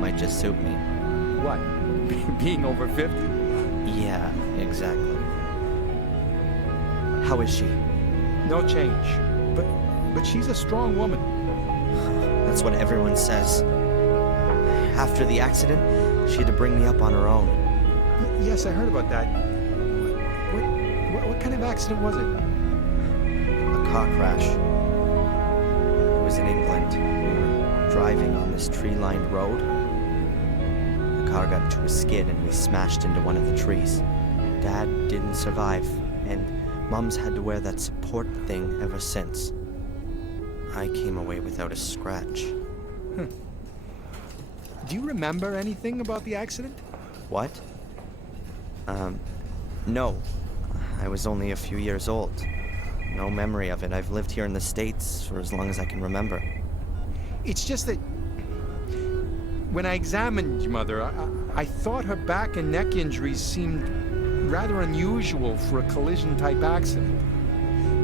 Might just suit me. What? Being over 50? Yeah, exactly. How is she? No change. But she's a strong woman. That's what everyone says. After the accident, she had to bring me up on her own. Yes, I heard about that. What kind of accident was it? A car crash. It was in England. We were driving on this tree-lined road. The car got into a skid and we smashed into one of the trees. Dad didn't survive, and Mom's had to wear that support thing ever since. I came away without a scratch. Do you remember anything about the accident? What? No. I was only a few years old. No memory of it. I've lived here in the States for as long as I can remember. It's just that when I examined your mother, I thought her back and neck injuries seemed rather unusual for a collision-type accident.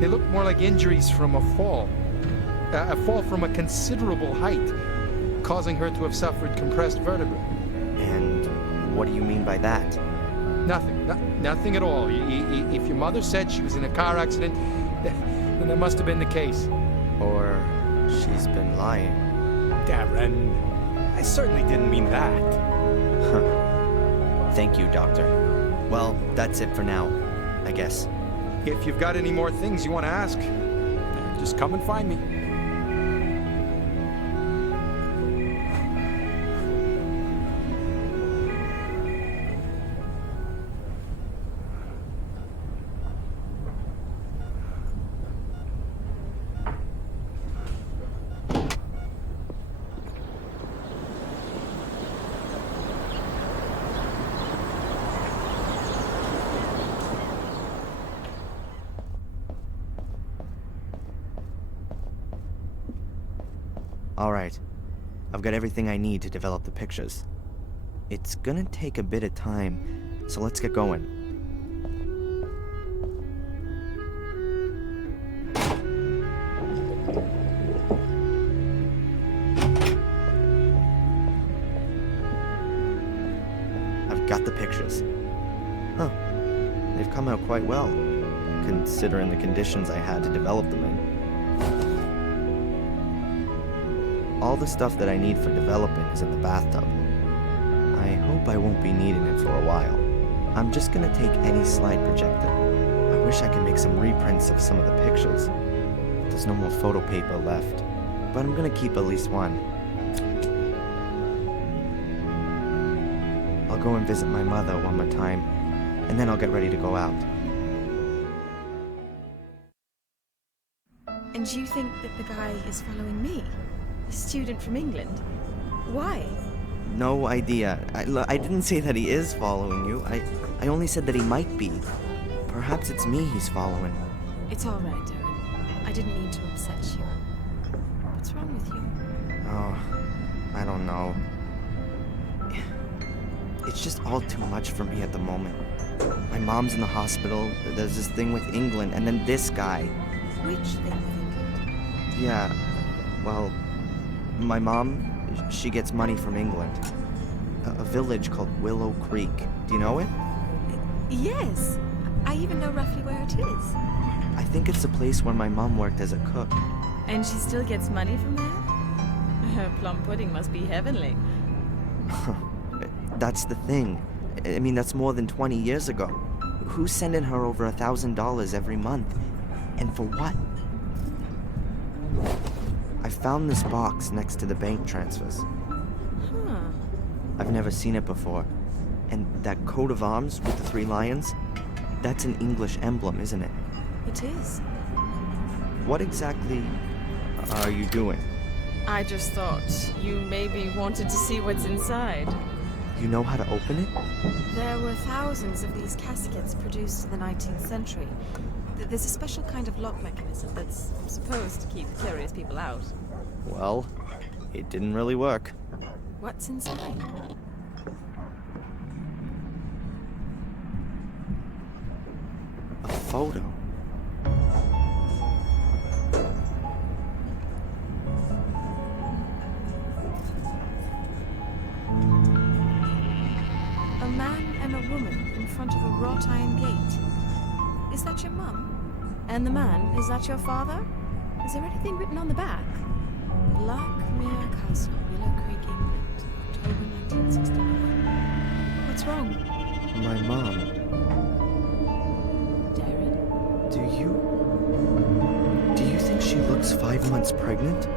They looked more like injuries from a fall from a considerable height, causing her to have suffered compressed vertebrae. And what do you mean by that? Nothing at all. If your mother said she was in a car accident, then that must have been the case. Or she's been lying. Darren, I certainly didn't mean that. Thank you, Doctor. Well, that's it for now, I guess. If you've got any more things you want to ask, just come and find me. All right. I've got everything I need to develop the pictures. It's gonna take a bit of time, so let's get going. I've got the pictures. Huh. They've come out quite well, considering the conditions I had to develop them in. All the stuff that I need for developing is in the bathtub. I hope I won't be needing it for a while. I'm just gonna take any slide projector. I wish I could make some reprints of some of the pictures. There's no more photo paper left, but I'm gonna keep at least one. I'll go and visit my mother one more time, and then I'll get ready to go out. And you think that the guy is following me? A student from England? Why? No idea. I didn't say that he is following you. I only said that he might be. Perhaps it's me he's following. It's all right, Darren. I didn't mean to upset you. What's wrong with you? Oh, I don't know. It's just all too much for me at the moment. My mom's in the hospital, there's this thing with England, and then this guy. Which thing with England? Yeah, well, my mom, she gets money from England. A village called Willow Creek. Do you know it? Yes. I even know roughly where it is. I think it's the place where my mom worked as a cook. And she still gets money from there? Her plum pudding must be heavenly. That's the thing. I mean, that's more than 20 years ago. Who's sending her over $1,000 every month? And for what? I found this box next to the bank transfers. Huh. I've never seen it before. And that coat of arms with the 3 lions? That's an English emblem, isn't it? It is. What exactly are you doing? I just thought you maybe wanted to see what's inside. You know how to open it? There were thousands of these caskets produced in the 19th century. There's a special kind of lock mechanism that's supposed to keep curious people out. Well, it didn't really work. What's inside? A photo. A man and a woman in front of a wrought iron gate. Is that your mum? And the man, is that your father? Is there anything written on the back? Black Mirror Castle, Willow Creek, England, October 1969. What's wrong? My mom. Darren? Do you think she looks 5 months pregnant?